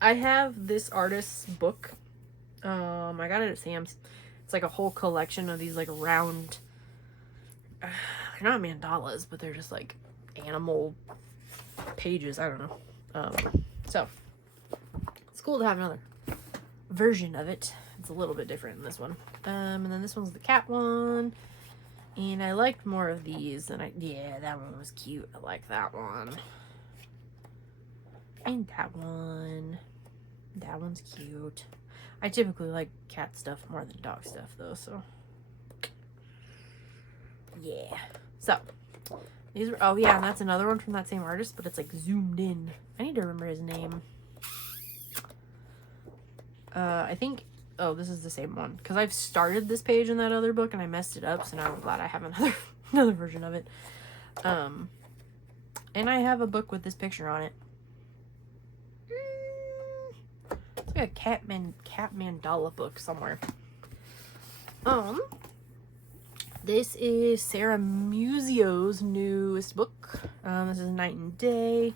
I have this artist's book. I got it at Sam's. It's like a whole collection of these like round, they're not mandalas, but they're just like animal pages. I don't know. So it's cool to have another version of it. It's a little bit different than this one. And then this one's the cat one. And I liked more of these than yeah, that one was cute. I like that one. And that one. That one's cute. I typically like cat stuff more than dog stuff though, so. Yeah. So, these were, oh yeah, and that's another one from that same artist, but it's like zoomed in. I need to remember his name. I think, oh, this is the same one, because I've started this page in that other book and I messed it up, so now I'm glad I have another version of it. And I have a book with this picture on it. It's like a cat mandala book somewhere. This is Sarah Musio's newest book. This is Night and Day.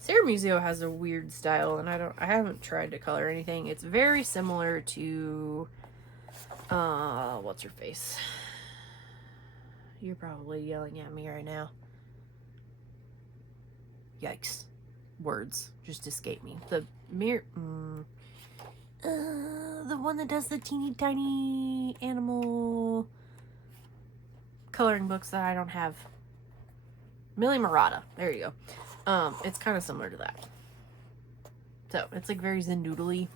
Sarah Musio has a weird style, and I haven't tried to color anything. It's very similar to what's her face? You're probably yelling at me right now. Yikes. Words just escape me. The one that does the teeny tiny animal coloring books that I don't have. Millie Murata. There you go. It's kind of similar to that. So, it's like very Zendoodle-y,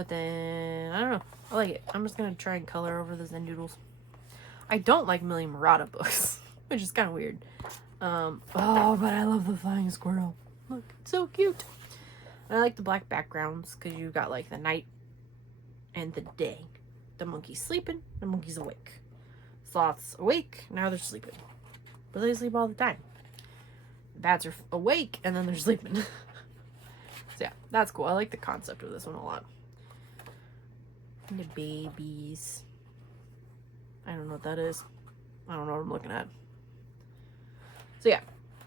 But then, I don't know. I like it. I'm just going to try and color over the Zendoodles. I don't like Millie Murata books, which is kind of weird. Oh, but I love the flying squirrel. Look, it's so cute. And I like the black backgrounds because you've got like the night and the day. The monkey's sleeping, the monkey's awake. Sloth's awake, now they're sleeping. But they sleep all the time. Bats are awake, and then they're sleeping. So yeah, that's cool. I like the concept of this one a lot. And the babies. I don't know what that is. I don't know what I'm looking at. So yeah,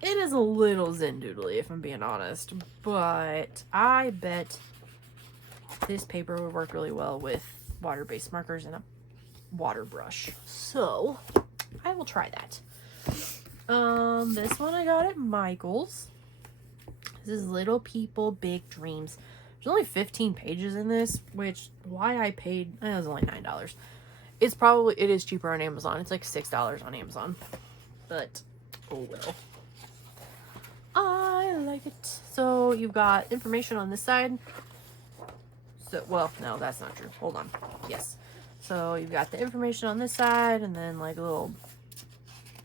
it is a little Zendoodly if I'm being honest. But I bet this paper would work really well with water-based markers and a water brush. So I will try that. This one I got at Michael's. This is Little People, Big Dreams. There's only 15 pages in this, which why I paid, it was only $9. It is cheaper on Amazon. It's like $6 on Amazon. But, oh well. I like it. So you've got information on this side. So, well, no, that's not true. Hold on. Yes. So you've got the information on this side and then like a little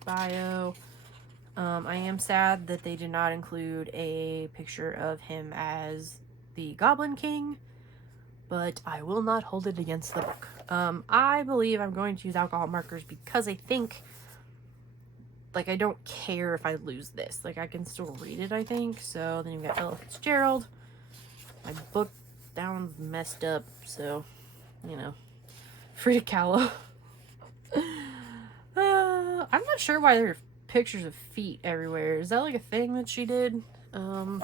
bio. I am sad that they did not include a picture of him as the Goblin King, but I will not hold it against the book. I believe I'm going to use alcohol markers because I think, like, I don't care if I lose this. Like, I can still read it, I think. So then you've got Ella Fitzgerald. My book down's messed up, so, you know. Frida Kahlo. I'm not sure why there are pictures of feet everywhere. Is that like a thing that she did? If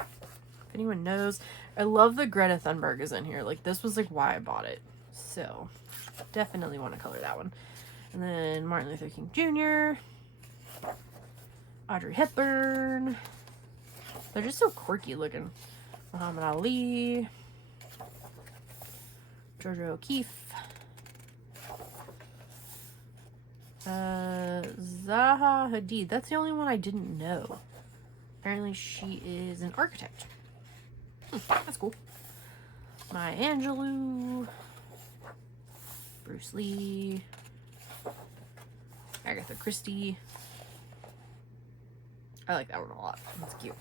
anyone knows. I love that Greta Thunberg is in here. Like, this was like why I bought it. So, definitely want to color that one. And then Martin Luther King Jr. Audrey Hepburn. They're just so quirky looking. Muhammad Ali. Georgia O'Keeffe. Zaha Hadid. That's the only one I didn't know. Apparently she is an architect. That's cool. Maya Angelou. Bruce Lee. Agatha Christie. I like that one a lot. That's cute.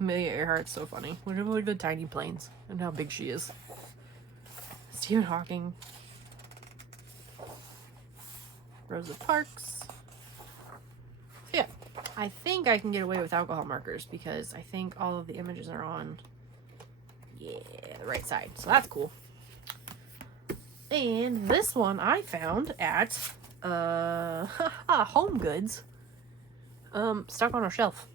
Amelia Earhart's so funny. Look at like the tiny planes and how big she is. Stephen Hawking. Rosa Parks. So yeah, I think I can get away with alcohol markers because I think all of the images are on, the right side. So that's cool. And this one I found at Home Goods. Stuck on a shelf.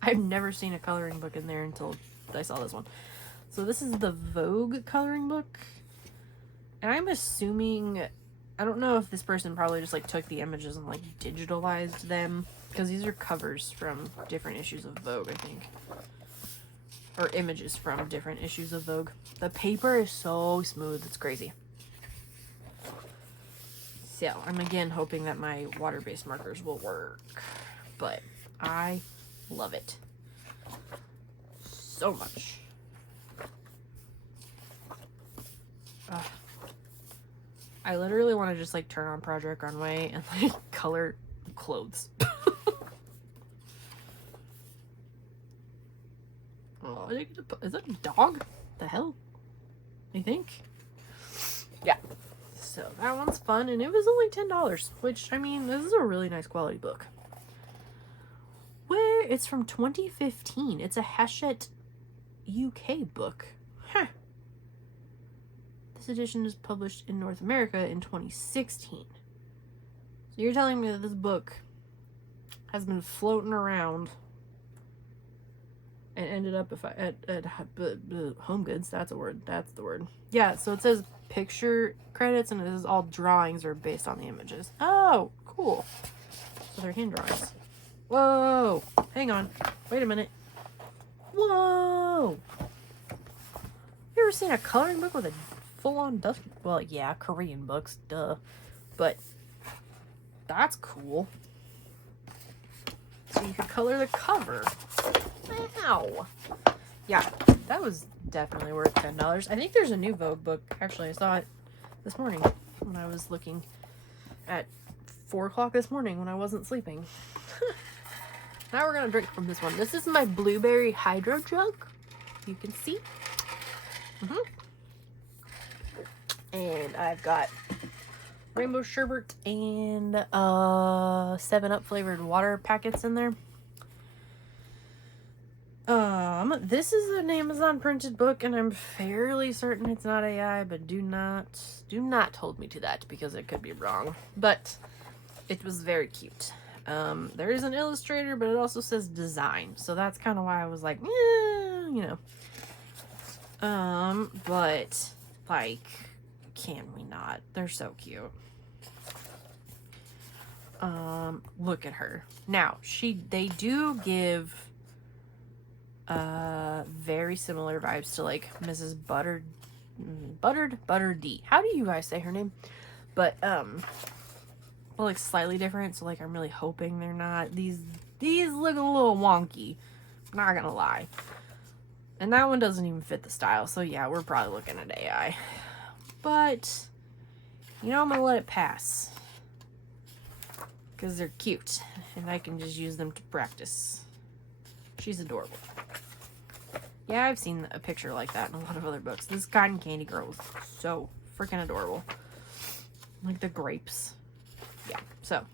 I've never seen a coloring book in there until I saw this one. So this is the Vogue coloring book. And I'm assuming, I don't know if this person probably just like took the images and like digitalized them, because these are covers from different issues of Vogue, I think. Or images from different issues of Vogue. The paper is so smooth, it's crazy. So I'm again hoping that my water-based markers will work, but I love it so much. I literally want to just like turn on Project Runway and like color clothes. Oh, is that a dog? The hell? I think. Yeah. So that one's fun, and it was only $10, which, I mean, this is a really nice quality book. Where it's from 2015. It's a Hachette UK book. Huh. This edition is published in North America in 2016. So you're telling me that this book has been floating around and ended up at Home Goods. That's a word. That's the word. Yeah, so it says picture credits, and it is all drawings are based on the images. Oh, cool. So they're hand drawings. Whoa. Hang on. Wait a minute. Whoa. You ever seen a coloring book with a full-on dust? Well, yeah, Korean books, duh. But that's cool. So you could color the cover. Wow. Yeah, that was definitely worth $10. I think there's a new Vogue book. Actually, I saw it this morning when I was looking at 4 o'clock this morning when I wasn't sleeping. Now we're gonna drink from this one. This is my blueberry hydro jug. You can see. And I've got rainbow sherbet and 7-Up flavored water packets in there. This is an Amazon printed book, and I'm fairly certain it's not AI, but do not hold me to that because it could be wrong. But it was very cute. There is an illustrator, but it also says design, so that's kind of why I was like, you know. But like, can we not? They're so cute. Look at her. Now, they do give very similar vibes to like Mrs. Butter D. How do you guys say her name? But well, like slightly different, so like I'm really hoping they're not. These look a little wonky, not gonna lie. And that one doesn't even fit the style, so yeah, we're probably looking at AI. But you know, I'm gonna let it pass because they're cute and I can just use them to practice. She's adorable. Yeah, I've seen a picture like that in a lot of other books. This Cotton Candy Girl is so freaking adorable. Like the grapes. Yeah, so.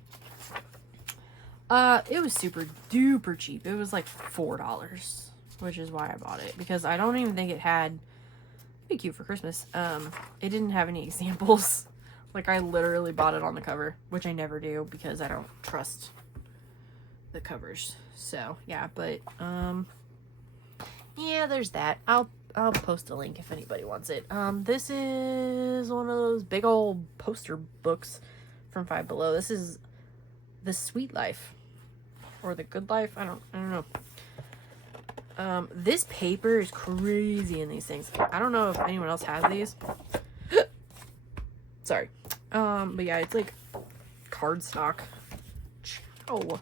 It was super duper cheap. It was like $4, which is why I bought it. Because I don't even think it had, it'd be cute for Christmas. It didn't have any examples. Like I literally bought it on the cover, which I never do because I don't trust the covers. So, yeah, but, yeah, there's that. I'll post a link if anybody wants it. This is one of those big old poster books from Five Below. This is The Sweet Life or The Good Life. I don't know. This paper is crazy in these things. I don't know if anyone else has these. Sorry. But yeah, it's like cardstock. Oh.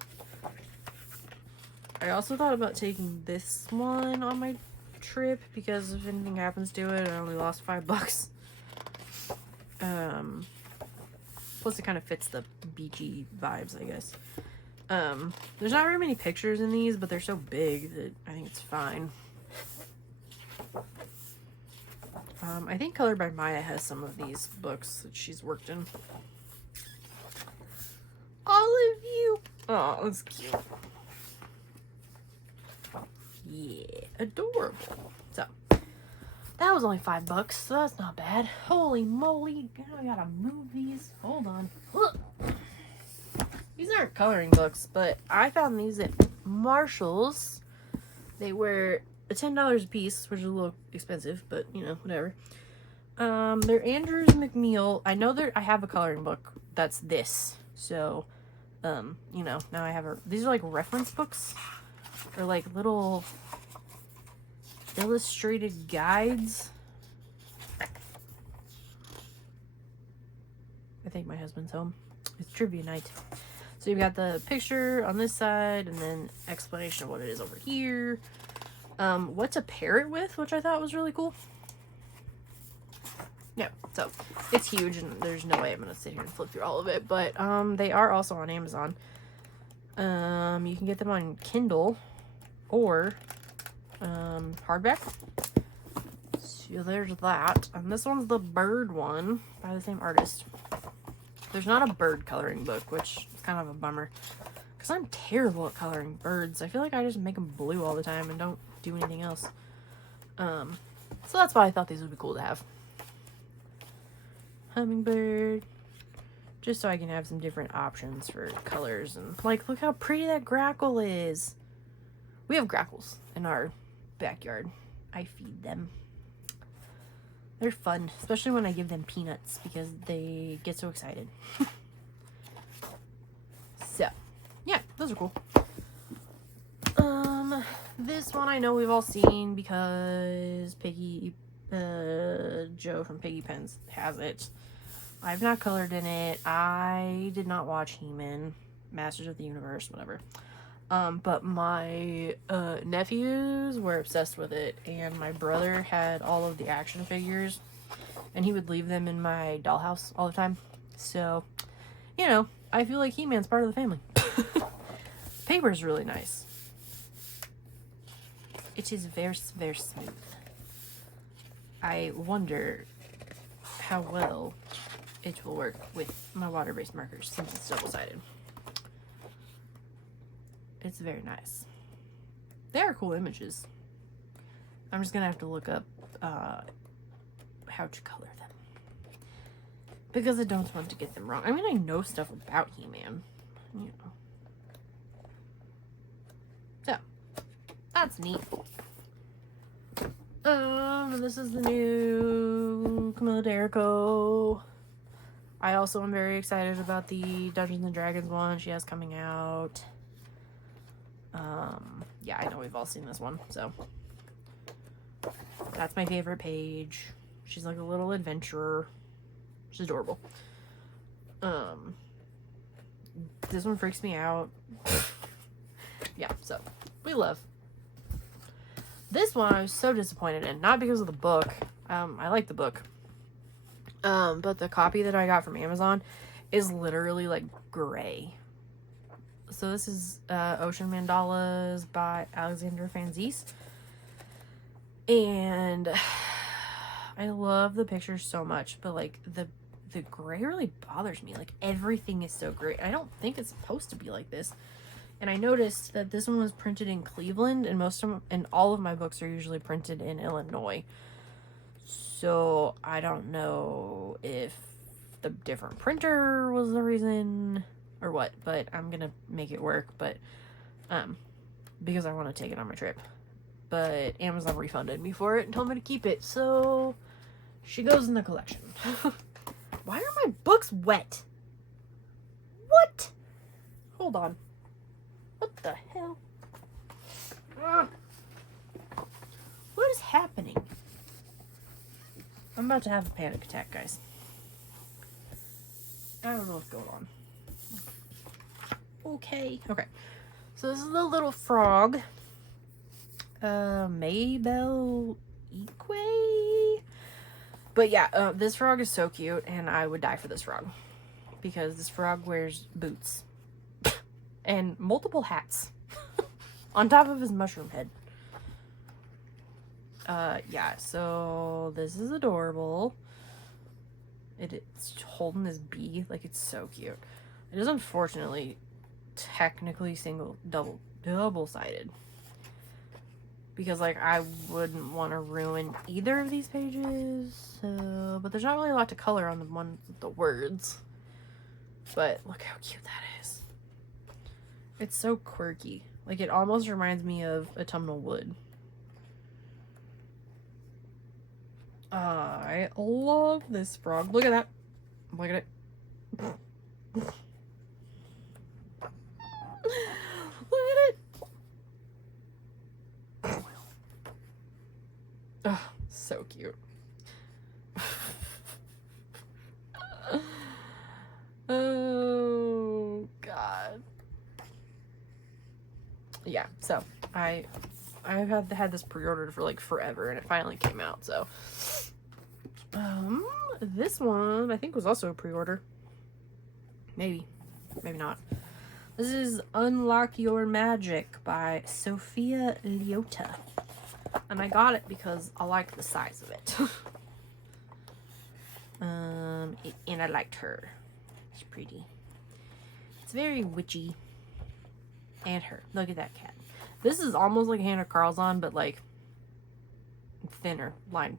I also thought about taking this one on my trip because if anything happens to it, I only lost $5. Plus it kind of fits the beachy vibes, I guess. There's not very many pictures in these, but they're so big that I think it's fine. I think Colored by Maya has some of these books that she's worked in. All of you. Oh, that's cute. Yeah, adorable. So, that was only $5, so that's not bad. Holy moly. Now I gotta move these. Hold on. Look. These aren't coloring books, but I found these at Marshall's. They were $10 a piece, which is a little expensive, but you know, whatever. They're Andrews McMeel. I know I have a coloring book that's this. So, you know, now I have these are like reference books. Or like little illustrated guides. I think my husband's home. It's trivia night. So you've got the picture on this side and then explanation of what it is over here. What to pair it with, which I thought was really cool. Yeah, so it's huge and there's no way I'm gonna sit here and flip through all of it, but they are also on Amazon. You can get them on Kindle or hardback. So there's that. And this one's the bird one by the same artist. There's not a bird coloring book, which is kind of a bummer. Because I'm terrible at coloring birds. I feel like I just make them blue all the time and don't do anything else. So that's why I thought these would be cool to have. Hummingbird. Just so I can have some different options for colors. And like, look how pretty that grackle is. We have grackles in our backyard. I feed them. They're fun, especially when I give them peanuts because they get so excited. So, yeah, those are cool. This one I know we've all seen because Joe from Piggy Pens has it. I've not colored in it. I did not watch He-Man, Masters of the Universe, whatever. But my nephews were obsessed with it, and my brother had all of the action figures, and he would leave them in my dollhouse all the time. So, you know, I feel like He-Man's part of the family. Paper's really nice. It is very, very smooth. I wonder how well it will work with my water-based markers since it's double-sided. It's very nice. They are cool images. I'm just gonna have to look up how to color them, because I don't want to get them wrong. I mean, I know stuff about He-Man, you know. So, that's neat. This is the new Camilla D'Errico. I also am very excited about the Dungeons and Dragons one she has coming out. Yeah, I know we've all seen this one, so that's my favorite page. She's like a little adventurer. She's adorable. This one freaks me out. Yeah, so we love. This one I was so disappointed in, not because of the book. I like the book. But the copy that I got from Amazon is literally like gray. So this is Ocean Mandalas by Alexander Fanzis. And I love the pictures so much, but like the gray really bothers me. Like everything is so gray. I don't think it's supposed to be like this. And I noticed that this one was printed in Cleveland, and all of my books are usually printed in Illinois. So I don't know if the different printer was the reason or what, but I'm gonna make it work. But because I want to take it on my trip, but Amazon refunded me for it and told me to keep it, so she goes in the collection. Why are my books wet? What? Hold on. What the hell? What is happening? I'm about to have a panic attack, guys. I don't know what's going on. Okay. So this is the little frog. Maybell Equa. But yeah, this frog is so cute, and I would die for this frog. Because this frog wears boots. And multiple hats. On top of his mushroom head. Yeah, so this is adorable. It's holding this bee, like it's so cute. It is unfortunately technically double-sided. Because like I wouldn't want to ruin either of these pages. So, but there's not really a lot to color on the ones with the words. But look how cute that is. It's so quirky. Like it almost reminds me of Autumnal Wood. I love this frog. Look at that. Look at it. Look at it. Oh, so cute. Oh, God. Yeah, so I've had this pre-ordered for like forever, and it finally came out. So this one I think was also a pre-order. Maybe not. This is Unlock Your Magic by Sophia Lyotta, and I got it because I like the size of it. And I liked her. She's pretty. It's very witchy. And her. Look at that cat. This is almost like Hannah Carlson, but like thinner line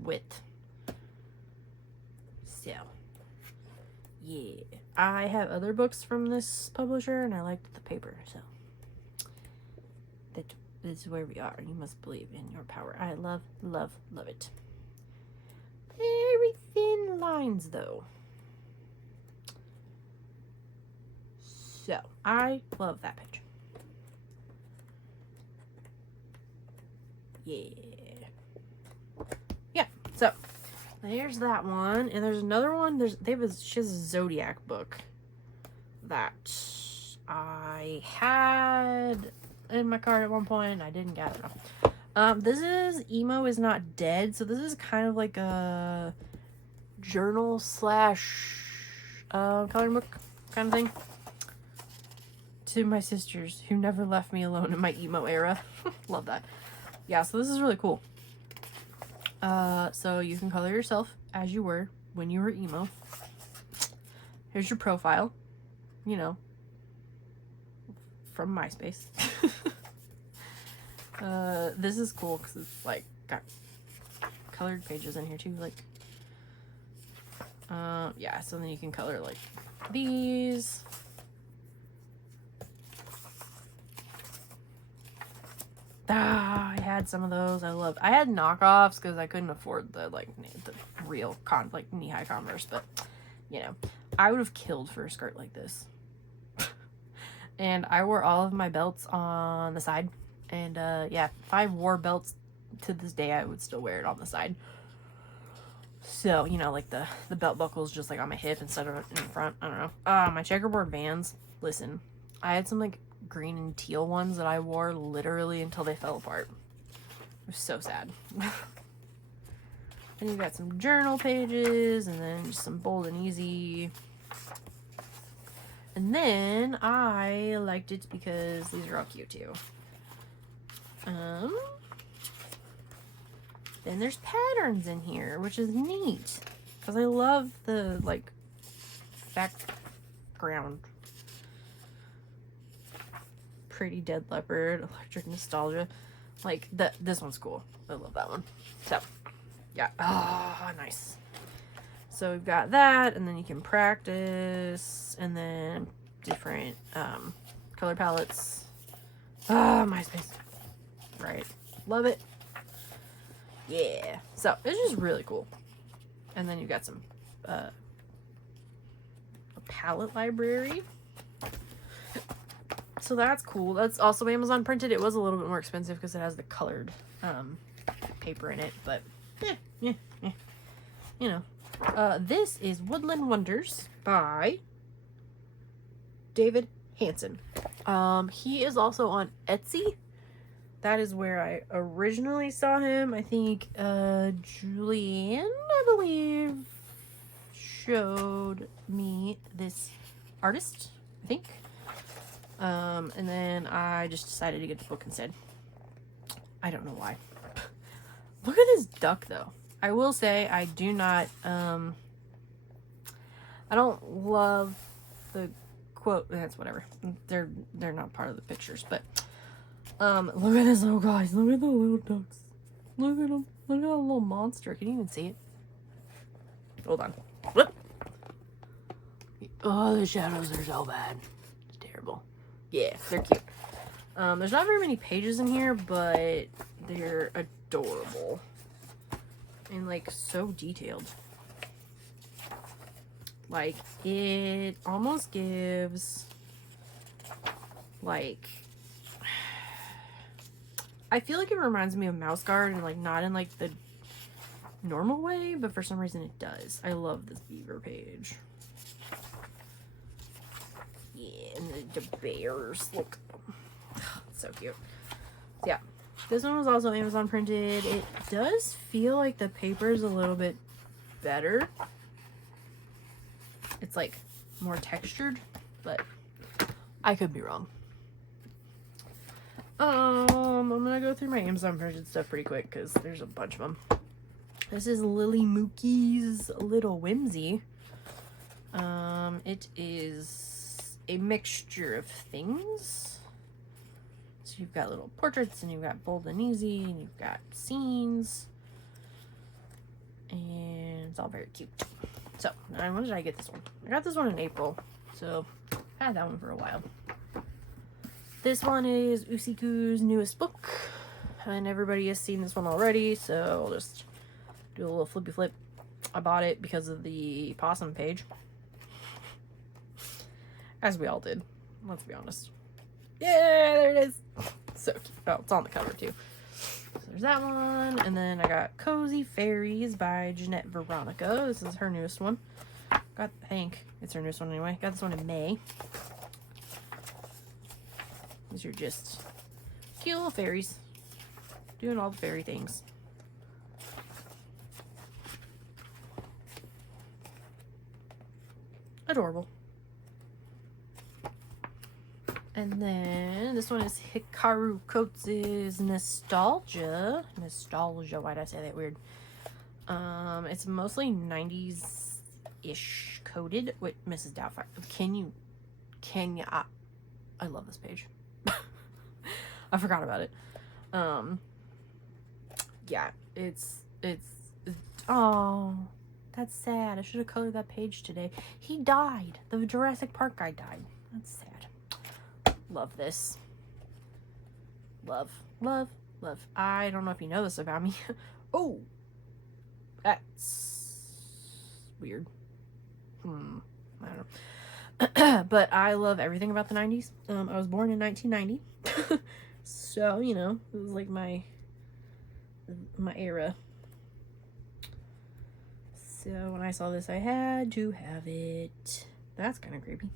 width. So, yeah. I have other books from this publisher, and I liked the paper, so that is where we are. You must believe in your power. I love, love, love it. Very thin lines, though. So, I love that page. Yeah, so there's that one, and there's another one. She has a Zodiac book that I had in my cart at one point. I didn't get it. This is Emo is Not Dead. So this is kind of like a journal slash coloring book kind of thing. To my sisters who never left me alone in my emo era. Love that. Yeah, so this is really cool. So you can color yourself as you were when you were emo. Here's your profile, you know, from MySpace. This is cool because it's like got colored pages in here too, like, yeah, so then you can color like these. I had some of those. I had knockoffs because I couldn't afford the real knee-high Converse, but you know, I would have killed for a skirt like this. And I wore all of my belts on the side, and yeah, if I wore belts to this day, I would still wear it on the side. So, you know, like the belt buckle's just like on my hip instead of in front. I don't know. My checkerboard Vans. Listen, I had some like green and teal ones that I wore literally until they fell apart. It was so sad. Then you got some journal pages, and then just some Bold and Easy. And then I liked it because these are all cute too. Then there's patterns in here, which is neat because I love the like background. Pretty Dead Leopard, Electric Nostalgia. Like this one's cool. I love that one. So yeah. Oh, nice. So we've got that, and then you can practice, and then different color palettes. MySpace. Right. Love it. Yeah. So it's just really cool. And then you've got some a palette library. So that's cool. That's also Amazon printed. It was a little bit more expensive because it has the colored paper in it, but yeah. You know. This is Woodland Wonders by David Hansen. He is also on Etsy. That is where I originally saw him. I think Julianne, I believe, showed me this artist, I think. And then I just decided to get the book instead. I don't know why. Look at this duck, though. I will say I do not, I don't love the quote. That's whatever. They're not part of the pictures, but, look at this little guys. Look at the little ducks. Look at them. Look at that little monster. Can you even see it? Hold on. Whoop. Oh, the shadows are so bad. It's terrible. Yeah, they're cute. There's not very many pages in here, but they're adorable. And, like, so detailed. Like, it almost gives, like, I feel like it reminds me of Mouse Guard, and, like, not in, like, the normal way, but for some reason it does. I love this beaver page. Yeah, and the bears. Look. So cute. So, yeah. This one was also Amazon printed. It does feel like the paper is a little bit better. It's like more textured, but I could be wrong. I'm gonna go through my Amazon printed stuff pretty quick because there's a bunch of them. This is Lily Mookie's Little Whimsy. It is a mixture of things. So you've got little portraits, and you've got Bold and Easy, and you've got scenes, and it's all very cute. So, when did I get this one? I got this one in April, so I had that one for a while. This one is Usiku's newest book, and everybody has seen this one already, so I'll just do a little flippy flip. I bought it because of the possum page, as we all did, let's be honest. Yeah, there it is. So cute. Oh, it's on the cover too. So there's that one. And then I got Cozy Fairies by Jeanette Veronica. This is her newest one. I think it's her newest one anyway. Got this one in May. These are just cute little fairies doing all the fairy things. Adorable. And then this one is Hikaru Coates' Nostalgia. Nostalgia, why'd I say that weird? It's mostly 90s-ish coded. Wait, Mrs. Doubtfire. I love this page. I forgot about it. Yeah, it's, oh, that's sad. I should have colored that page today. He died. The Jurassic Park guy died. That's sad. Love this. Love, love, love. I don't know if you know this about me. Oh, that's weird. I don't know. But I love everything about the 90s. I was born in 1990. So, you know, it was like my era. So when I saw this, I had to have it. That's kind of creepy.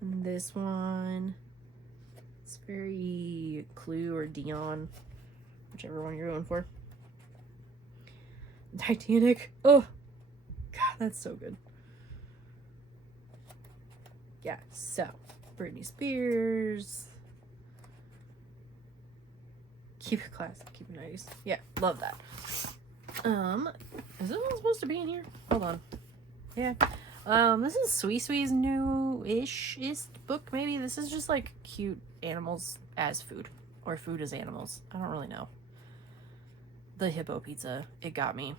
And this one, it's very Clue or Dion, whichever one you're going for. Titanic. Oh, God, that's so good. Yeah, so Britney Spears. Keep it classic, keep it 90s. Yeah, love that. Is this one supposed to be in here? Hold on. Yeah. This is Sui Sui's new-ish book, maybe. This is just like cute animals as food. Or food as animals. I don't really know. The hippo pizza, it got me.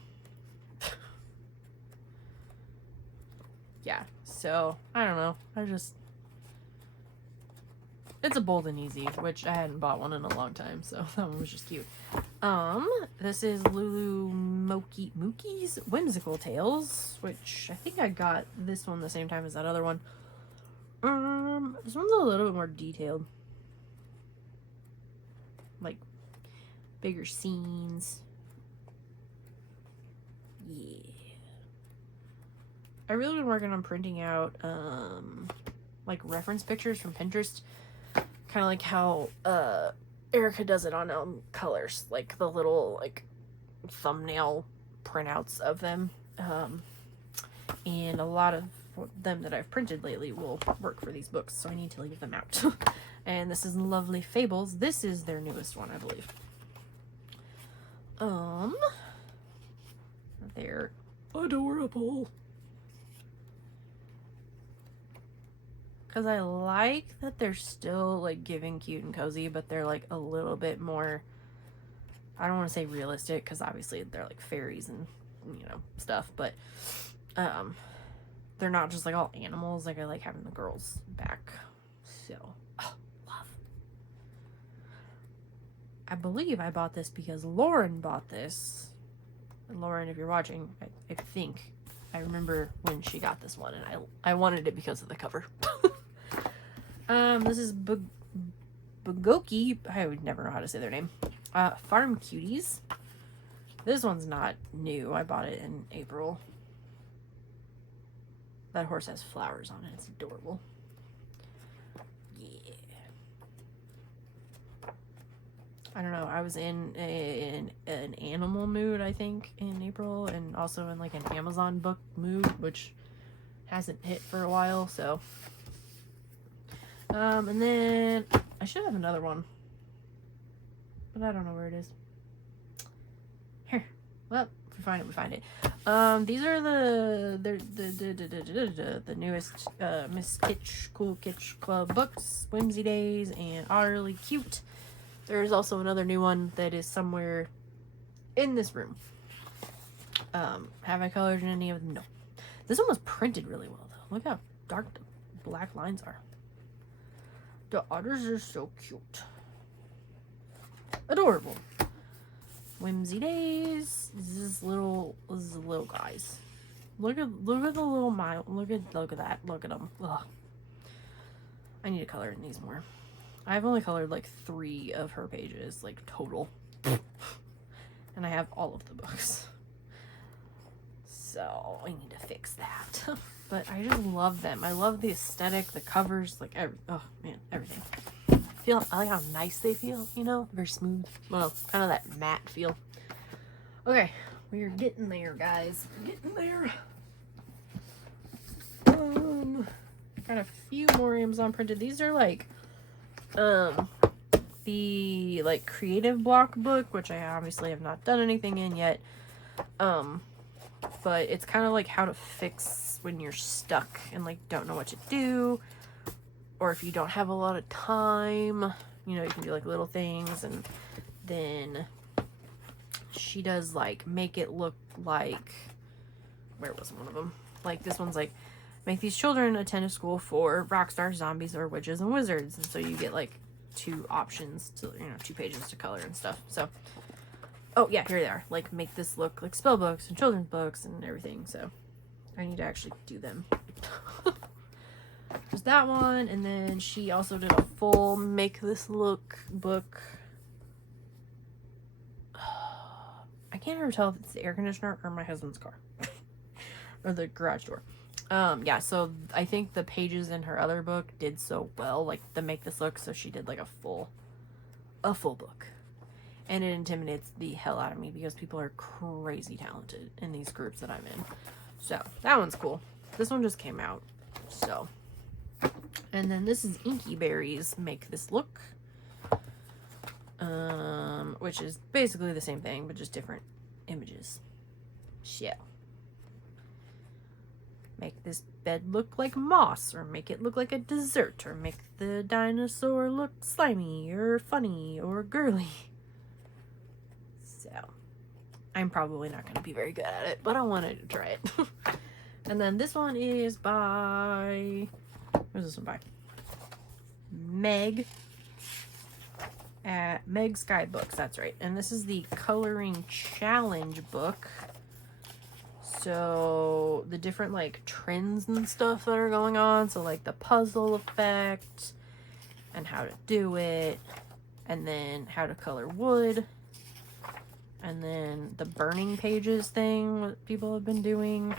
Yeah, so, I don't know. It's a Bold and Easy, which I hadn't bought one in a long time, so that one was just cute. This is Lulu Mookie's Whimsical Tales, which I think I got this one the same time as that other one. This one's a little bit more detailed. Like, bigger scenes. Yeah. I really been working on printing out, like, reference pictures from Pinterest. Kind of like how Erica does it on Colors, like the little like thumbnail printouts of them, and a lot of them that I've printed lately will work for these books, so I need to leave them out. And this is Lovely Fables. This is their newest one, I believe. They're adorable. Because I like that they're still, like, giving cute and cozy, but they're, like, a little bit more, I don't want to say realistic, because obviously they're, like, fairies and, you know, stuff, but, they're not just, like, all animals. Like, I like having the girls back. So, love. I believe I bought this because Lauren bought this. And Lauren, if you're watching, I think I remember when she got this one, and I wanted it because of the cover. This is Bugoki. I would never know how to say their name. Farm Cuties. This one's not new. I bought it in April. That horse has flowers on it. It's adorable. Yeah. I don't know. I was in an animal mood, I think, in April, and also in like an Amazon book mood, which hasn't hit for a while, so. And then I should have another one, but I don't know where it is. Here. Well, if we find it, we find it. These are the newest Miss Kitsch Cool Kitsch Club books, Whimsy Days and Utterly Cute. There's also another new one that is somewhere in this room. Have I colored in any of them? No. This one was printed really well though. Look how dark the black lines are. The otters are so cute. Adorable. Whimsy Days. This is little guys. Look at the little mile. Look at that. Look at them. Ugh. I need to color in these more. I've only colored like 3 of her pages, like total. And I have all of the books. So I need to fix that. But I just love them. I love the aesthetic, the covers, like, oh man, everything. I like how nice they feel, you know? Very smooth. Well, kind of that matte feel. Okay, we are getting there, guys. We're getting there. Got a few more Amazon printed. These are like, the, like, creative block book, which I obviously have not done anything in yet. But it's kind of like how to fix when you're stuck and, like, don't know what to do. Or if you don't have a lot of time, you know, you can do, like, little things. And then she does, like, make it look like, where was one of them? Like, this one's like, make these children attend a school for rock stars, zombies, or witches and wizards. And so you get, like, 2 options to, you know, 2 pages to color and stuff. So, oh yeah, here they are. Like, make this look like spell books and children's books and everything. So I need to actually do them. There's that one. And then she also did a full make this look book. I can't ever tell if it's the air conditioner or my husband's car. Or the garage door. Yeah, so I think the pages in her other book did so well, like the make this look, so she did like a full book. And it intimidates the hell out of me because people are crazy talented in these groups that I'm in. So that one's cool. This one just came out. So, and then this is Inky Berries Make This Look. Which is basically the same thing, but just different images. So, make this bed look like moss, or make it look like a dessert, or make the dinosaur look slimy, or funny, or girly. So, I'm probably not going to be very good at it, but I wanted to try it. And then this one is by, who's this one by? Meg. At Meg Sky Books, that's right. And this is the Coloring Challenge book. So the different like trends and stuff that are going on. So like the puzzle effect and how to do it. And then how to color wood. And then the burning pages thing that people have been doing.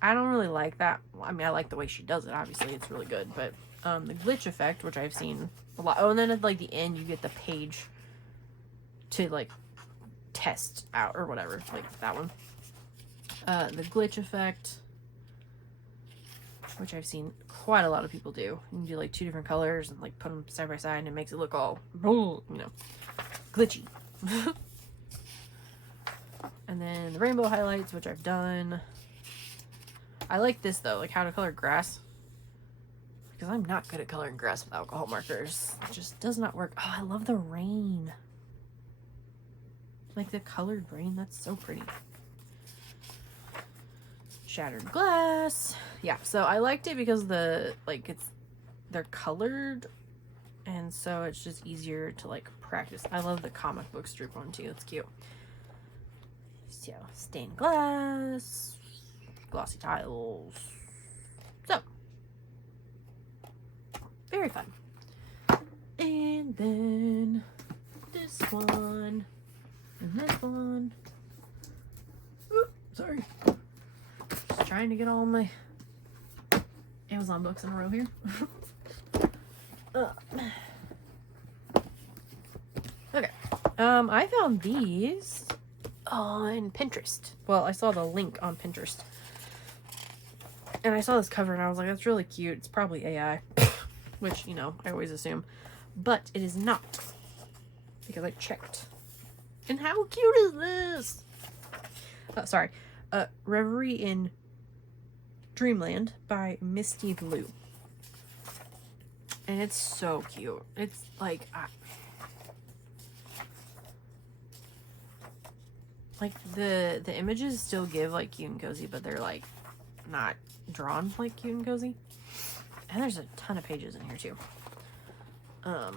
I don't really like that. I mean, I like the way she does it. Obviously, it's really good. But the glitch effect, which I've seen a lot. Oh, and then at like the end, you get the page to like test out or whatever. Like that one. The glitch effect, which I've seen quite a lot of people do. You can do like 2 different colors and like put them side by side, and it makes it look all, you know, glitchy. And then the rainbow highlights, which I've done. I like this though, like how to color grass. Because I'm not good at coloring grass with alcohol markers. It just does not work. Oh, I love the rain. Like the colored rain, that's so pretty. Shattered glass. Yeah, so I liked it because they're colored, and so it's just easier to like practice. I love the comic book strip one too. It's cute. So stained glass, glossy tiles. So very fun. And then this one and this one. Ooh, sorry. Just trying to get all my Amazon books in a row here. Okay. I found these on Pinterest. Well, I saw the link on Pinterest. And I saw this cover and I was like, that's really cute. It's probably AI. Which, you know, I always assume. But it is not. Because I checked. And how cute is this? Sorry. Reverie in Dreamland by Misty Blue. And it's so cute. It's like... like, the images still give, like, cute and cozy, but they're, like, not drawn like cute and cozy. And there's a ton of pages in here, too. Yeah,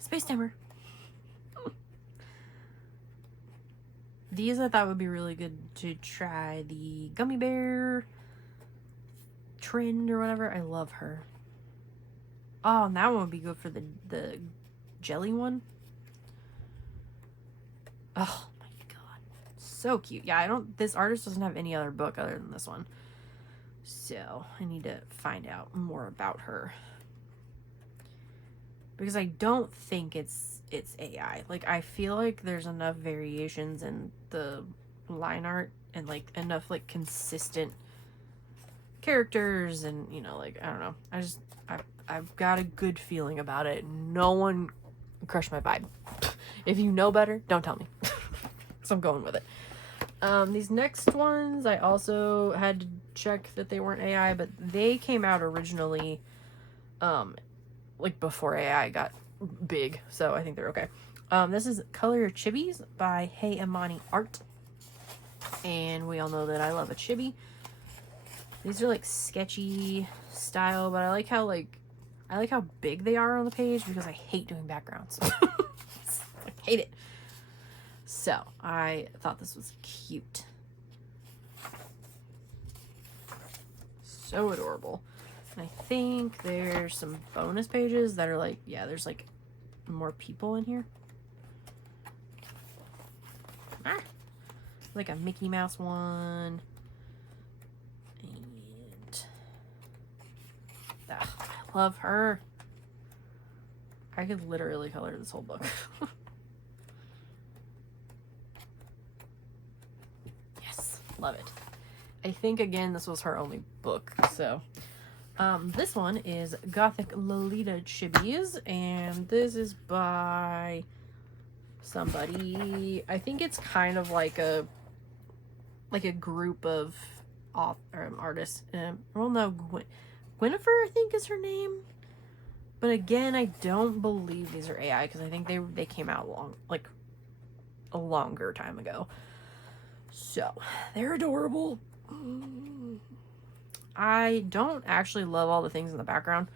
Space Timer. These I thought would be really good to try. The Gummy Bear trend or whatever. I love her. Oh, and that one would be good for the jelly one. Oh my god. So cute. Yeah, this artist doesn't have any other book other than this one. So I need to find out more about her. Because I don't think it's AI. Like, I feel like there's enough variations in the line art and, like, enough, like, consistent characters and, you know, like, I don't know. I've got a good feeling about it. No one crushed my vibe. If you know better, don't tell me. So I'm going with it. These next ones, I also had to check that they weren't AI, but they came out originally, like before AI got big, so I think they're okay. This is Color Your Chibis by Hey Imani Art, and we all know that I love a chibi. These are like sketchy style, but I like how big they are on the page because I hate doing backgrounds. I hate it. So I thought this was cute. So adorable. And I think there's some bonus pages that are like, yeah, there's like more people in here. Like a Mickey Mouse one. And I love her. I could literally color this whole book. Yes, love it. I think, again, this was her only book, so. This one is Gothic Lolita Chibis, and this is by somebody. I think it's kind of like a group of artists. Well, no, Gwynnifer, I think is her name. But again, I don't believe these are AI because I think they came out a longer time ago. So they're adorable. I don't actually love all the things in the background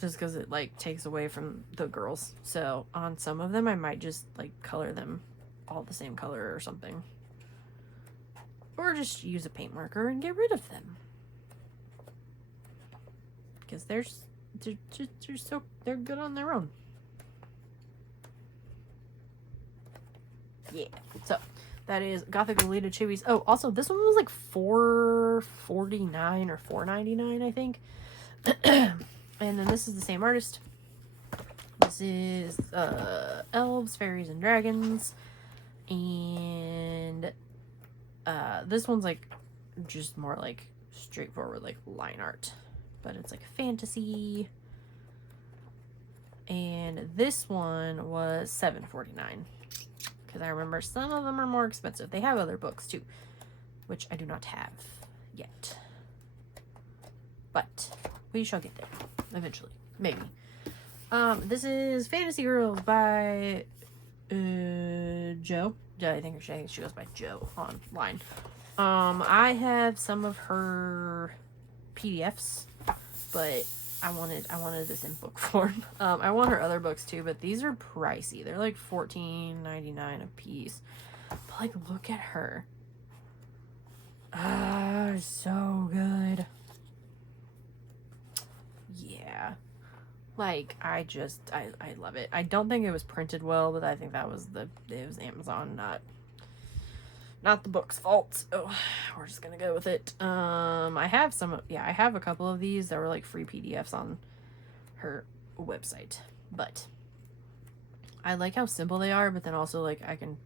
just because it like takes away from the girls. So on some of them, I might just like color them all the same color or something. Or just use a paint marker and get rid of them. Because they're good on their own. Yeah. So that is Gothic Lolita Chibis. Oh, also this one was like $4.49 or $4.99, I think. And then this is the same artist. This is Elves, Fairies, and Dragons. And this one's like just more like straightforward like line art. But it's like fantasy. And this one was $7.49. Because I remember some of them are more expensive. They have other books too, which I do not have yet. But we shall get there eventually. Maybe. This is Fantasy Girls by Jo. I think she goes by Jo online. I have some of her PDFs, but I wanted this in book form. I want her other books too, but these are pricey. They're like $14.99 a piece. But like, look at her. So good. Yeah. Like, I love it. I don't think it was printed well, but I think it was Amazon, not the book's fault. So we're just gonna go with it. I have a couple of these that were like free PDFs on her website, but I like how simple they are, but then also like I can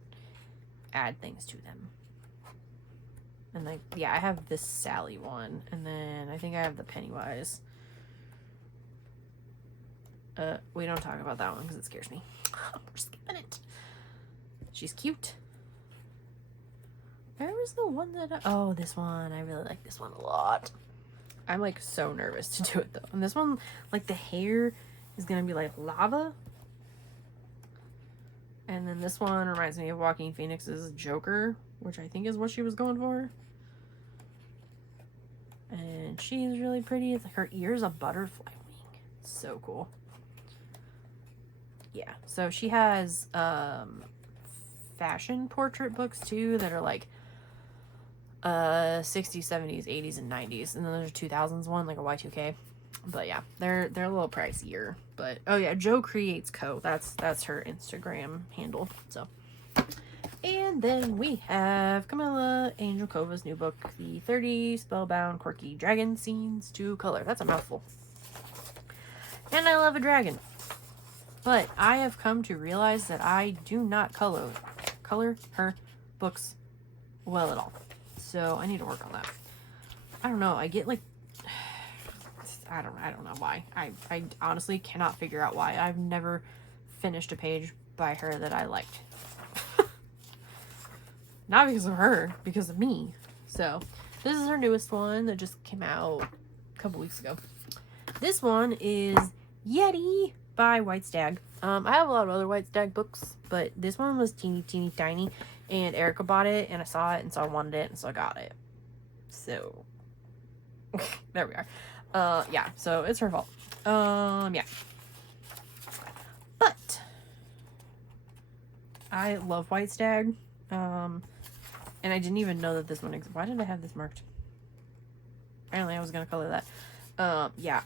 add things to them. And like, yeah, I have this Sally one, and then I think I have the Pennywise. We don't talk about that one because it scares me. We're skipping it. She's cute. Where was the one that oh, this one. I really like this one a lot. I'm like so nervous to do it though. And this one, like the hair is gonna be like lava. And then this one reminds me of Joaquin Phoenix's Joker, which I think is what she was going for. And she's really pretty. It's like her ear's a butterfly wing. So cool. Yeah, so she has fashion portrait books too that are like 60s, 70s, 80s, and 90s, and then there's a 2000s one, like a Y2K. But yeah, they're a little pricier. But oh yeah, Jo Creates Co. That's her Instagram handle. So And then we have Camilla Angelkova's new book, The 30 Spellbound Quirky Dragon Scenes to Color. That's a mouthful. And I love a dragon. But I have come to realize that I do not color her books well at all. So I need to work on that. I don't know. I get like, I don't know why. I honestly cannot figure out why. I've never finished a page by her that I liked. Not because of her, because of me. So, this is her newest one that just came out a couple weeks ago. This one is Yeti by White Stag. I have a lot of other White Stag books, but this one was teeny tiny, and Erica bought it, and I saw it, and so I wanted it, and so I got it. So, there we are. Yeah, so it's her fault. Yeah. But, I love White Stag. And I didn't even know that this one exists. Why did I have this marked? Apparently I was gonna color that. Yeah,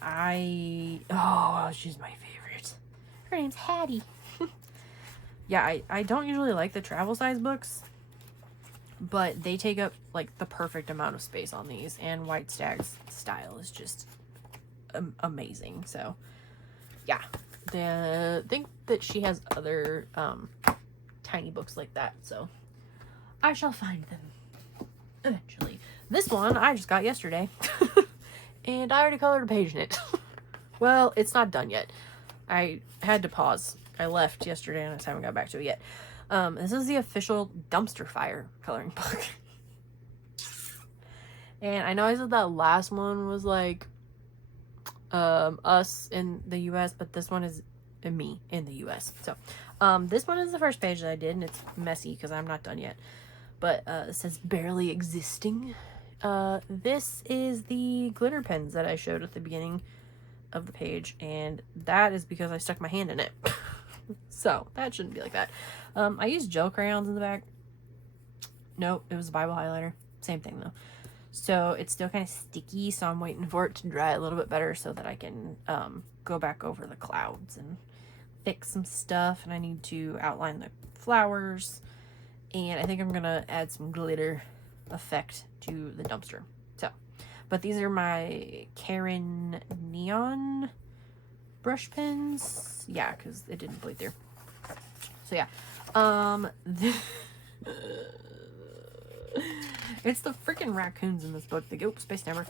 oh, she's my favorite. Her name's Hattie. Yeah, I don't usually like the travel size books, but they take up, like, the perfect amount of space on these, and White Stag's style is just amazing. So, yeah. I think that she has other, tiny books like that, so I shall find them eventually. This one I just got yesterday, and I already colored a page in it. Well, it's not done yet. I had to pause. I left yesterday and I just haven't got back to it yet. This is the official Dumpster Fire coloring book. And I know I said that last one was like us in the US, but this one is me in the US. So this one is the first page that I did, and it's messy because I'm not done yet. But it says barely existing. This is the glitter pens that I showed at the beginning of the page, and that is because I stuck my hand in it. So that shouldn't be like that. I used gel crayons in the back. Nope, it was a Bible highlighter. Same thing though. So it's still kind of sticky, so I'm waiting for it to dry a little bit better so that I can go back over the clouds and fix some stuff. And I need to outline the flowers. And I think I'm going to add some glitter effect to the dumpster. So, but these are my Karen Neon brush pens. Yeah, because it didn't bleed through. So, yeah. It's the freaking raccoons in this book. They Space Number.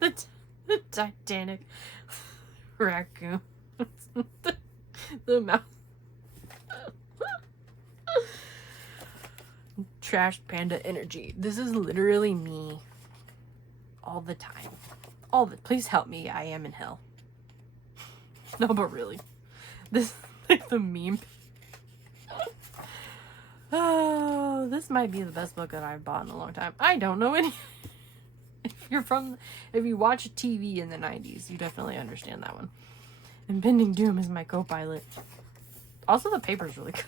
The Titanic raccoon. The mouse. Trash panda energy. This is literally me all the time. Please help me. I am in hell. No, but really. This is like the meme. Oh, this might be the best book that I've bought in a long time. I don't know any. If you watch TV in the 90s, you definitely understand that one. Impending Doom is my co-pilot. Also, the paper's really good.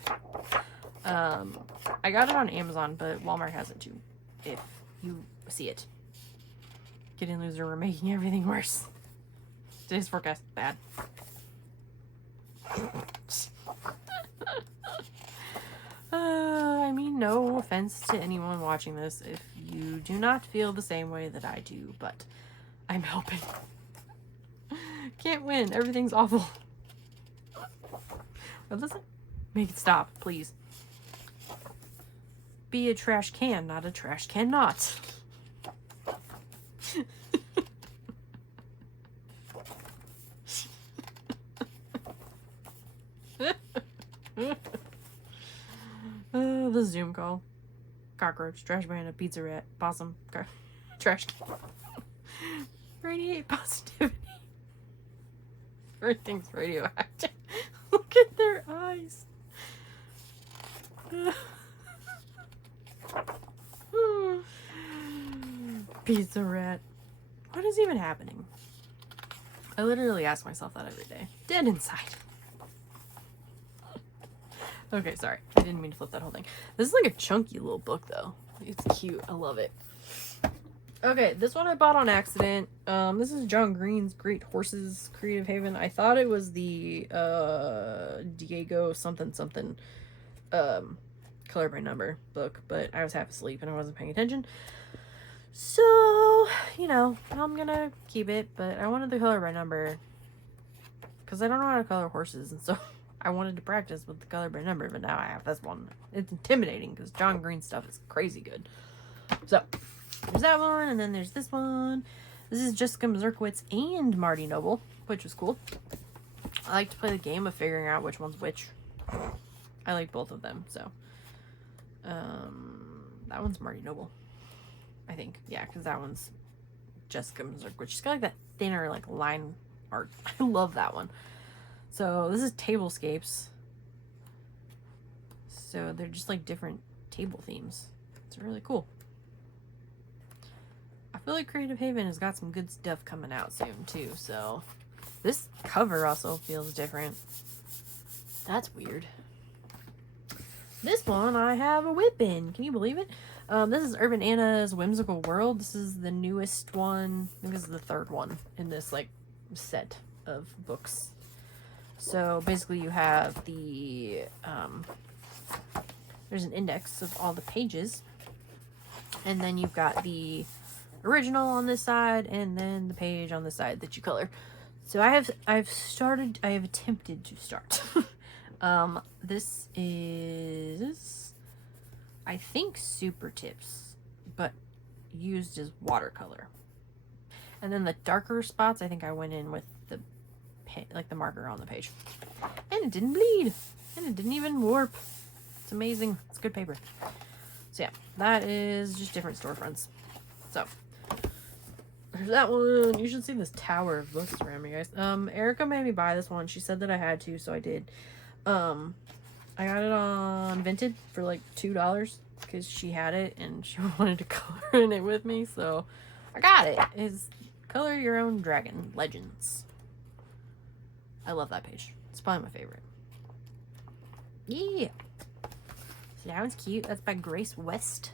I got it on Amazon, but Walmart has it too, if you see it. Getting Loser, we're making everything worse. Today's forecast, bad. I mean, no offense to anyone watching this if you do not feel the same way that I do, but I'm helping. Can't win. Everything's awful. What does it? Make it stop, please. Be a trash can, not a trash can not. The Zoom call. Cockroach, trash panda, pizza rat, possum, trash can. Radiate positivity. Everything's radioactive. Look at their eyes. Pizza rat. What is even happening? I literally ask myself that every day. Dead inside. Okay, sorry. I didn't mean to flip that whole thing. This is like a chunky little book, though. It's cute. I love it. Okay, this one I bought on accident. This is John Green's Great Horses Creative Haven. I thought it was the Diego something something color by number book, but I was half asleep and I wasn't paying attention. So, you know, I'm gonna keep it, but I wanted the color by number because I don't know how to color horses, and so I wanted to practice with the color by number, but now I have this one. It's intimidating because John Green stuff is crazy good. So, there's that one, and then there's this one. This is Jessica Mazurkowitz and Marty Noble, which was cool. I like to play the game of figuring out which one's which. I like both of them, so. That one's Marty Noble, I think. Yeah, because that one's Jessica Mazurkowitz. She's got like that thinner, like, line art. I love that one. So, this is Tablescapes. So, they're just like different table themes. It's really cool. I feel like Creative Haven has got some good stuff coming out soon too, so this cover also feels different. That's weird. This one I have a whip in. Can you believe it? This is Urban Anna's Whimsical World. This is the newest one. I think this is the third one in this like set of books. So basically you have the there's an index of all the pages, and then you've got the original on this side and then the page on the side that you color. So I have attempted to start. This is, I think, Super Tips, but used as watercolor. And then the darker spots, I think I went in with the the marker on the page, and it didn't bleed, and it didn't even warp. It's amazing. It's good paper. So yeah, that is just different storefronts. So there's that one. You should see this tower of books around me, guys. Erica made me buy this one. She said that I had to, so I did. I got it on Vinted for like $2 because she had it and she wanted to color in it with me, so I got it. It's Color Your Own Dragon Legends. I love that page. It's probably my favorite. Yeah. So that one's cute. That's by Grace West.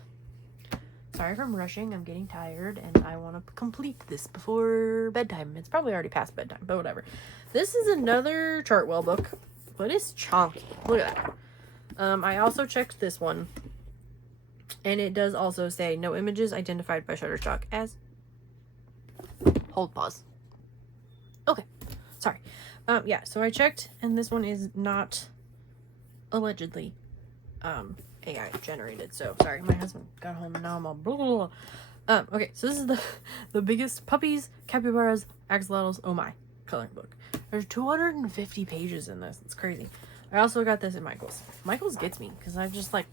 Sorry if I'm rushing. I'm getting tired and I want to complete this before bedtime. It's probably already past bedtime, but whatever. This is another Chartwell book, but it's chunky. Look at that. I also checked this one, and it does also say no images identified by Shutterstock as. Hold pause. Okay, sorry. Yeah, so I checked, and this one is not allegedly AI generated. So sorry, my husband got home and now I'm all blah, blah, blah. Okay, so this is the biggest puppies, capybaras, axolotls, oh my, coloring book. There's 250 pages in this. It's crazy. I also got this at Michael's. Michael's gets me because I just like,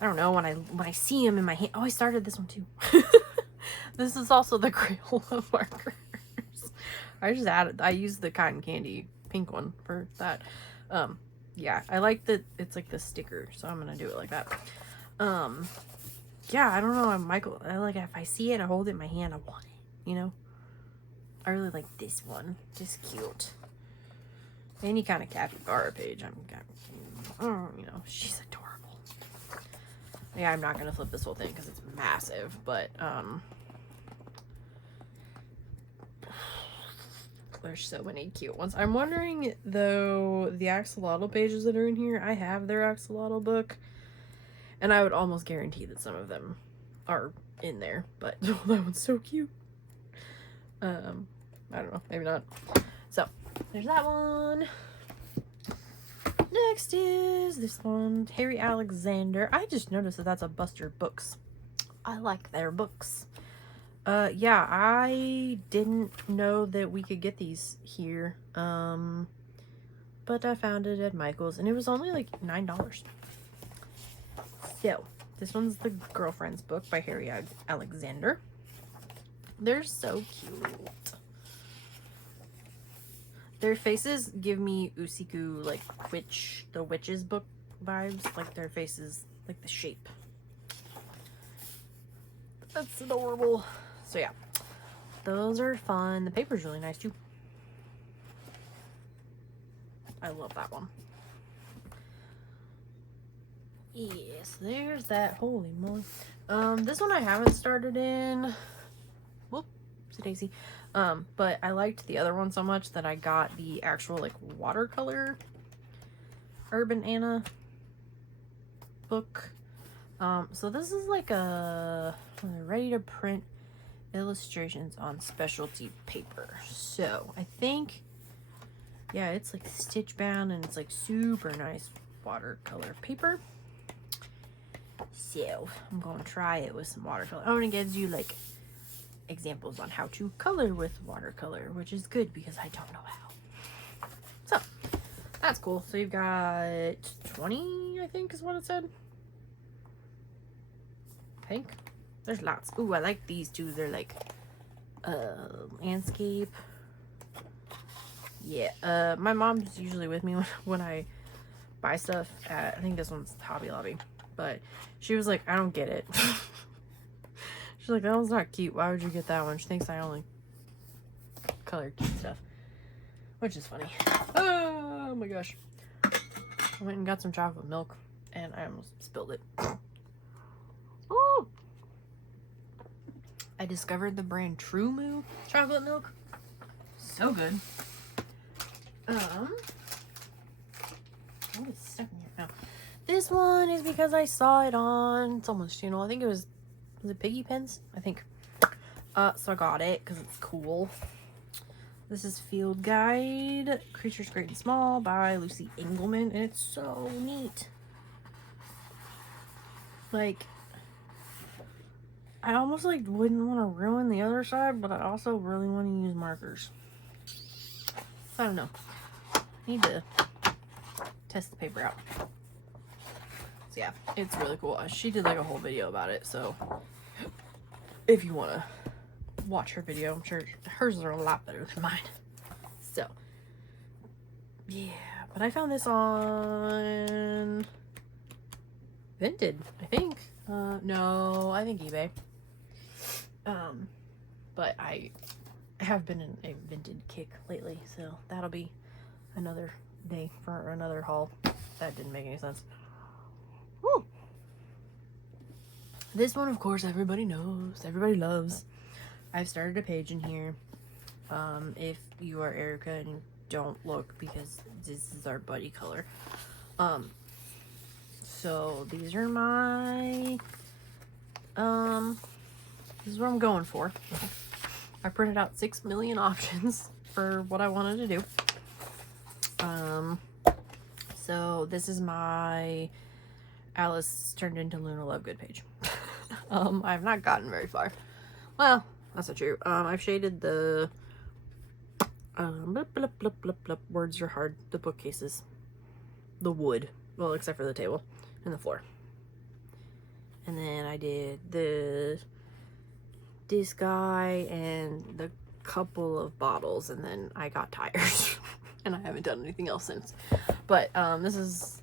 I don't know, when I see him in my hand. Oh, I started this one too. This is also the Crayola markers. I used the cotton candy pink one for that. Yeah, I like that it's like the sticker, so I'm gonna do it like that. Yeah, I don't know, Michael, I like if I see it, I hold it in my hand, I want it, you know? I really like this one. Just cute. Any kind of capybara page, you know, she's adorable. Yeah, I'm not gonna flip this whole thing because it's massive, but there's so many cute ones. I'm wondering though, the axolotl pages that are in here, I have their axolotl book, and I would almost guarantee that some of them are in there, but oh, that one's so cute. I don't know, maybe not. So there's that one. Next is this one, Harry Alexander. I just noticed that that's a Buster Books. I like their books. Yeah, I didn't know that we could get these here. But I found it at Michael's and it was only like $9. So, this one's the Girlfriend's book by Harry Alexander. They're so cute. Their faces give me Usiku, like, the witch's book vibes. Like, their faces, like, the shape. That's adorable. So, yeah. Those are fun. The paper's really nice, too. I love that one. Yes, there's that. Holy moly. This one I haven't started in. Whoopsie daisy. But I liked the other one so much that I got the actual like watercolor Urban Anna book. So this is like a ready to print illustrations on specialty paper. So I think, yeah, it's like stitch bound and it's like super nice watercolor paper. So I'm gonna try it with some watercolor. Oh, and it gives you like examples on how to color with watercolor, which is good because I don't know how. So that's cool. So you've got 20, I think is what it said. I think there's lots. Ooh, I like these two. They're like landscape. Yeah, my mom's usually with me when I buy stuff at, I think this one's Hobby Lobby, but she was like, I don't get it. She's like, that one's not cute. Why would you get that one? She thinks I only color cute stuff, which is funny. Oh my gosh. I went and got some chocolate milk and I almost spilled it. Oh! I discovered the brand True Moo chocolate milk. So good. What is stuck in here now? This one is because I saw it on someone's channel. I think it was it Piggy Pens? I think. So I got it because it's cool. This is Field Guide, Creatures Great and Small by Lucy Engelman, and it's so neat. Like, I almost like wouldn't want to ruin the other side, but I also really want to use markers. So I don't know. Need to test the paper out. So yeah, it's really cool. She did like a whole video about it, so if you want to watch her video, I'm sure hers are a lot better than mine. So yeah, but I found this on Vinted, I think. No, I think eBay. But I have been in a Vinted kick lately, so that'll be another day for another haul. That didn't make any sense. Woo! This one, of course, everybody knows, everybody loves. I've started a page in here. If you are Erica and you don't look, because this is our buddy color. So these are my, this is what I'm going for. I printed out 6 million options for what I wanted to do. So this is my Alice turned into Luna Lovegood page. I've not gotten very far. Well, that's not true. I've shaded the words are hard. The bookcases, the wood, well, except for the table and the floor. And then I did this guy and the couple of bottles, and then I got tired and I haven't done anything else since. But this is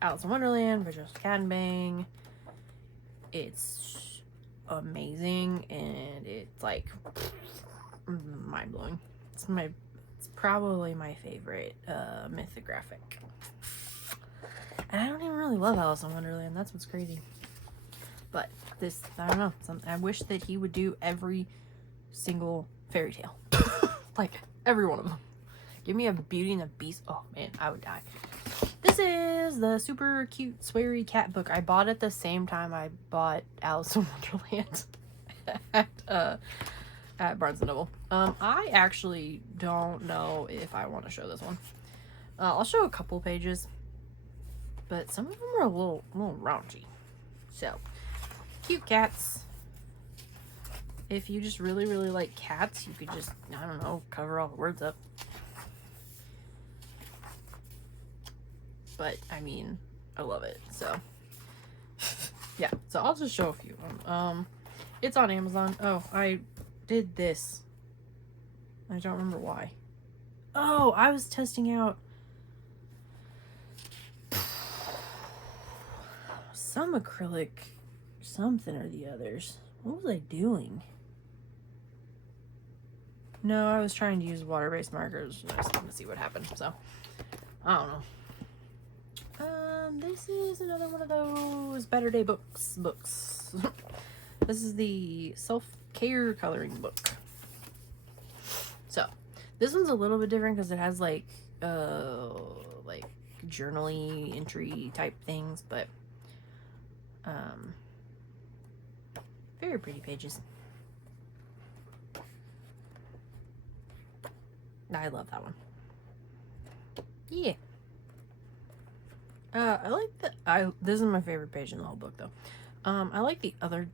Alice in Wonderland by Joseph Cadenbang. It's amazing and it's like mind-blowing. It's probably my favorite mythographic. And I don't even really love Alice in Wonderland. That's what's crazy. But this, I don't know. I wish that he would do every single fairy tale. Like, every one of them. Give me a Beauty and the Beast. Oh, man, I would die. This is the super cute Sweary cat book. I bought it the same time I bought Alice in Wonderland at Barnes & Noble. I actually don't know if I want to show this one. I'll show a couple pages, but some of them are a little raunchy. So, cute cats. If you just really, really like cats, you could just, I don't know, cover all the words up. But, I mean, I love it, so. Yeah, so I'll just show a few of them. It's on Amazon. Oh, I did this. I don't remember why. Oh, I was testing out some acrylic something or the others. What was I doing? No, I was trying to use water-based markers. I just wanted to see what happened, so I don't know. This is another one of those Better Day books. This is the self-care coloring book. So, this one's a little bit different because it has like journaly entry type things, but very pretty pages. I love that one. Yeah. I like this is my favorite page in the whole book though. I like the other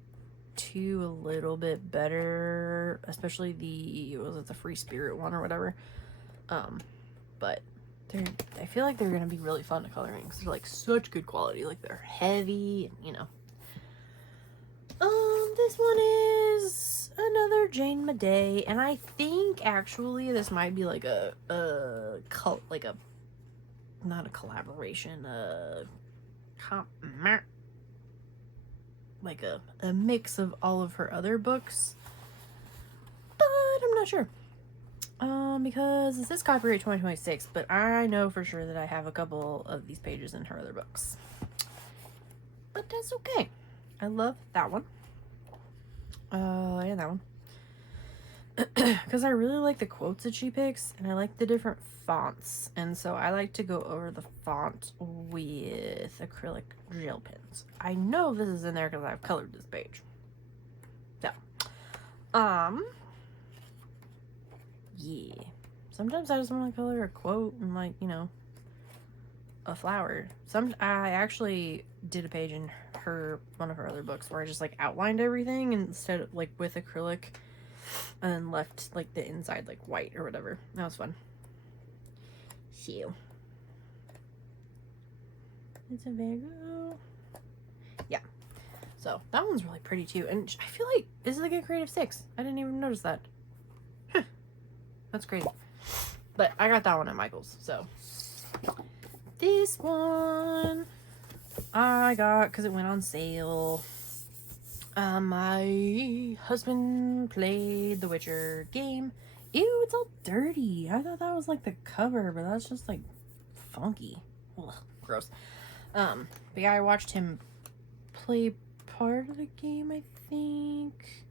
two a little bit better, especially the free spirit one or whatever. But I feel like they're gonna be really fun to color in because they're like such good quality. Like they're heavy, and, you know. This one is another Jane Madej, and I think actually this might be like not a collaboration, like a mix of all of her other books, but I'm not sure. Because it says copyright 2026, but I know for sure that I have a couple of these pages in her other books. But that's okay. I love that one. And that one. Because I really like the quotes that she picks, and I like the different fonts. And so I like to go over the font with acrylic gel pens. I know this is in there because I've colored this page. So, yeah. Sometimes I just want to color a quote and, like, you know, a flower. I actually did a page in one of her other books where I just, like, outlined everything instead of, like, with acrylic and then left, like, the inside, like, white or whatever. That was fun. So. It's a Virgo. Yeah. So, that one's really pretty, too. And I feel like this is, like, a Creative 6. I didn't even notice that. Huh. That's crazy. But I got that one at Michael's, so. This one I got because it went on sale. My husband played the Witcher game. Ew, it's all dirty. I thought that was like the cover, but that's just like funky. Ugh, gross. But yeah, I watched him play part of the game, I think.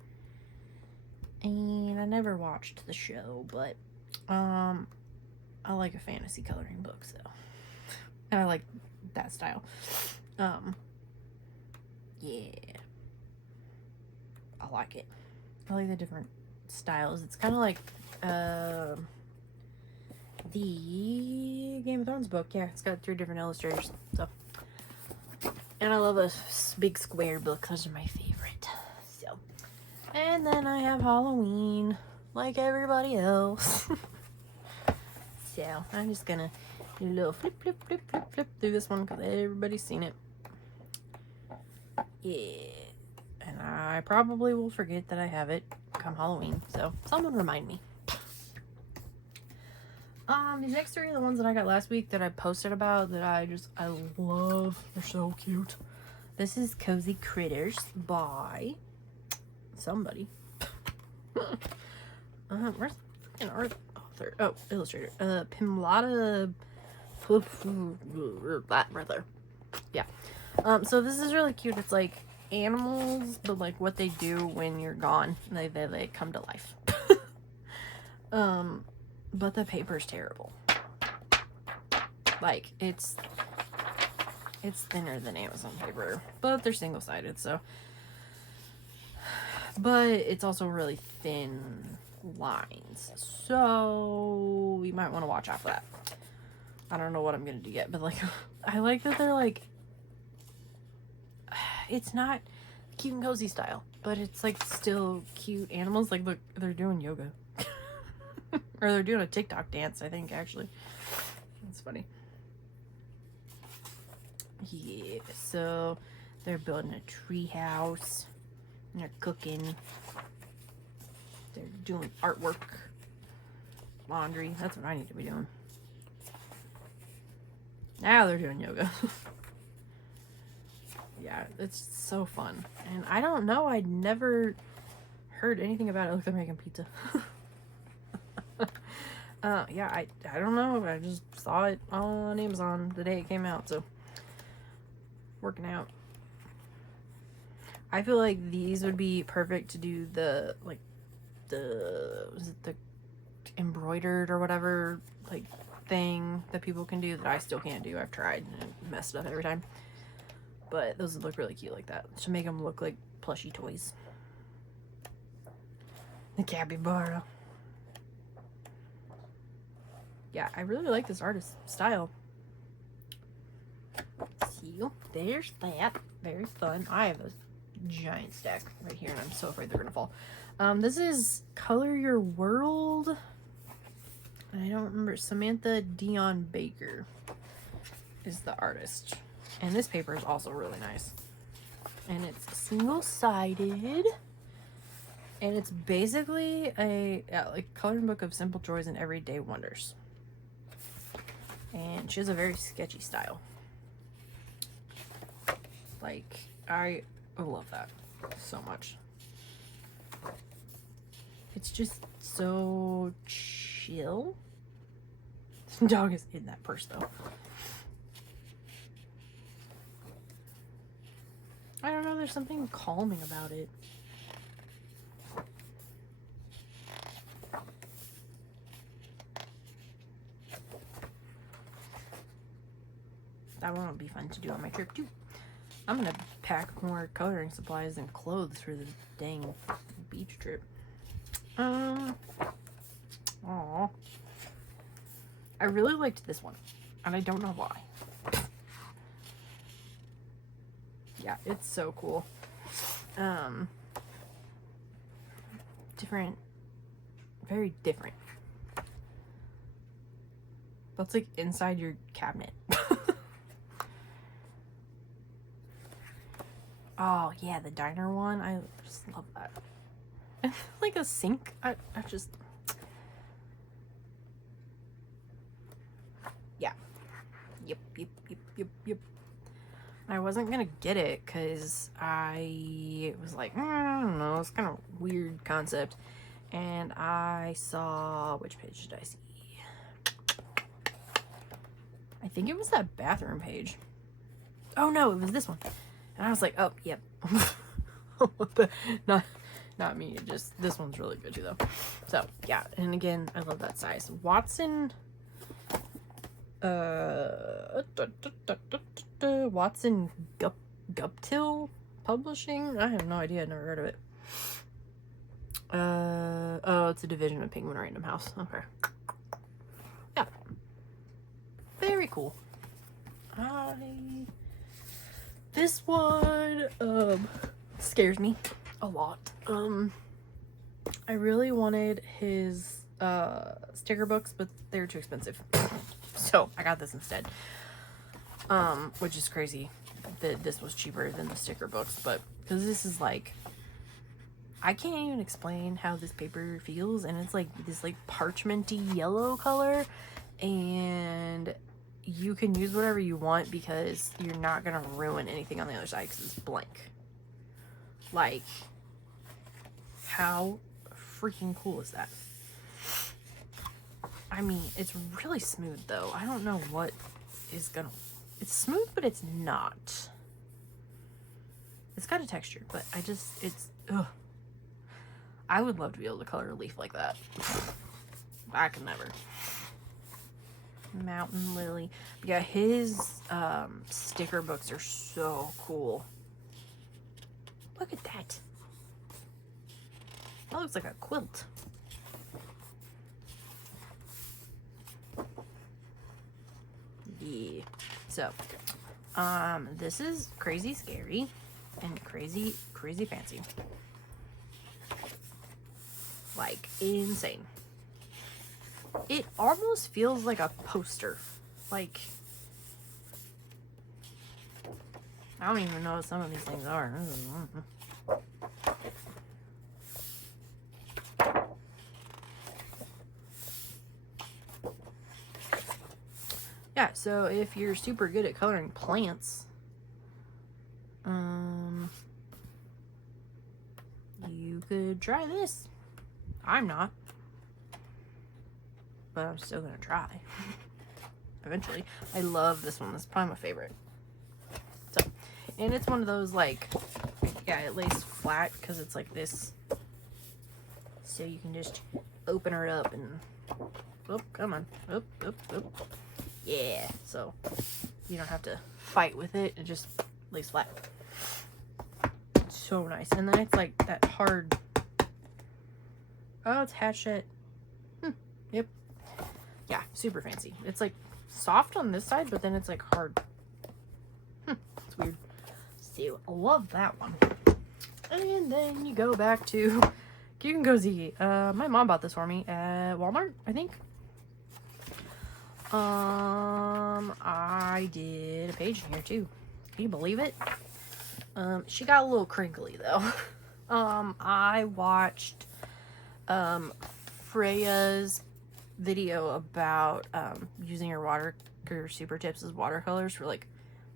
And I never watched the show, but I like a fantasy coloring book, so. And I like that style. Yeah. I like it. I like the different styles. It's kind of like the Game of Thrones book. Yeah, it's got 3 different illustrators. So, and I love a big square book. Those are my favorite. So, and then I have Halloween, like everybody else. So I'm just gonna do a little flip through this one because everybody's seen it. Yeah. And I probably will forget that I have it come Halloween, so someone remind me. These next 3 are the ones that I got last week that I posted about that I love. They're so cute. This is Cozy Critters by somebody. Where's an author? Oh, illustrator. Pimlada. That right there. Yeah. So this is really cute. It's like animals, but like what they do when you're gone. They come to life. But the paper's terrible. Like it's thinner than Amazon paper, but they're single-sided, so. But it's also really thin lines, so you might want to watch out for that. I don't know what I'm gonna do yet, but like I like that they're like, it's not cute and cozy style, but it's like still cute animals. Like, look, they're doing yoga. Or they're doing a TikTok dance, I think, actually. That's funny. Yeah, so they're building a tree house. And they're cooking. They're doing artwork. Laundry. That's what I need to be doing. Now they're doing yoga. Yeah, it's so fun. And I don't know, I'd never heard anything about it. Look, they're making pizza. Yeah, I don't know. I just saw it on Amazon the day it came out, so working out. I feel like these would be perfect to do the, like, was it the embroidered or whatever, like, thing that people can do that I still can't do. I've tried and messed up every time. But those would look really cute like that. To make them look like plushy toys. The capybara. Yeah, I really like this artist's style. See, there's that. Very fun. I have a giant stack right here and I'm so afraid they're gonna fall. This is Color Your World. I don't remember. Samantha Dion Baker is the artist. And this paper is also really nice. And it's single-sided. And it's basically a like coloring book of simple joys and everyday wonders. And she has a very sketchy style. Like, I love that so much. It's just so chill. This dog is in that purse though. I don't know, there's something calming about it. That one would be fun to do on my trip too. I'm gonna pack more coloring supplies and clothes for the dang beach trip. Aw. I really liked this one, and I don't know why. Yeah, it's so cool. Different, very different. That's like inside your cabinet. Oh yeah, the diner one. I just love that. Like a sink. I just, yeah. Yep. I wasn't gonna get it because I was like, I don't know, it's kind of weird concept. And I saw, which page did I see? I think it was that bathroom page. Oh no, it was this one. And I was like, oh, yep. Not me, just, this one's really good too though. So yeah, and again, I love that size. Watson, Watson Guptill Publishing? I have no idea, I've never heard of it. Oh, it's a division of Penguin Random House. Okay. Yeah. Very cool. This one, scares me a lot. I really wanted his, sticker books, but they're too expensive. So, I got this instead. Which is crazy that this was cheaper than the sticker books, but, because this is like, I can't even explain how this paper feels, and it's like this like parchmenty yellow color, and you can use whatever you want because you're not gonna ruin anything on the other side because it's blank. Like, how freaking cool is that? I mean, it's really smooth though. I don't know what is gonna, it's smooth, but it's not. It's got a texture, but it's, ugh. I would love to be able to color a leaf like that. I can never. Mountain Lily. But yeah, his sticker books are so cool. Look at that. That looks like a quilt. Yeah. So, this is Crazy Scary and Crazy Fancy. Like, insane. It almost feels like a poster. Like, I don't even know what some of these things are. Yeah, so if you're super good at coloring plants, you could try this. I'm not. But I'm still gonna try. Eventually. I love this one. This is probably my favorite. So, And it's one of those, like, yeah, it lays flat because it's like this. So you can just open her up and, oh, come on, up. Yeah, so you don't have to fight with it. It just lays flat. So nice. And then it's like that hard, oh, it's Hachette. Yep. Yeah, super fancy. It's like soft on this side, but then it's like hard. It's weird. So I love that one. And then you go back to Cute and Cozy. My mom bought this for me at Walmart, I think. I did a page in here too. Can you believe it? She got a little crinkly though. I watched Freya's video about using her super tips as watercolors for like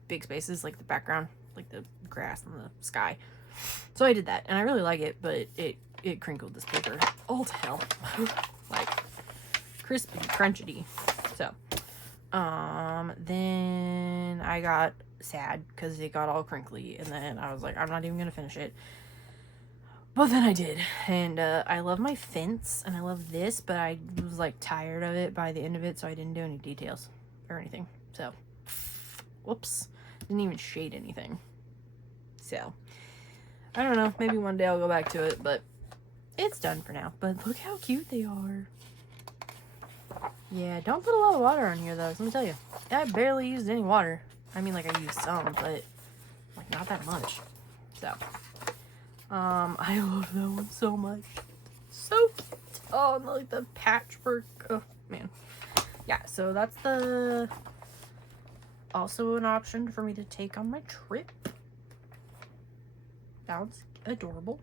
big spaces, like the background, like the grass and the sky. So I did that and I really like it, but it crinkled this paper all to hell. Like crisp and crunchety. So then I got sad because it got all crinkly, and then I was like, I'm not even gonna finish it. But then I did, and I love my fence and I love this, but I was like tired of it by the end of it, so I didn't do any details or anything. So whoops, didn't even shade anything. So I don't know, maybe one day I'll go back to it, but it's done for now. But look how cute they are. Yeah, don't put a lot of water on here though, let me tell you. I barely used any water. I mean, like, I used some, but like not that much. So I love that one so much. So cute. Oh, and like the patchwork. Oh man. Yeah, so that's also an option for me to take on my trip. Sounds adorable.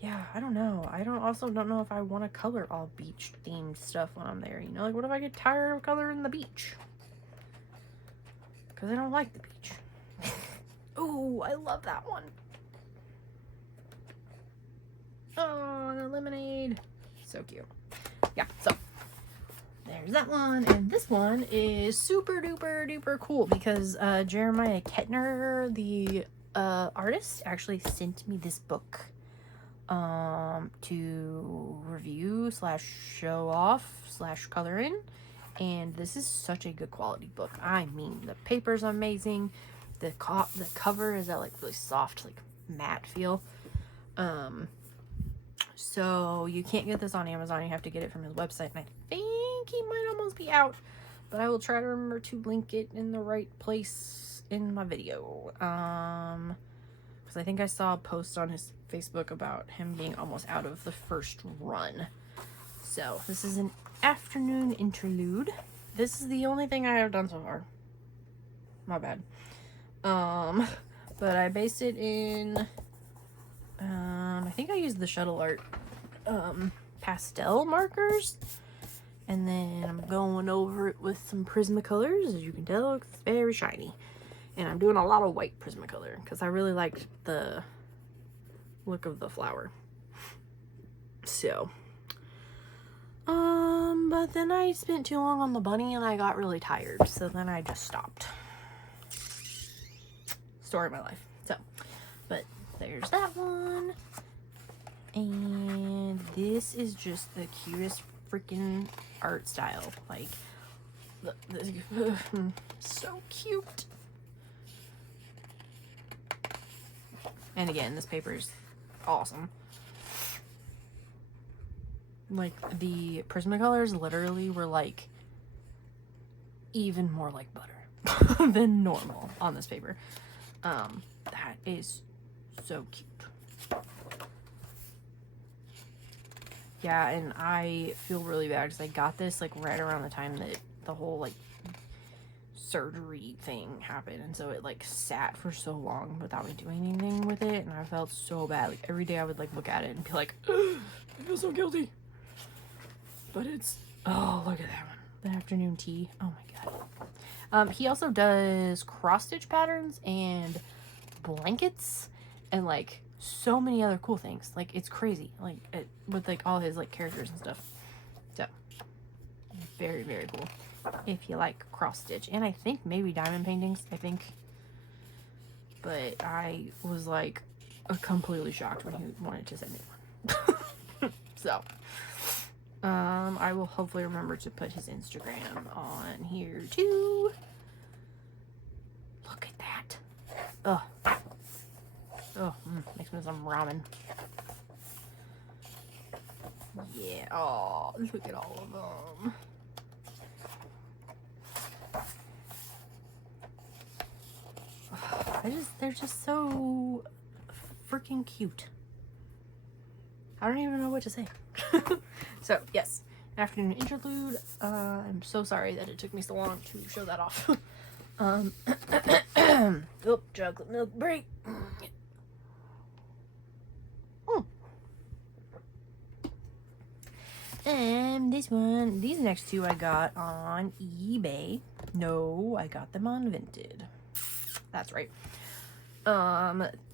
Yeah, I don't know. I don't know if I want to color all beach themed stuff when I'm there. You know, like what if I get tired of coloring the beach? Because I don't like the beach. Oh, I love that one. Oh, the lemonade. So cute. Yeah, so there's that one. And this one is super duper duper cool because Jeremiah Kettner, the artist, actually sent me this book to review / show off / color in, and this is such a good quality book. I mean, the paper's amazing. The cover is that like really soft, like matte feel. So you can't get this on Amazon. You have to get it from his website, and I think he might almost be out, but I will try to remember to link it in the right place in my video. Because I think I saw a post on his Facebook about him being almost out of the first run. So this is an afternoon interlude. This is the only thing I have done so far. My bad. But I based it in, I think I used the Shuttle Art pastel markers, and then I'm going over it with some Prismacolors. As you can tell, it's very shiny. And I'm doing a lot of white Prismacolor because I really liked the look of the flower. So, but then I spent too long on the bunny and I got really tired. So then I just stopped. Story of my life. So, but there's that one. And this is just the cutest freaking art style. Like, so cute. And again, this paper is awesome. Like, the Prismacolors literally were like even more like butter than normal on this paper. That is so cute. Yeah, and I feel really bad because I got this like right around the time that the whole like surgery thing happened, and so it like sat for so long without me doing anything with it, and I felt so bad. Like every day I would like look at it and be like, I feel so guilty. But it's, oh, look at that one, the afternoon tea. Oh my god. He also does cross stitch patterns and blankets and like so many other cool things. Like it's crazy, like with like all his like characters and stuff. So very, very cool if you like cross stitch. And I think maybe diamond paintings. I think but I was like completely shocked when he wanted to send me one. So, I will hopefully remember to put his Instagram on here too. Look at that. Oh, makes me some ramen. Yeah. Oh, look at all of them. They're just so freaking cute. I don't even know what to say. So, yes, afternoon interlude. I'm so sorry that it took me so long to show that off. Oh, chocolate milk break. And these next two I got on eBay. No, I got them on Vinted. That's right.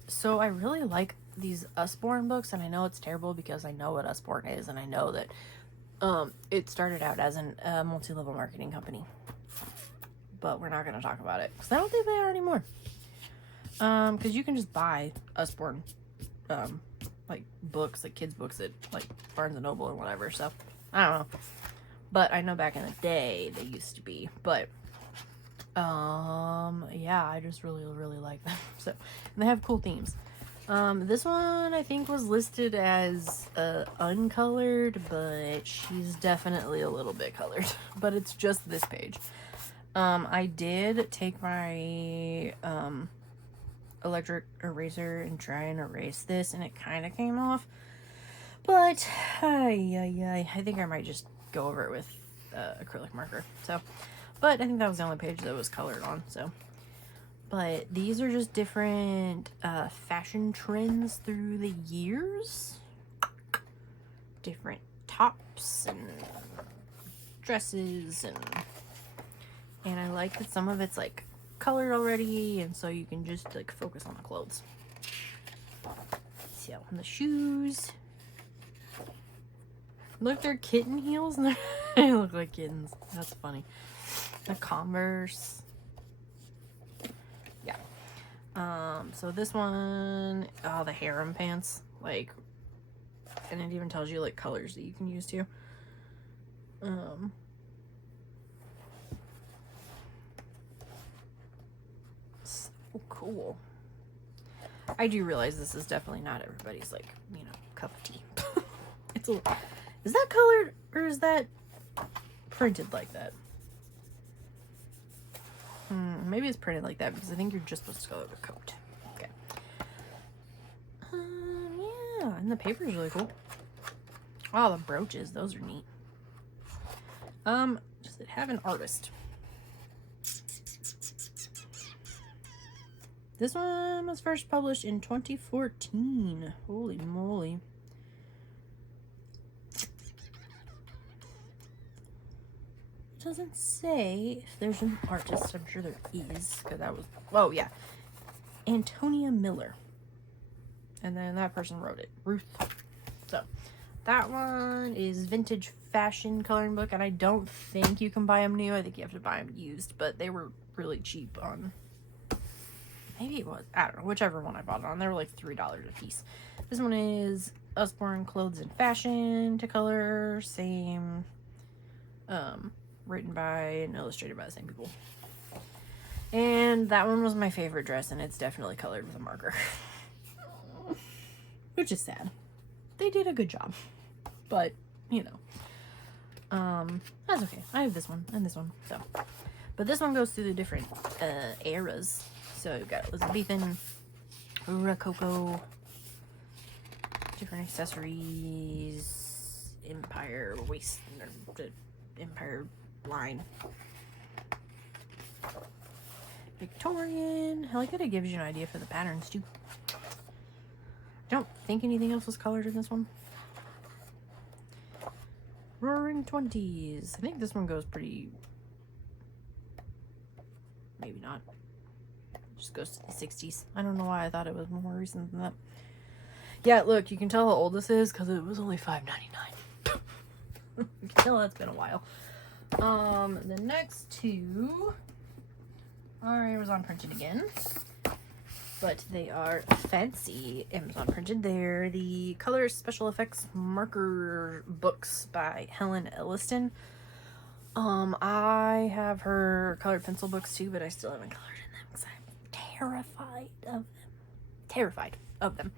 So I really like these Usborne books, and I know it's terrible because I know what Usborne is, and I know that it started out as a multi-level marketing company. But we're not going to talk about it because I don't think they are anymore. Because you can just buy Usborne like books, like kids books at like Barnes and Noble and whatever. So I don't know, but I know back in the day they used to be. But yeah, I just really like them. So, and they have cool themes. This one I think was listed as uncolored, but she's definitely a little bit colored. But it's just this page. I did take my electric eraser and try and erase this, and it kind of came off. But I think I might just go over it with acrylic marker. So, but I think that was the only page that was colored on. So, but these are just different fashion trends through the years. Different tops and dresses, and I like that some of it's like colored already, and so you can just like focus on the clothes. So, and the shoes. Look, they're kitten heels. They look like kittens. That's funny. The Converse. Yeah. So this one, the harem pants, like, and it even tells you like colors that you can use too. So cool. I do realize this is definitely not everybody's like, you know, cup of tea. It's a, is that colored or is that printed like that? Maybe it's printed like that because I think you're just supposed to color the coat. Okay. Yeah, and the paper is really cool. Oh, the brooches, those are neat. Does it have an artist? This one was first published in 2014. Holy moly. It doesn't say if there's an artist. I'm sure there is, because that was, oh yeah, Antonia Miller. And then that person wrote it, Ruth. So that one is vintage fashion coloring book, and I don't think you can buy them new. I think you have to buy them used, but they were really cheap on, maybe it was, I don't know, whichever one I bought it on. They were like $3 a piece. This one is Usborne Clothes and Fashion to color, same, written by and illustrated by the same people. And that one was my favorite dress, and it's definitely colored with a marker. Which is sad. They did a good job. But, you know. That's okay. I have this one and this one. So, but this one goes through the different eras. So you've got Elizabethan, Rococo, different accessories, Empire waist, or the Empire line. Victorian. I like that it gives you an idea for the patterns too. I don't think anything else was colored in this one. Roaring 20s. I think this one goes pretty, maybe not. Just goes to the 60s. I don't know why I thought it was more recent than that. Yeah, look, you can tell how old this is because it was only $5.99. You can tell that's been a while. The next two are Amazon printed again. but they are fancy. Amazon printed. They're the Color Special Effects Marker books by Helen Elliston. I have her colored pencil books too, but I still haven't colored in them because I'm terrified of them. Terrified of them.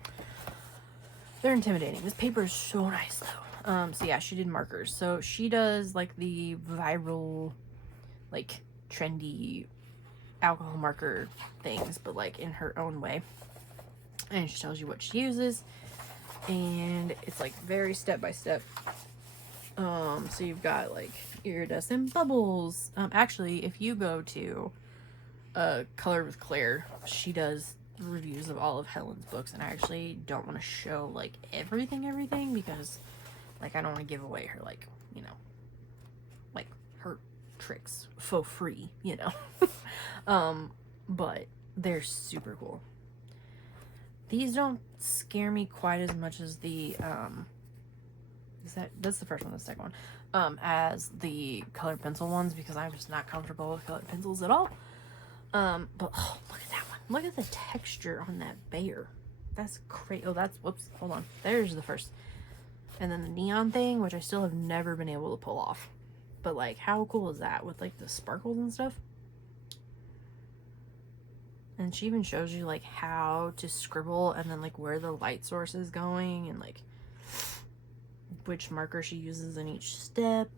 They're intimidating. This paper is so nice though. So yeah, she did markers. So she does like the viral, like trendy alcohol marker things, but like in her own way. And she tells you what she uses, and it's like very step by step. So you've got like iridescent bubbles. Actually, if you go to Color with Claire, she does reviews of all of Helen's books, and I actually don't want to show like everything because like I don't want to give away her like, you know, like her tricks for free, you know. But they're super cool. These don't scare me quite as much as the that's the first one, the second one, as the colored pencil ones, because I'm just not comfortable with colored pencils at all. But oh, look at that one. Look at the texture on that bear. That's crazy. Oh, that's, whoops, hold on. There's the first. And then the neon thing, which I still have never been able to pull off. But like, how cool is that with like the sparkles and stuff? And she even shows you like how to scribble and then like where the light source is going and like which marker she uses in each step.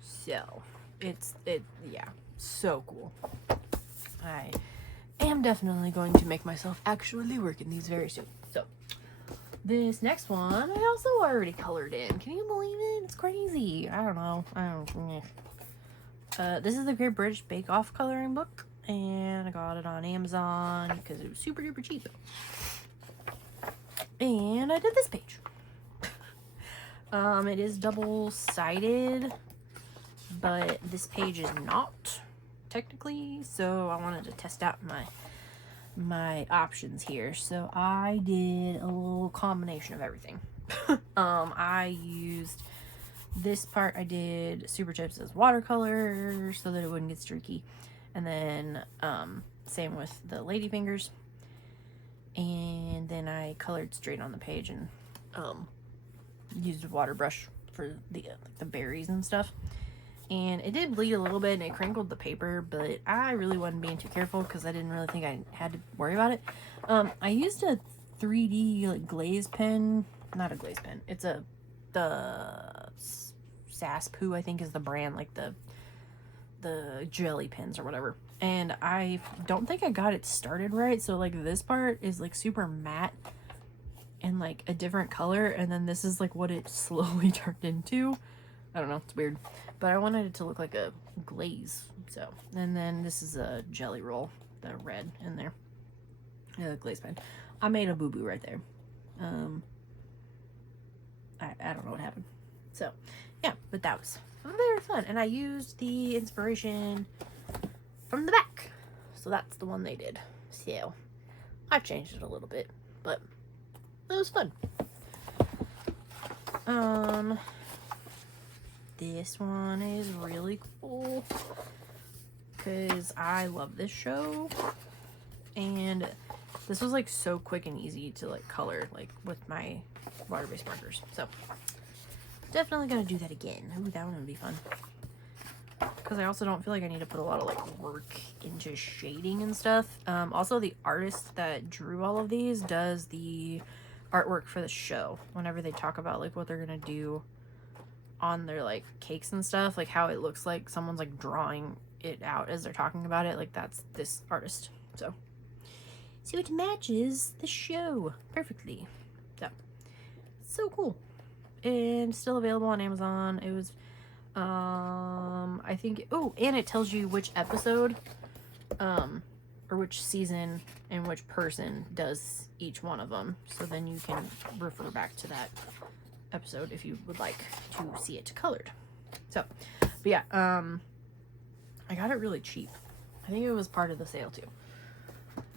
So yeah, so cool. I am definitely going to make myself actually work in these very soon. So this next one I also already colored in. Can you believe it? It's crazy. I don't know. This is the Great British Bake Off coloring book, and I got it on Amazon because it was super duper cheap. And I did this page. It is double-sided, but this page is not technically, so I wanted to test out my options here. So I did a little combination of everything. I used this part, I did Super Chips as watercolor so that it wouldn't get streaky, and then same with the ladyfingers, and then I colored straight on the page and used a water brush for the berries and stuff. And it did bleed a little bit and it crinkled the paper, but I really wasn't being too careful because I didn't really think I had to worry about it. I used a 3D like glaze pen, not a glaze pen. It's the Saspoo, I think is the brand, like the jelly pens or whatever. And I don't think I got it started right. So like this part is like super matte and like a different color, and then this is like what it slowly turned into. I don't know, it's weird, but I wanted it to look like a glaze. So, and then this is a jelly roll, the red in there, glaze pen. I made a boo-boo right there. I don't know what happened. So yeah, but that was very fun, and I used the inspiration from the back, so that's the one they did. So I changed it a little bit, but it was fun. This one is really cool because I love this show, and this was like so quick and easy to like color like with my water-based markers. So definitely gonna do that again. Ooh, that one would be fun. Because I also don't feel like I need to put a lot of like work into shading and stuff. Also, the artist that drew all of these does the artwork for the show. Whenever they talk about like what they're gonna do on their like cakes and stuff, like how it looks like someone's like drawing it out as they're talking about it, like that's this artist. So it matches the show perfectly. So cool. And still available on Amazon. It was I think, oh, and it tells you which episode or which season and which person does each one of them, so then you can refer back to that episode if you would like to see it colored. So but yeah, I got it really cheap. I think it was part of the sale too.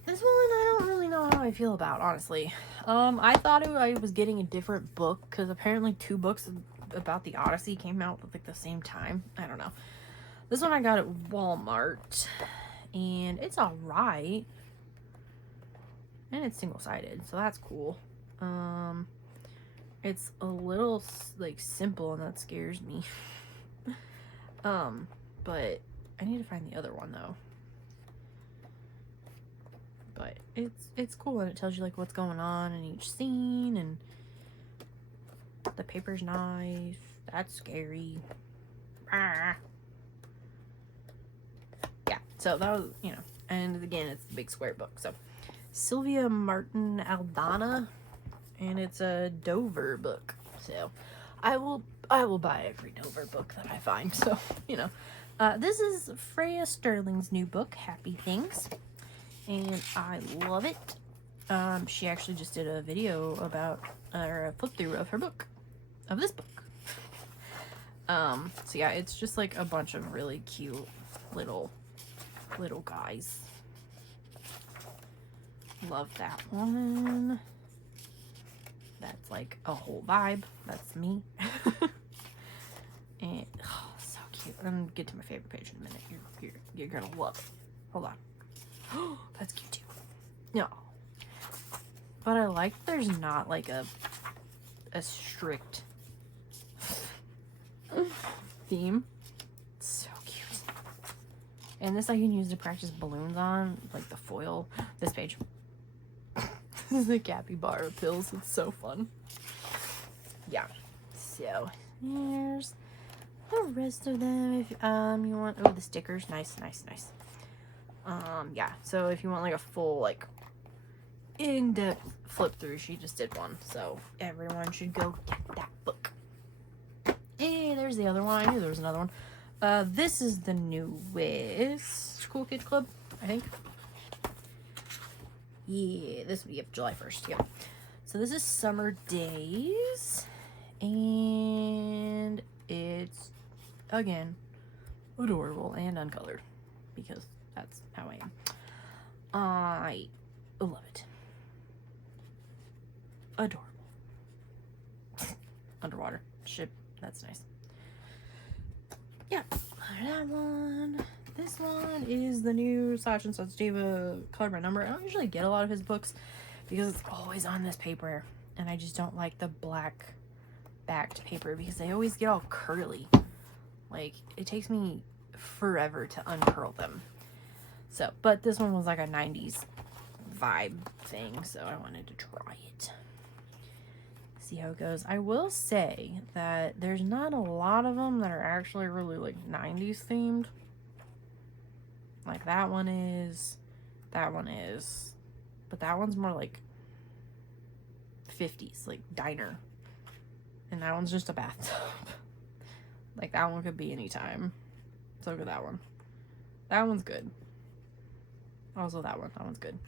This one I don't really know how I feel about, honestly. I thought I was getting a different book because apparently 2 books about the Odyssey came out at like the same time. I don't know. This one I got at Walmart, and it's alright. And it's single-sided, so that's cool. It's a little, like, simple, and that scares me. But I need to find the other one, though. But it's cool, and it tells you, like, what's going on in each scene, and the paper's nice. That's scary. Ah. Yeah, so that was, you know, and again, it's the big square book. So Sylvia Martin Aldana, and it's a Dover book. So I will buy every Dover book that I find. So, you know, this is Freya Sterling's new book, Happy Things, and I love it. She actually just did a video about, or a flip through of her book, of this book. So yeah, it's just like a bunch of really cute little guys. Love that one. That's like a whole vibe. That's me. And oh, so cute. I'm gonna get to my favorite page in a minute. You're gonna love it. Hold on. Oh, that's cute too. No. But I like there's not like a strict theme. It's so cute. And this I can use to practice balloons on, like the foil. This page. This is the capybara pills. It's so fun. Yeah. So here's the rest of them. If you want, oh, the stickers, nice. Yeah. So if you want like a full like in-depth flip through, she just did one. So everyone should go get that book. Hey, there's the other one. I knew there was another one. This is the newest Cool Kids Club, I think. Yeah, this will be up July 1st. Yep. So this is Summer Days, and it's again adorable and uncolored because that's how I am. I love it. Adorable. Underwater ship. That's nice. Yeah, that one. This one is the new Sachin Sachdeva color by number. I don't usually get a lot of his books because it's always on this paper, and I just don't like the black backed paper because they always get all curly. Like, it takes me forever to uncurl them. So, but this one was like a 90s vibe thing, so I wanted to try it. See how it goes. I will say that there's not a lot of them that are actually really like 90s themed. Like that one is, but that one's more like 50s, like diner. And that one's just a bathtub. Like that one could be anytime. So could that one. That one's good. Also that one's good.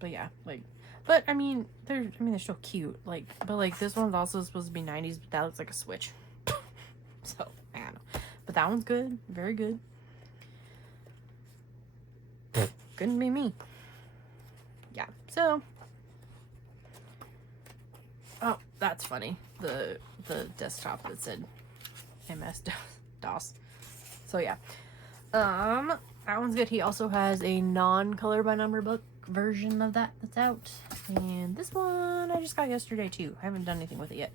But yeah, like, but I mean, they're still cute. Like, but like this one's also supposed to be 90s, but that looks like a Switch. So, I don't know. But that one's good. Very good. Couldn't be me. Yeah, so. Oh, that's funny. The desktop that said MS-DOS. So yeah. That one's good. He also has a non-color by number book version of that that's out. And this one I just got yesterday too. I haven't done anything with it yet.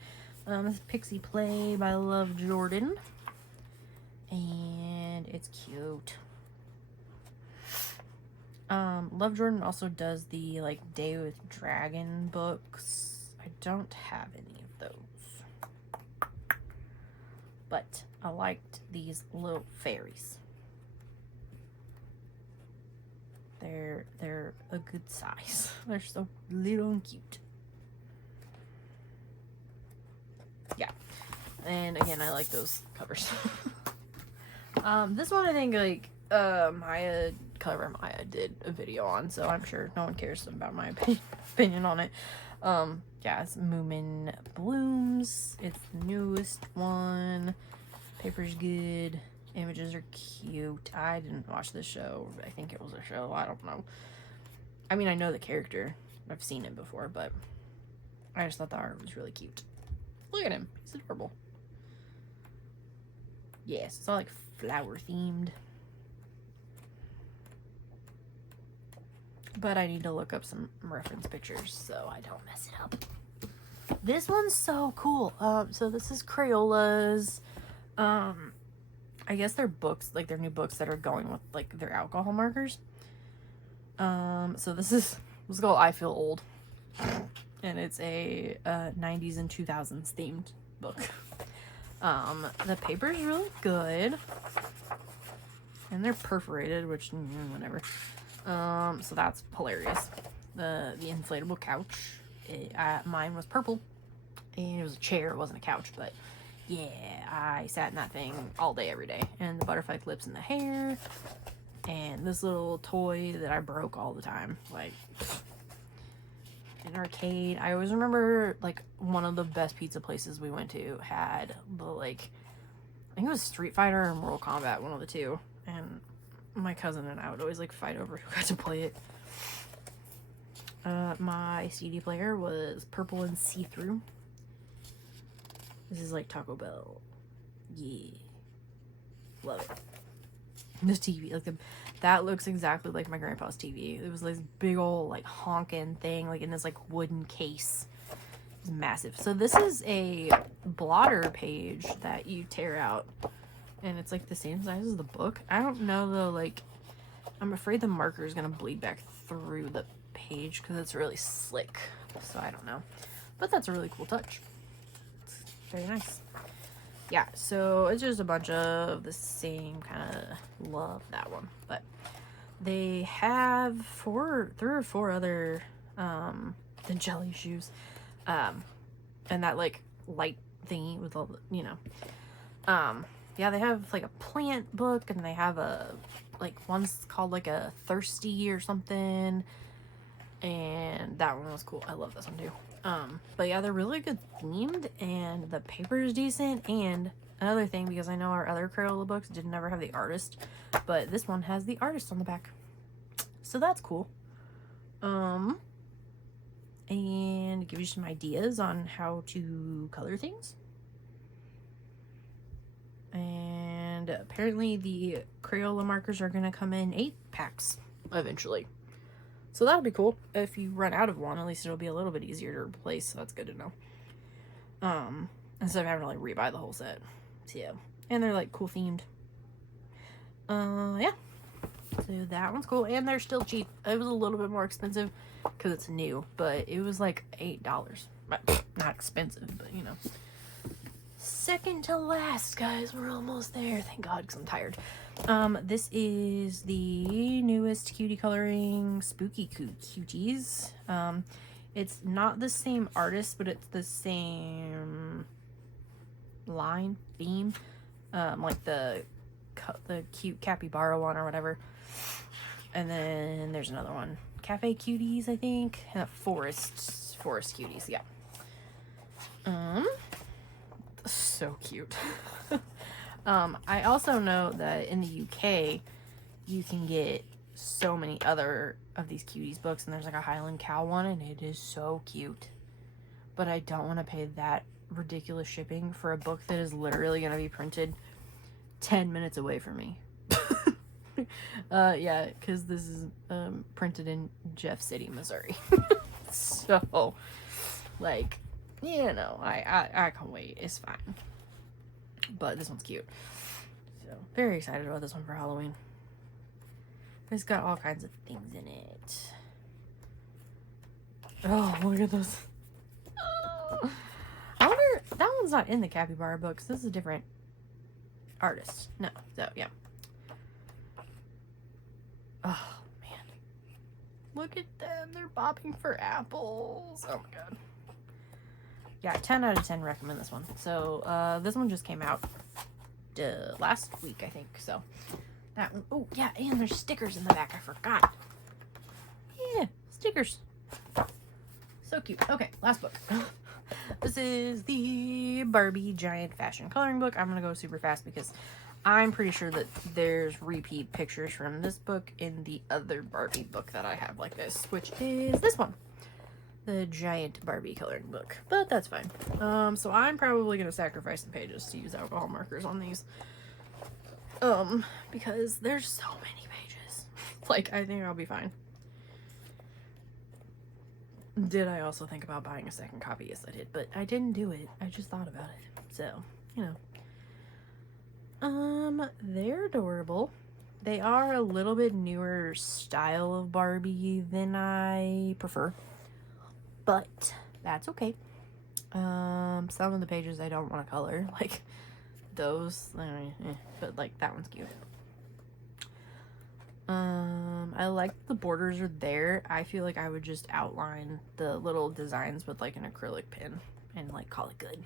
This is Pixie Play by Love Jordan. And it's cute. Love Jordan also does the like Day with Dragon books. I don't have any of those. But I liked these little fairies. They're a good size. They're so little and cute. Yeah. And again, I like those covers. This one I think like Maya did a video on, so I'm sure no one cares about my opinion on it. Yeah, it's Moomin Blooms. It's the newest one. Paper's good. Images are cute. I didn't watch this show. I think it was a show. I don't know. I mean, I know the character. I've seen him before, but I just thought the art was really cute. Look at him. He's adorable. Yes, it's all like flower themed. but I need to look up some reference pictures so I don't mess it up. This one's so cool. So this is Crayola's, I guess they're books, like they're new books that are going with like their alcohol markers. So this is called I Feel Old, and it's a 90s and 2000s themed book. The paper's really good, and they're perforated, which whatever. So that's hilarious. The inflatable couch, mine was purple, and it was a chair, it wasn't a couch, but yeah, I sat in that thing all day, every day. And the butterfly clips in the hair, and this little toy that I broke all the time, like an arcade. I always remember, like, one of the best pizza places we went to had the, like, I think it was Street Fighter or Mortal Kombat, one of the two, and my cousin and I would always, like, fight over who got to play it. My CD player was purple and see-through. This is like Taco Bell. Yeah. Love it. This TV, like that looks exactly like my grandpa's TV. It was this big old like honking thing, like in this like wooden case. It's massive. So this is a blotter page that you tear out, and it's like the same size as the book. I don't know though, like I'm afraid the marker is gonna bleed back through the page because it's really slick. So I don't know. But that's a really cool touch. Very nice. Yeah, so it's just a bunch of the same kind of love, that one. But they have three or four other the jelly shoes. And that like light thingy with all the, you know. Yeah, they have like a plant book, and they have a like one's called like a Thirsty or something. And that one was cool. I love this one too. But yeah, they're really good themed, and the paper is decent. And another thing, because I know our other Crayola books did never have the artist, but this one has the artist on the back, so that's cool. And give you some ideas on how to color things. And apparently the Crayola markers are gonna come in 8-packs eventually. So that'll be cool. If you run out of one, at least it'll be a little bit easier to replace, so that's good to know. Instead of having to like rebuy the whole set. So yeah. And they're like cool themed. Yeah. So that one's cool, and they're still cheap. It was a little bit more expensive because it's new, but it was like $8. Not expensive, but you know. Second to last, guys. We're almost there. Thank God, because I'm tired. This is the newest cutie coloring Spooky Cuties. It's not the same artist, but it's the same line, theme. Like the cute capybara one or whatever. And then there's another one. Cafe Cuties, I think. And Forest Cuties, yeah. So cute. I also know that in the UK you can get so many other of these Cuties books, and there's like a Highland Cow one, and it is so cute, but I don't want to pay that ridiculous shipping for a book that is literally going to be printed 10 minutes away from me. Yeah, because this is printed in Jeff City, Missouri. So like, you know, I can wait. It's fine. But this one's cute. So, very excited about this one for Halloween. It's got all kinds of things in it. Oh, look at those. Oh. I wonder, that one's not in the Capybara books. This is a different artist. No, so, yeah. Oh, man. Look at them. They're bopping for apples. Oh, my God. Yeah, 10 out of 10 recommend this one. So, this one just came out last week, I think. So, that one. Oh, yeah, and there's stickers in the back. I forgot. Yeah, stickers. So cute. Okay, last book. This is the Barbie Giant Fashion Coloring Book. I'm going to go super fast because I'm pretty sure that there's repeat pictures from this book in the other Barbie book that I have like this, which is this one. The Giant Barbie Coloring Book. But that's fine. So I'm probably going to sacrifice some pages to use alcohol markers on these. Because there's so many pages. Like, I think I'll be fine. Did I also think about buying a second copy? Yes, I did, but I didn't do it. I just thought about it. So, you know. They're adorable. They are a little bit newer style of Barbie than I prefer, but that's okay. Some of the pages I don't want to color, like those, but like that one's cute. I like the borders are there. I feel like I would just outline the little designs with like an acrylic pen and like call it good.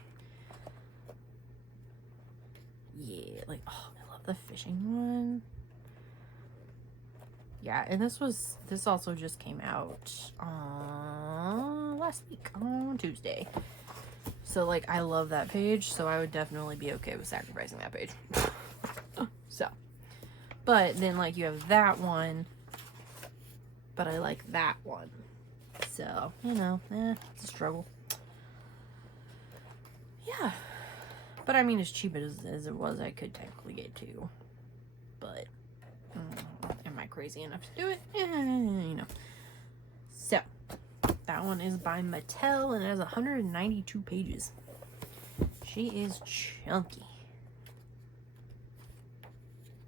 Yeah, like, oh, I love the fishing one. Yeah, and this also just came out last week on Tuesday. So like I love that page, so I would definitely be okay with sacrificing that page. So, but then like you have that one, but I like that one. So, you know, it's a struggle. Yeah. But I mean, as cheap as it was, I could technically get two. But, am I crazy enough to do it? You know. So, that one is by Mattel, and it has 192 pages. She is chunky.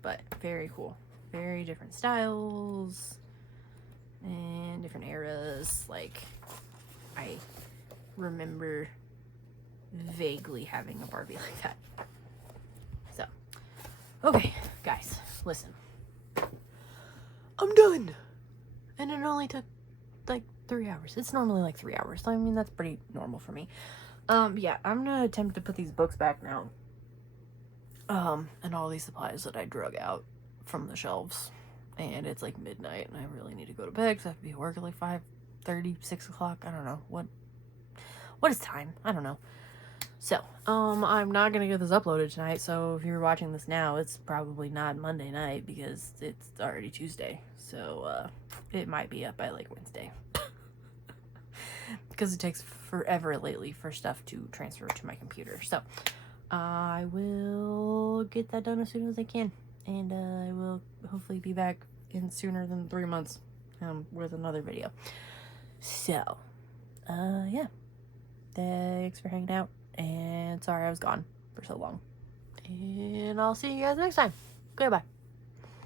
But, very cool. Very different styles. And different eras. Like, I remember vaguely having a Barbie like that. So, okay, guys, listen. I'm done! And it only took like 3 hours. It's normally like 3 hours. So, I mean, that's pretty normal for me. Yeah, I'm gonna attempt to put these books back now. And all these supplies that I drug out from the shelves. And it's like midnight, and I really need to go to bed because I have to be at work at like 5:30, 6 o'clock. I don't know. What is time? I don't know. So, I'm not gonna get this uploaded tonight, so if you're watching this now, it's probably not Monday night because it's already Tuesday. So, it might be up by like Wednesday. Because it takes forever lately for stuff to transfer to my computer. So, I will get that done as soon as I can. And, I will hopefully be back in sooner than 3 months, with another video. So, yeah. Thanks for hanging out. And sorry I was gone for so long. And I'll see you guys next time. Goodbye.